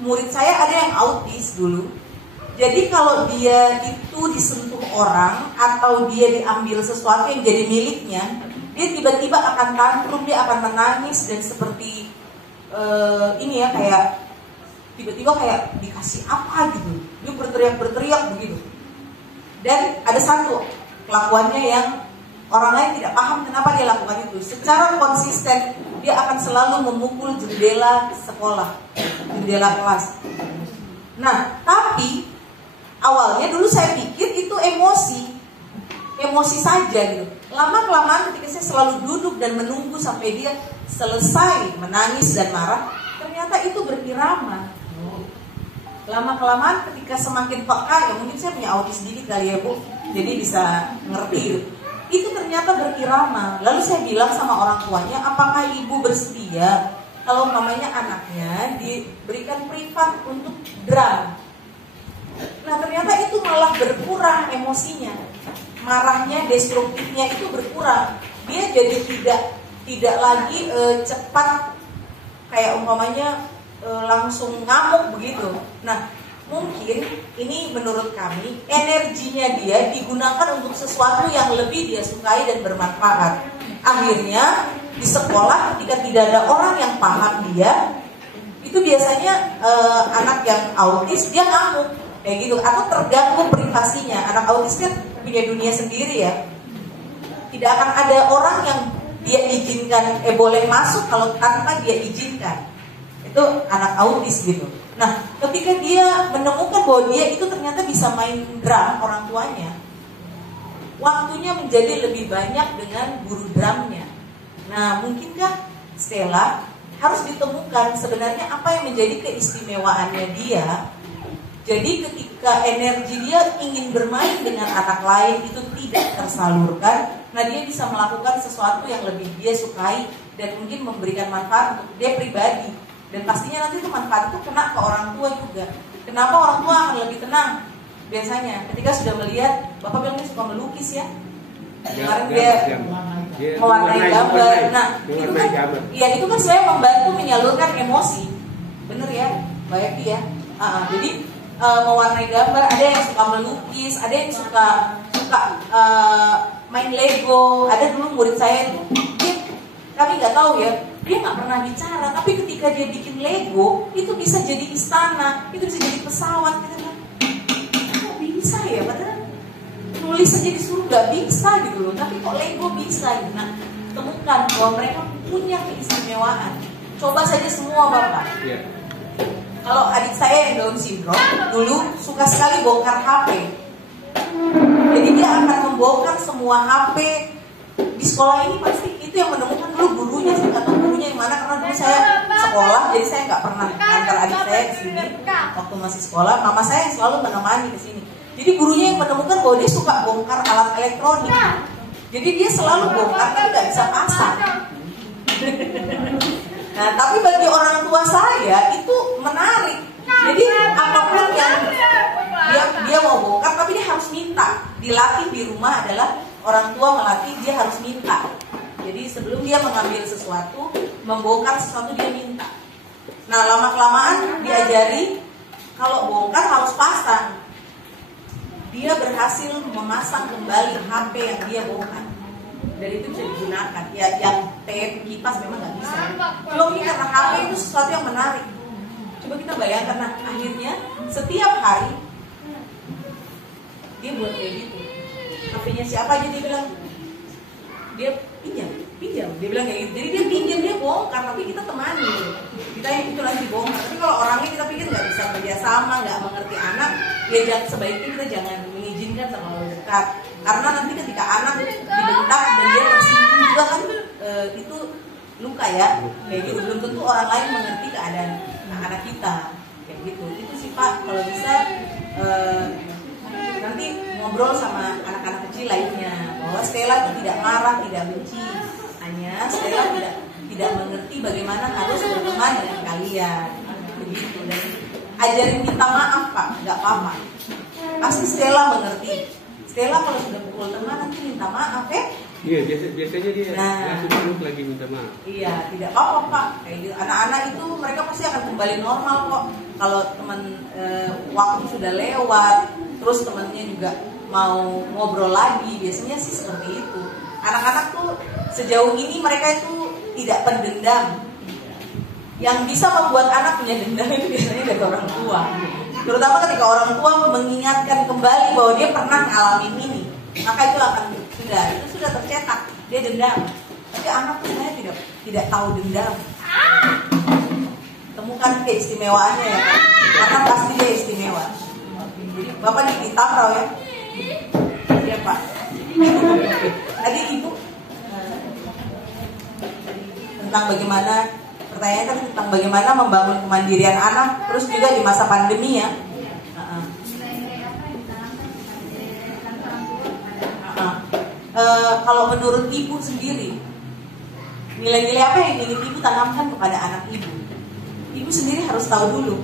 murid saya ada yang autis dulu. Jadi kalau dia itu disentuh orang atau dia diambil sesuatu yang jadi miliknya, dia tiba-tiba akan tantrum, dia akan menangis dan seperti ini ya, kayak tiba-tiba kayak dikasih apa gitu, dia berteriak begitu. Dan ada satu kelakuannya yang orang lain tidak paham kenapa dia lakukan itu. Secara konsisten dia akan selalu memukul jendela sekolah, jendela kelas. Nah, tapi awalnya dulu saya pikir itu emosi saja gitu. Lama-kelamaan ketika saya selalu duduk dan menunggu sampai dia selesai menangis dan marah, ternyata itu berirama. Lama-kelamaan ketika semakin peka, ya mungkin saya punya autis sedikit kali ya Bu, jadi bisa ngerti gitu. Itu ternyata berirama. Lalu saya bilang sama orang tuanya, apakah ibu bersedia kalau mamanya anaknya diberikan privat untuk drum? Nah ternyata itu malah berkurang emosinya, marahnya, destruktifnya itu berkurang. Dia jadi tidak lagi cepat kayak umpamanya langsung ngamuk begitu. Nah mungkin ini menurut kami energinya dia digunakan untuk sesuatu yang lebih dia sukai dan bermanfaat. Akhirnya di sekolah ketika tidak ada orang yang paham dia, itu biasanya anak yang autis dia ngamuk kayak gitu, atau terganggu privasinya. Anak autis kan punya dunia sendiri ya, tidak akan ada orang yang dia izinkan boleh masuk kalau tanpa dia izinkan. Itu anak autis gitu. Nah, ketika dia menemukan bahwa dia itu ternyata bisa main drum orang tuanya, waktunya menjadi lebih banyak dengan guru drumnya. Nah, mungkinkah Stella harus ditemukan sebenarnya apa yang menjadi keistimewaannya dia. Jadi ketika energi dia ingin bermain dengan anak lain itu tidak tersalurkan, nah dia bisa melakukan sesuatu yang lebih dia sukai dan mungkin memberikan manfaat untuk dia pribadi. Dan pastinya nanti itu manfaat itu kena ke orang tua juga. Kenapa orang tua akan lebih tenang? Biasanya ketika sudah melihat, Bapak bilang dia suka melukis ya. Kemarin dia mewarnai gambar. Nah, itu kan, ya itu kan sebenarnya membantu menyalurkan emosi. Bener ya, Mbak Evi ya. Jadi mewarnai gambar, ada yang suka melukis, ada yang suka main Lego. Ada dulu murid saya itu, kami nggak tahu ya, dia nggak pernah bicara, tapi ketika dia bikin Lego itu bisa jadi istana, itu bisa jadi pesawat. Kita bilang, kok bisa ya? Padahal nulis saja disuruh nggak bisa gitu loh, tapi kok Lego bisa gitu. Nah, temukan bahwa mereka punya keistimewaan. Coba saja semua Bapak. Kalau adik saya yang Down syndrome dulu suka sekali bongkar HP. Jadi dia akan membongkar semua HP di sekolah ini. Pasti itu yang menemukan dulu gurunya, saya nggak tahu gurunya yang mana, karena dulu saya sekolah, jadi saya nggak pernah antar adik saya ke sini waktu masih sekolah. Mama saya yang selalu menemani ke sini. Jadi gurunya yang menemukan bahwa dia suka bongkar alat elektronik. Jadi dia selalu bongkar tapi nggak bisa pasang. Nah, tapi bagi orang tua saya itu menarik. Jadi apapun yang dia mau bongkar, tapi dia harus minta. Dilatih di rumah adalah orang tua melatih dia harus minta. Jadi sebelum dia mengambil sesuatu, membongkar sesuatu dia minta. Nah, lama-kelamaan diajari kalau bongkar harus pasang. Dia berhasil memasang kembali HP yang dia bongkar. Dan itu bisa digunakan. Ya, yang tape, kipas memang nggak bisa. Cuma ini karena HP itu sesuatu yang menarik. Coba kita bayangkan, nah akhirnya setiap hari dia buat kayak gitu. HP-nya siapa aja dia bilang, dia pinjam. Dia bilang kayak gitu. Jadi dia pinjam, dia bongkar, tapi kita temani. Kita itu nanti bongkar. Tapi kalau orangnya kita pikir nggak bisa kerjasama, nggak mengerti anak, ya sebaiknya kita jangan mengizinkan sama dekat. Karena nanti ketika anak dibentak dan dia tersinggung juga kan itu luka ya. Kayak gitu, belum tentu orang lain mengerti keadaan anak kita. Kayak gitu. Itu sih Pak, kalau bisa nanti ngobrol sama anak-anak kecil lainnya bahwa Stella itu tidak marah, tidak benci. Hanya Stella tidak mengerti bagaimana harus berteman dengan kalian. Begitu. Dan ajarin minta maaf Pak, nggak apa-apa. Pasti Stella mengerti. Stella kalau sudah pukul teman nanti minta maaf ya. Iya, biasanya dia langsung peluk lagi minta maaf. Iya, tidak apa-apa Pak. Kayak gitu. Anak-anak itu mereka pasti akan kembali normal kok. Kalau teman waktu sudah lewat, terus temannya juga mau ngobrol lagi, biasanya sih seperti itu. Anak-anak tuh sejauh ini mereka itu tidak pendendam. Yang bisa membuat anak punya dendam itu biasanya dari orang tua. Terutama ketika orang tua mengingatkan kembali bahwa dia pernah ngalamin ini, maka itu akan sudah tercetak, dia dendam. Tapi anak sebenarnya tidak tahu dendam. Temukan keistimewaannya ya kan? Karena pasti dia istimewa. Jadi Bapak di Tamrau ya? Iya Pak. Tadi Ibu tentang bagaimana, pertanyaan kan tentang bagaimana membangun kemandirian anak, terus juga di masa pandemi ya. Kalau menurut Ibu sendiri, nilai-nilai apa yang ingin Ibu tanamkan kepada anak Ibu? Ibu sendiri harus tahu dulu.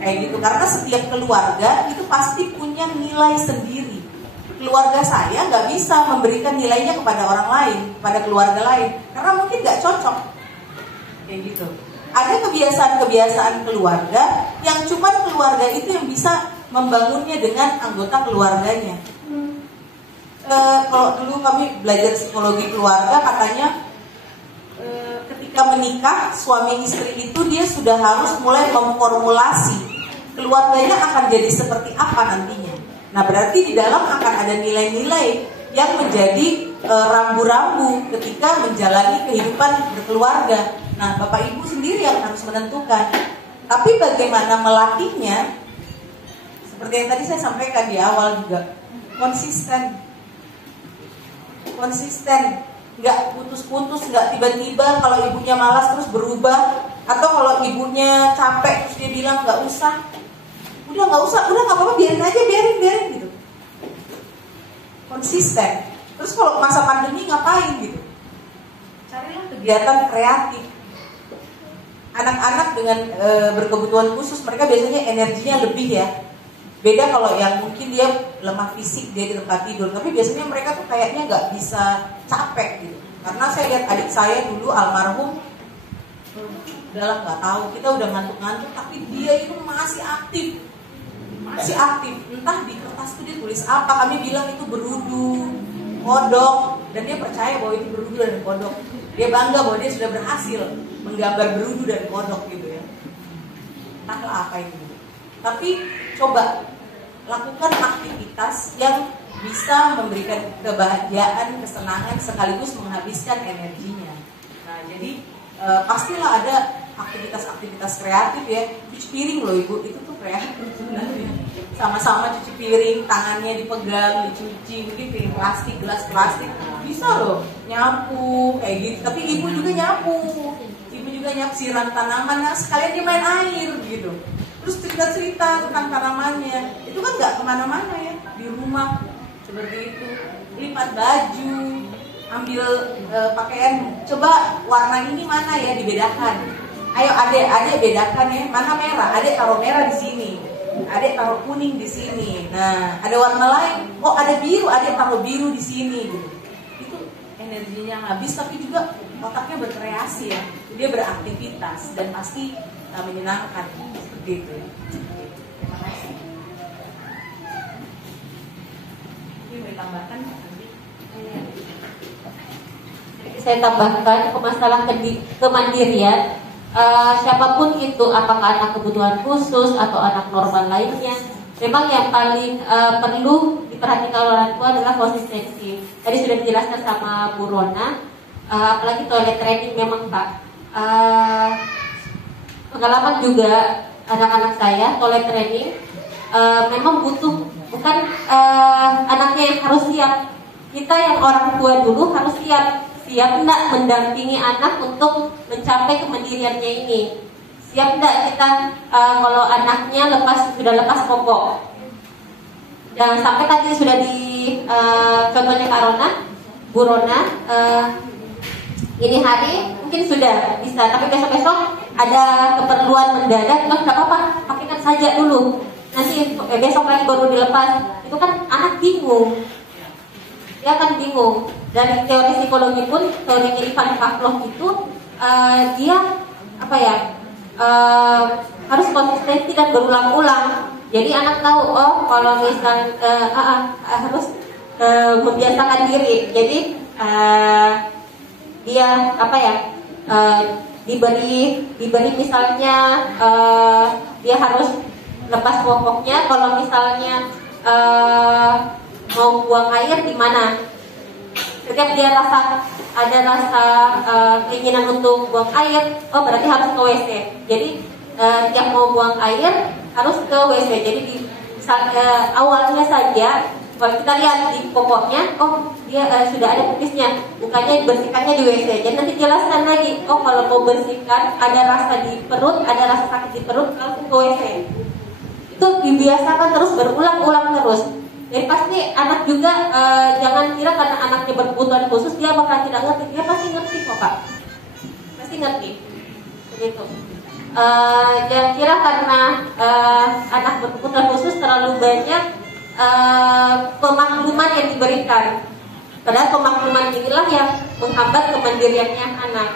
Kayak gitu, karena setiap keluarga itu pasti punya nilai sendiri. Keluarga saya nggak bisa memberikan nilainya kepada orang lain, kepada keluarga lain, karena mungkin nggak cocok. Kayak gitu. Ada kebiasaan-kebiasaan keluarga yang cuma keluarga itu yang bisa membangunnya dengan anggota keluarganya. Kalau dulu kami belajar psikologi keluarga, katanya ketika ketika menikah, suami istri itu dia sudah harus mulai memformulasi keluarganya akan jadi seperti apa nantinya. Nah, berarti di dalam akan ada nilai-nilai yang menjadi rambu-rambu ketika menjalani kehidupan berkeluarga. Nah, Bapak Ibu sendiri yang harus menentukan. Tapi bagaimana melatihnya? Seperti yang tadi saya sampaikan di awal juga, konsisten, nggak putus-putus, nggak tiba-tiba kalau ibunya malas terus berubah, atau kalau ibunya capek terus dia bilang nggak usah, udah nggak apa-apa, biarin aja, biarin gitu. Konsisten. Terus kalau masa pandemi ngapain gitu? Carilah kegiatan kreatif. Anak-anak dengan berkebutuhan khusus, mereka biasanya energinya lebih ya. Beda kalau yang mungkin dia lemah fisik, dia di tempat tidur. Tapi biasanya mereka tuh kayaknya nggak bisa capek gitu. Karena saya lihat adik saya dulu almarhum, udahlah nggak tahu, kita udah ngantuk-ngantuk, tapi dia itu masih aktif. Entah di kertas itu dia tulis apa. Kami bilang itu berudu, kodok, dan dia percaya bahwa itu berudu dan kodok. Dia bangga bahwa dia sudah berhasil menggambar berudu dan kodok gitu ya. Entahlah apa itu. Tapi coba lakukan aktivitas yang bisa memberikan kebahagiaan, kesenangan, sekaligus menghabiskan energinya. Nah, jadi pastilah ada aktivitas kreatif ya. Cuci piring loh Ibu, itu tuh kreatif sebenarnya. Sama-sama cuci piring, tangannya dipegang, dicuci, mungkin piring plastik, gelas plastik, bisa loh. Nyapu kayak gitu. Tapi Ibu juga nyapu, siram tanaman, nah sekalian dia main air gitu. Terus cerita-cerita tentang tanamannya. Itu kan nggak kemana-mana ya, di rumah seperti itu. Lipat baju, ambil pakaian, coba warna ini mana ya, dibedakan. Ayo adek bedakan ya, mana merah, adek taruh merah di sini, adek taruh kuning di sini. Nah, ada warna lain, oh ada biru, adek taruh biru di sini. Gitu. Itu energinya habis, tapi juga otaknya berkreasi ya, dia beraktivitas dan pasti menyenangkan seperti itu. Terima kasih. Ini mau ditambahkan? Saya tambahkan ke masalah kemandirian. Siapapun itu, apakah anak kebutuhan khusus atau anak normal lainnya, memang yang paling perlu diperhatikan orang tua adalah konsistensi. Tadi sudah dijelaskan sama Bu Rona, apalagi toilet training memang Pak. Pengalaman juga anak-anak saya toilet training memang butuh, bukan anaknya yang harus siap. Kita yang orang tua dulu harus siap enggak mendampingi anak untuk mencapai kemandiriannya ini. Siap enggak kita kalau anaknya sudah lepas popok. Dan sampai tadi sudah di contohnya Kak Rona, Bu Rona, ini hari mungkin sudah bisa, tapi besok-besok ada keperluan mendadak, nggak apa-apa, pakaikan saja dulu. Nanti besok lagi baru dilepas. Itu kan anak bingung. Dia akan bingung. Dari teori psikologi pun, teorinya Ivan Pavlov itu dia harus konsistensi dan berulang-ulang. Jadi anak tahu, oh kalau misal harus membiasakan diri. Jadi dia diberi misalnya dia harus lepas popoknya. Kalau misalnya mau buang air di mana? Setiap dia ada rasa keinginan untuk buang air, oh berarti harus ke WC. Jadi tiap mau buang air harus ke WC. Jadi awalnya saja kalau kita lihat di popoknya, oh dia sudah ada pipisnya, bukannya bersihkannya di WC. Jadi nanti jelaskan lagi, oh kalau mau bersihkan ada rasa di perut, ada rasa sakit di perut, langsung ke WC. Itu dibiasakan terus, berulang-ulang terus. Jadi pasti anak juga jangan kira karena anaknya berkebutuhan khusus dia bakal tidak ngerti. Dia pasti ngerti kok Pak, pasti ngerti. Begitu. Jangan kira karena anak berkebutuhan khusus terlalu banyak pemakluman yang diberikan. Padahal pemakluman inilah yang menghambat kemandiriannya anak.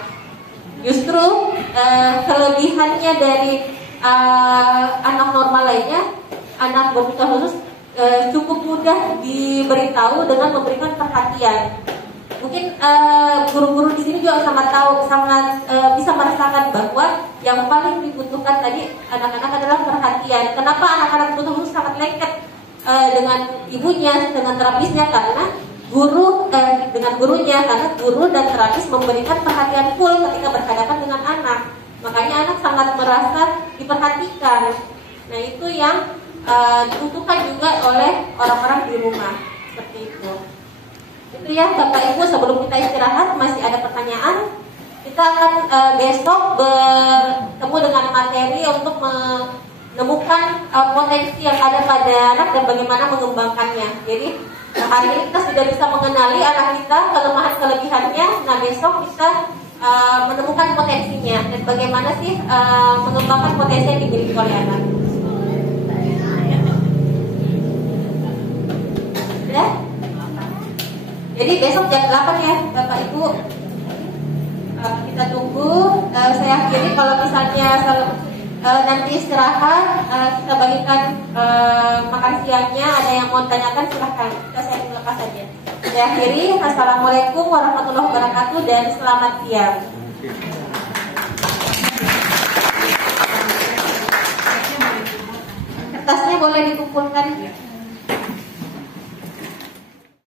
Justru kelebihannya dari anak normal lainnya, anak berkebutuhan khusus cukup mudah diberitahu dengan memberikan perhatian. mungkin guru-guru di sini juga sangat bisa merasakan bahwa yang paling dibutuhkan tadi anak-anak adalah perhatian. Kenapa anak-anak butuh sangat lengket dengan ibunya, dengan terapisnya, karena dengan gurunya, karena guru dan terapis memberikan perhatian full ketika berhadapan dengan anak. Makanya anak sangat merasa diperhatikan. Nah, itu yang dibutuhkan juga oleh orang-orang di rumah. Seperti itu. Itu ya Bapak Ibu, sebelum kita istirahat masih ada pertanyaan. Kita akan besok bertemu dengan materi untuk menemukan potensi yang ada pada anak dan bagaimana mengembangkannya. Jadi hari ini kita sudah bisa mengenali anak kita, kelemahan-kelebihannya. Nah, besok kita menemukan potensinya dan bagaimana sih mengembangkan potensi yang dimiliki oleh anak. Ya? Jadi besok jam 8 ya Bapak Ibu. Kita tunggu. Saya akhiri, kalau misalnya nanti istirahat kita bagikan makan siangnya. Ada yang mau tanyakan silahkan. Kita sharing lepas saja. Saya akhiri. Assalamualaikum warahmatullahi wabarakatuh dan selamat siang. Kertasnya boleh dikumpulkan.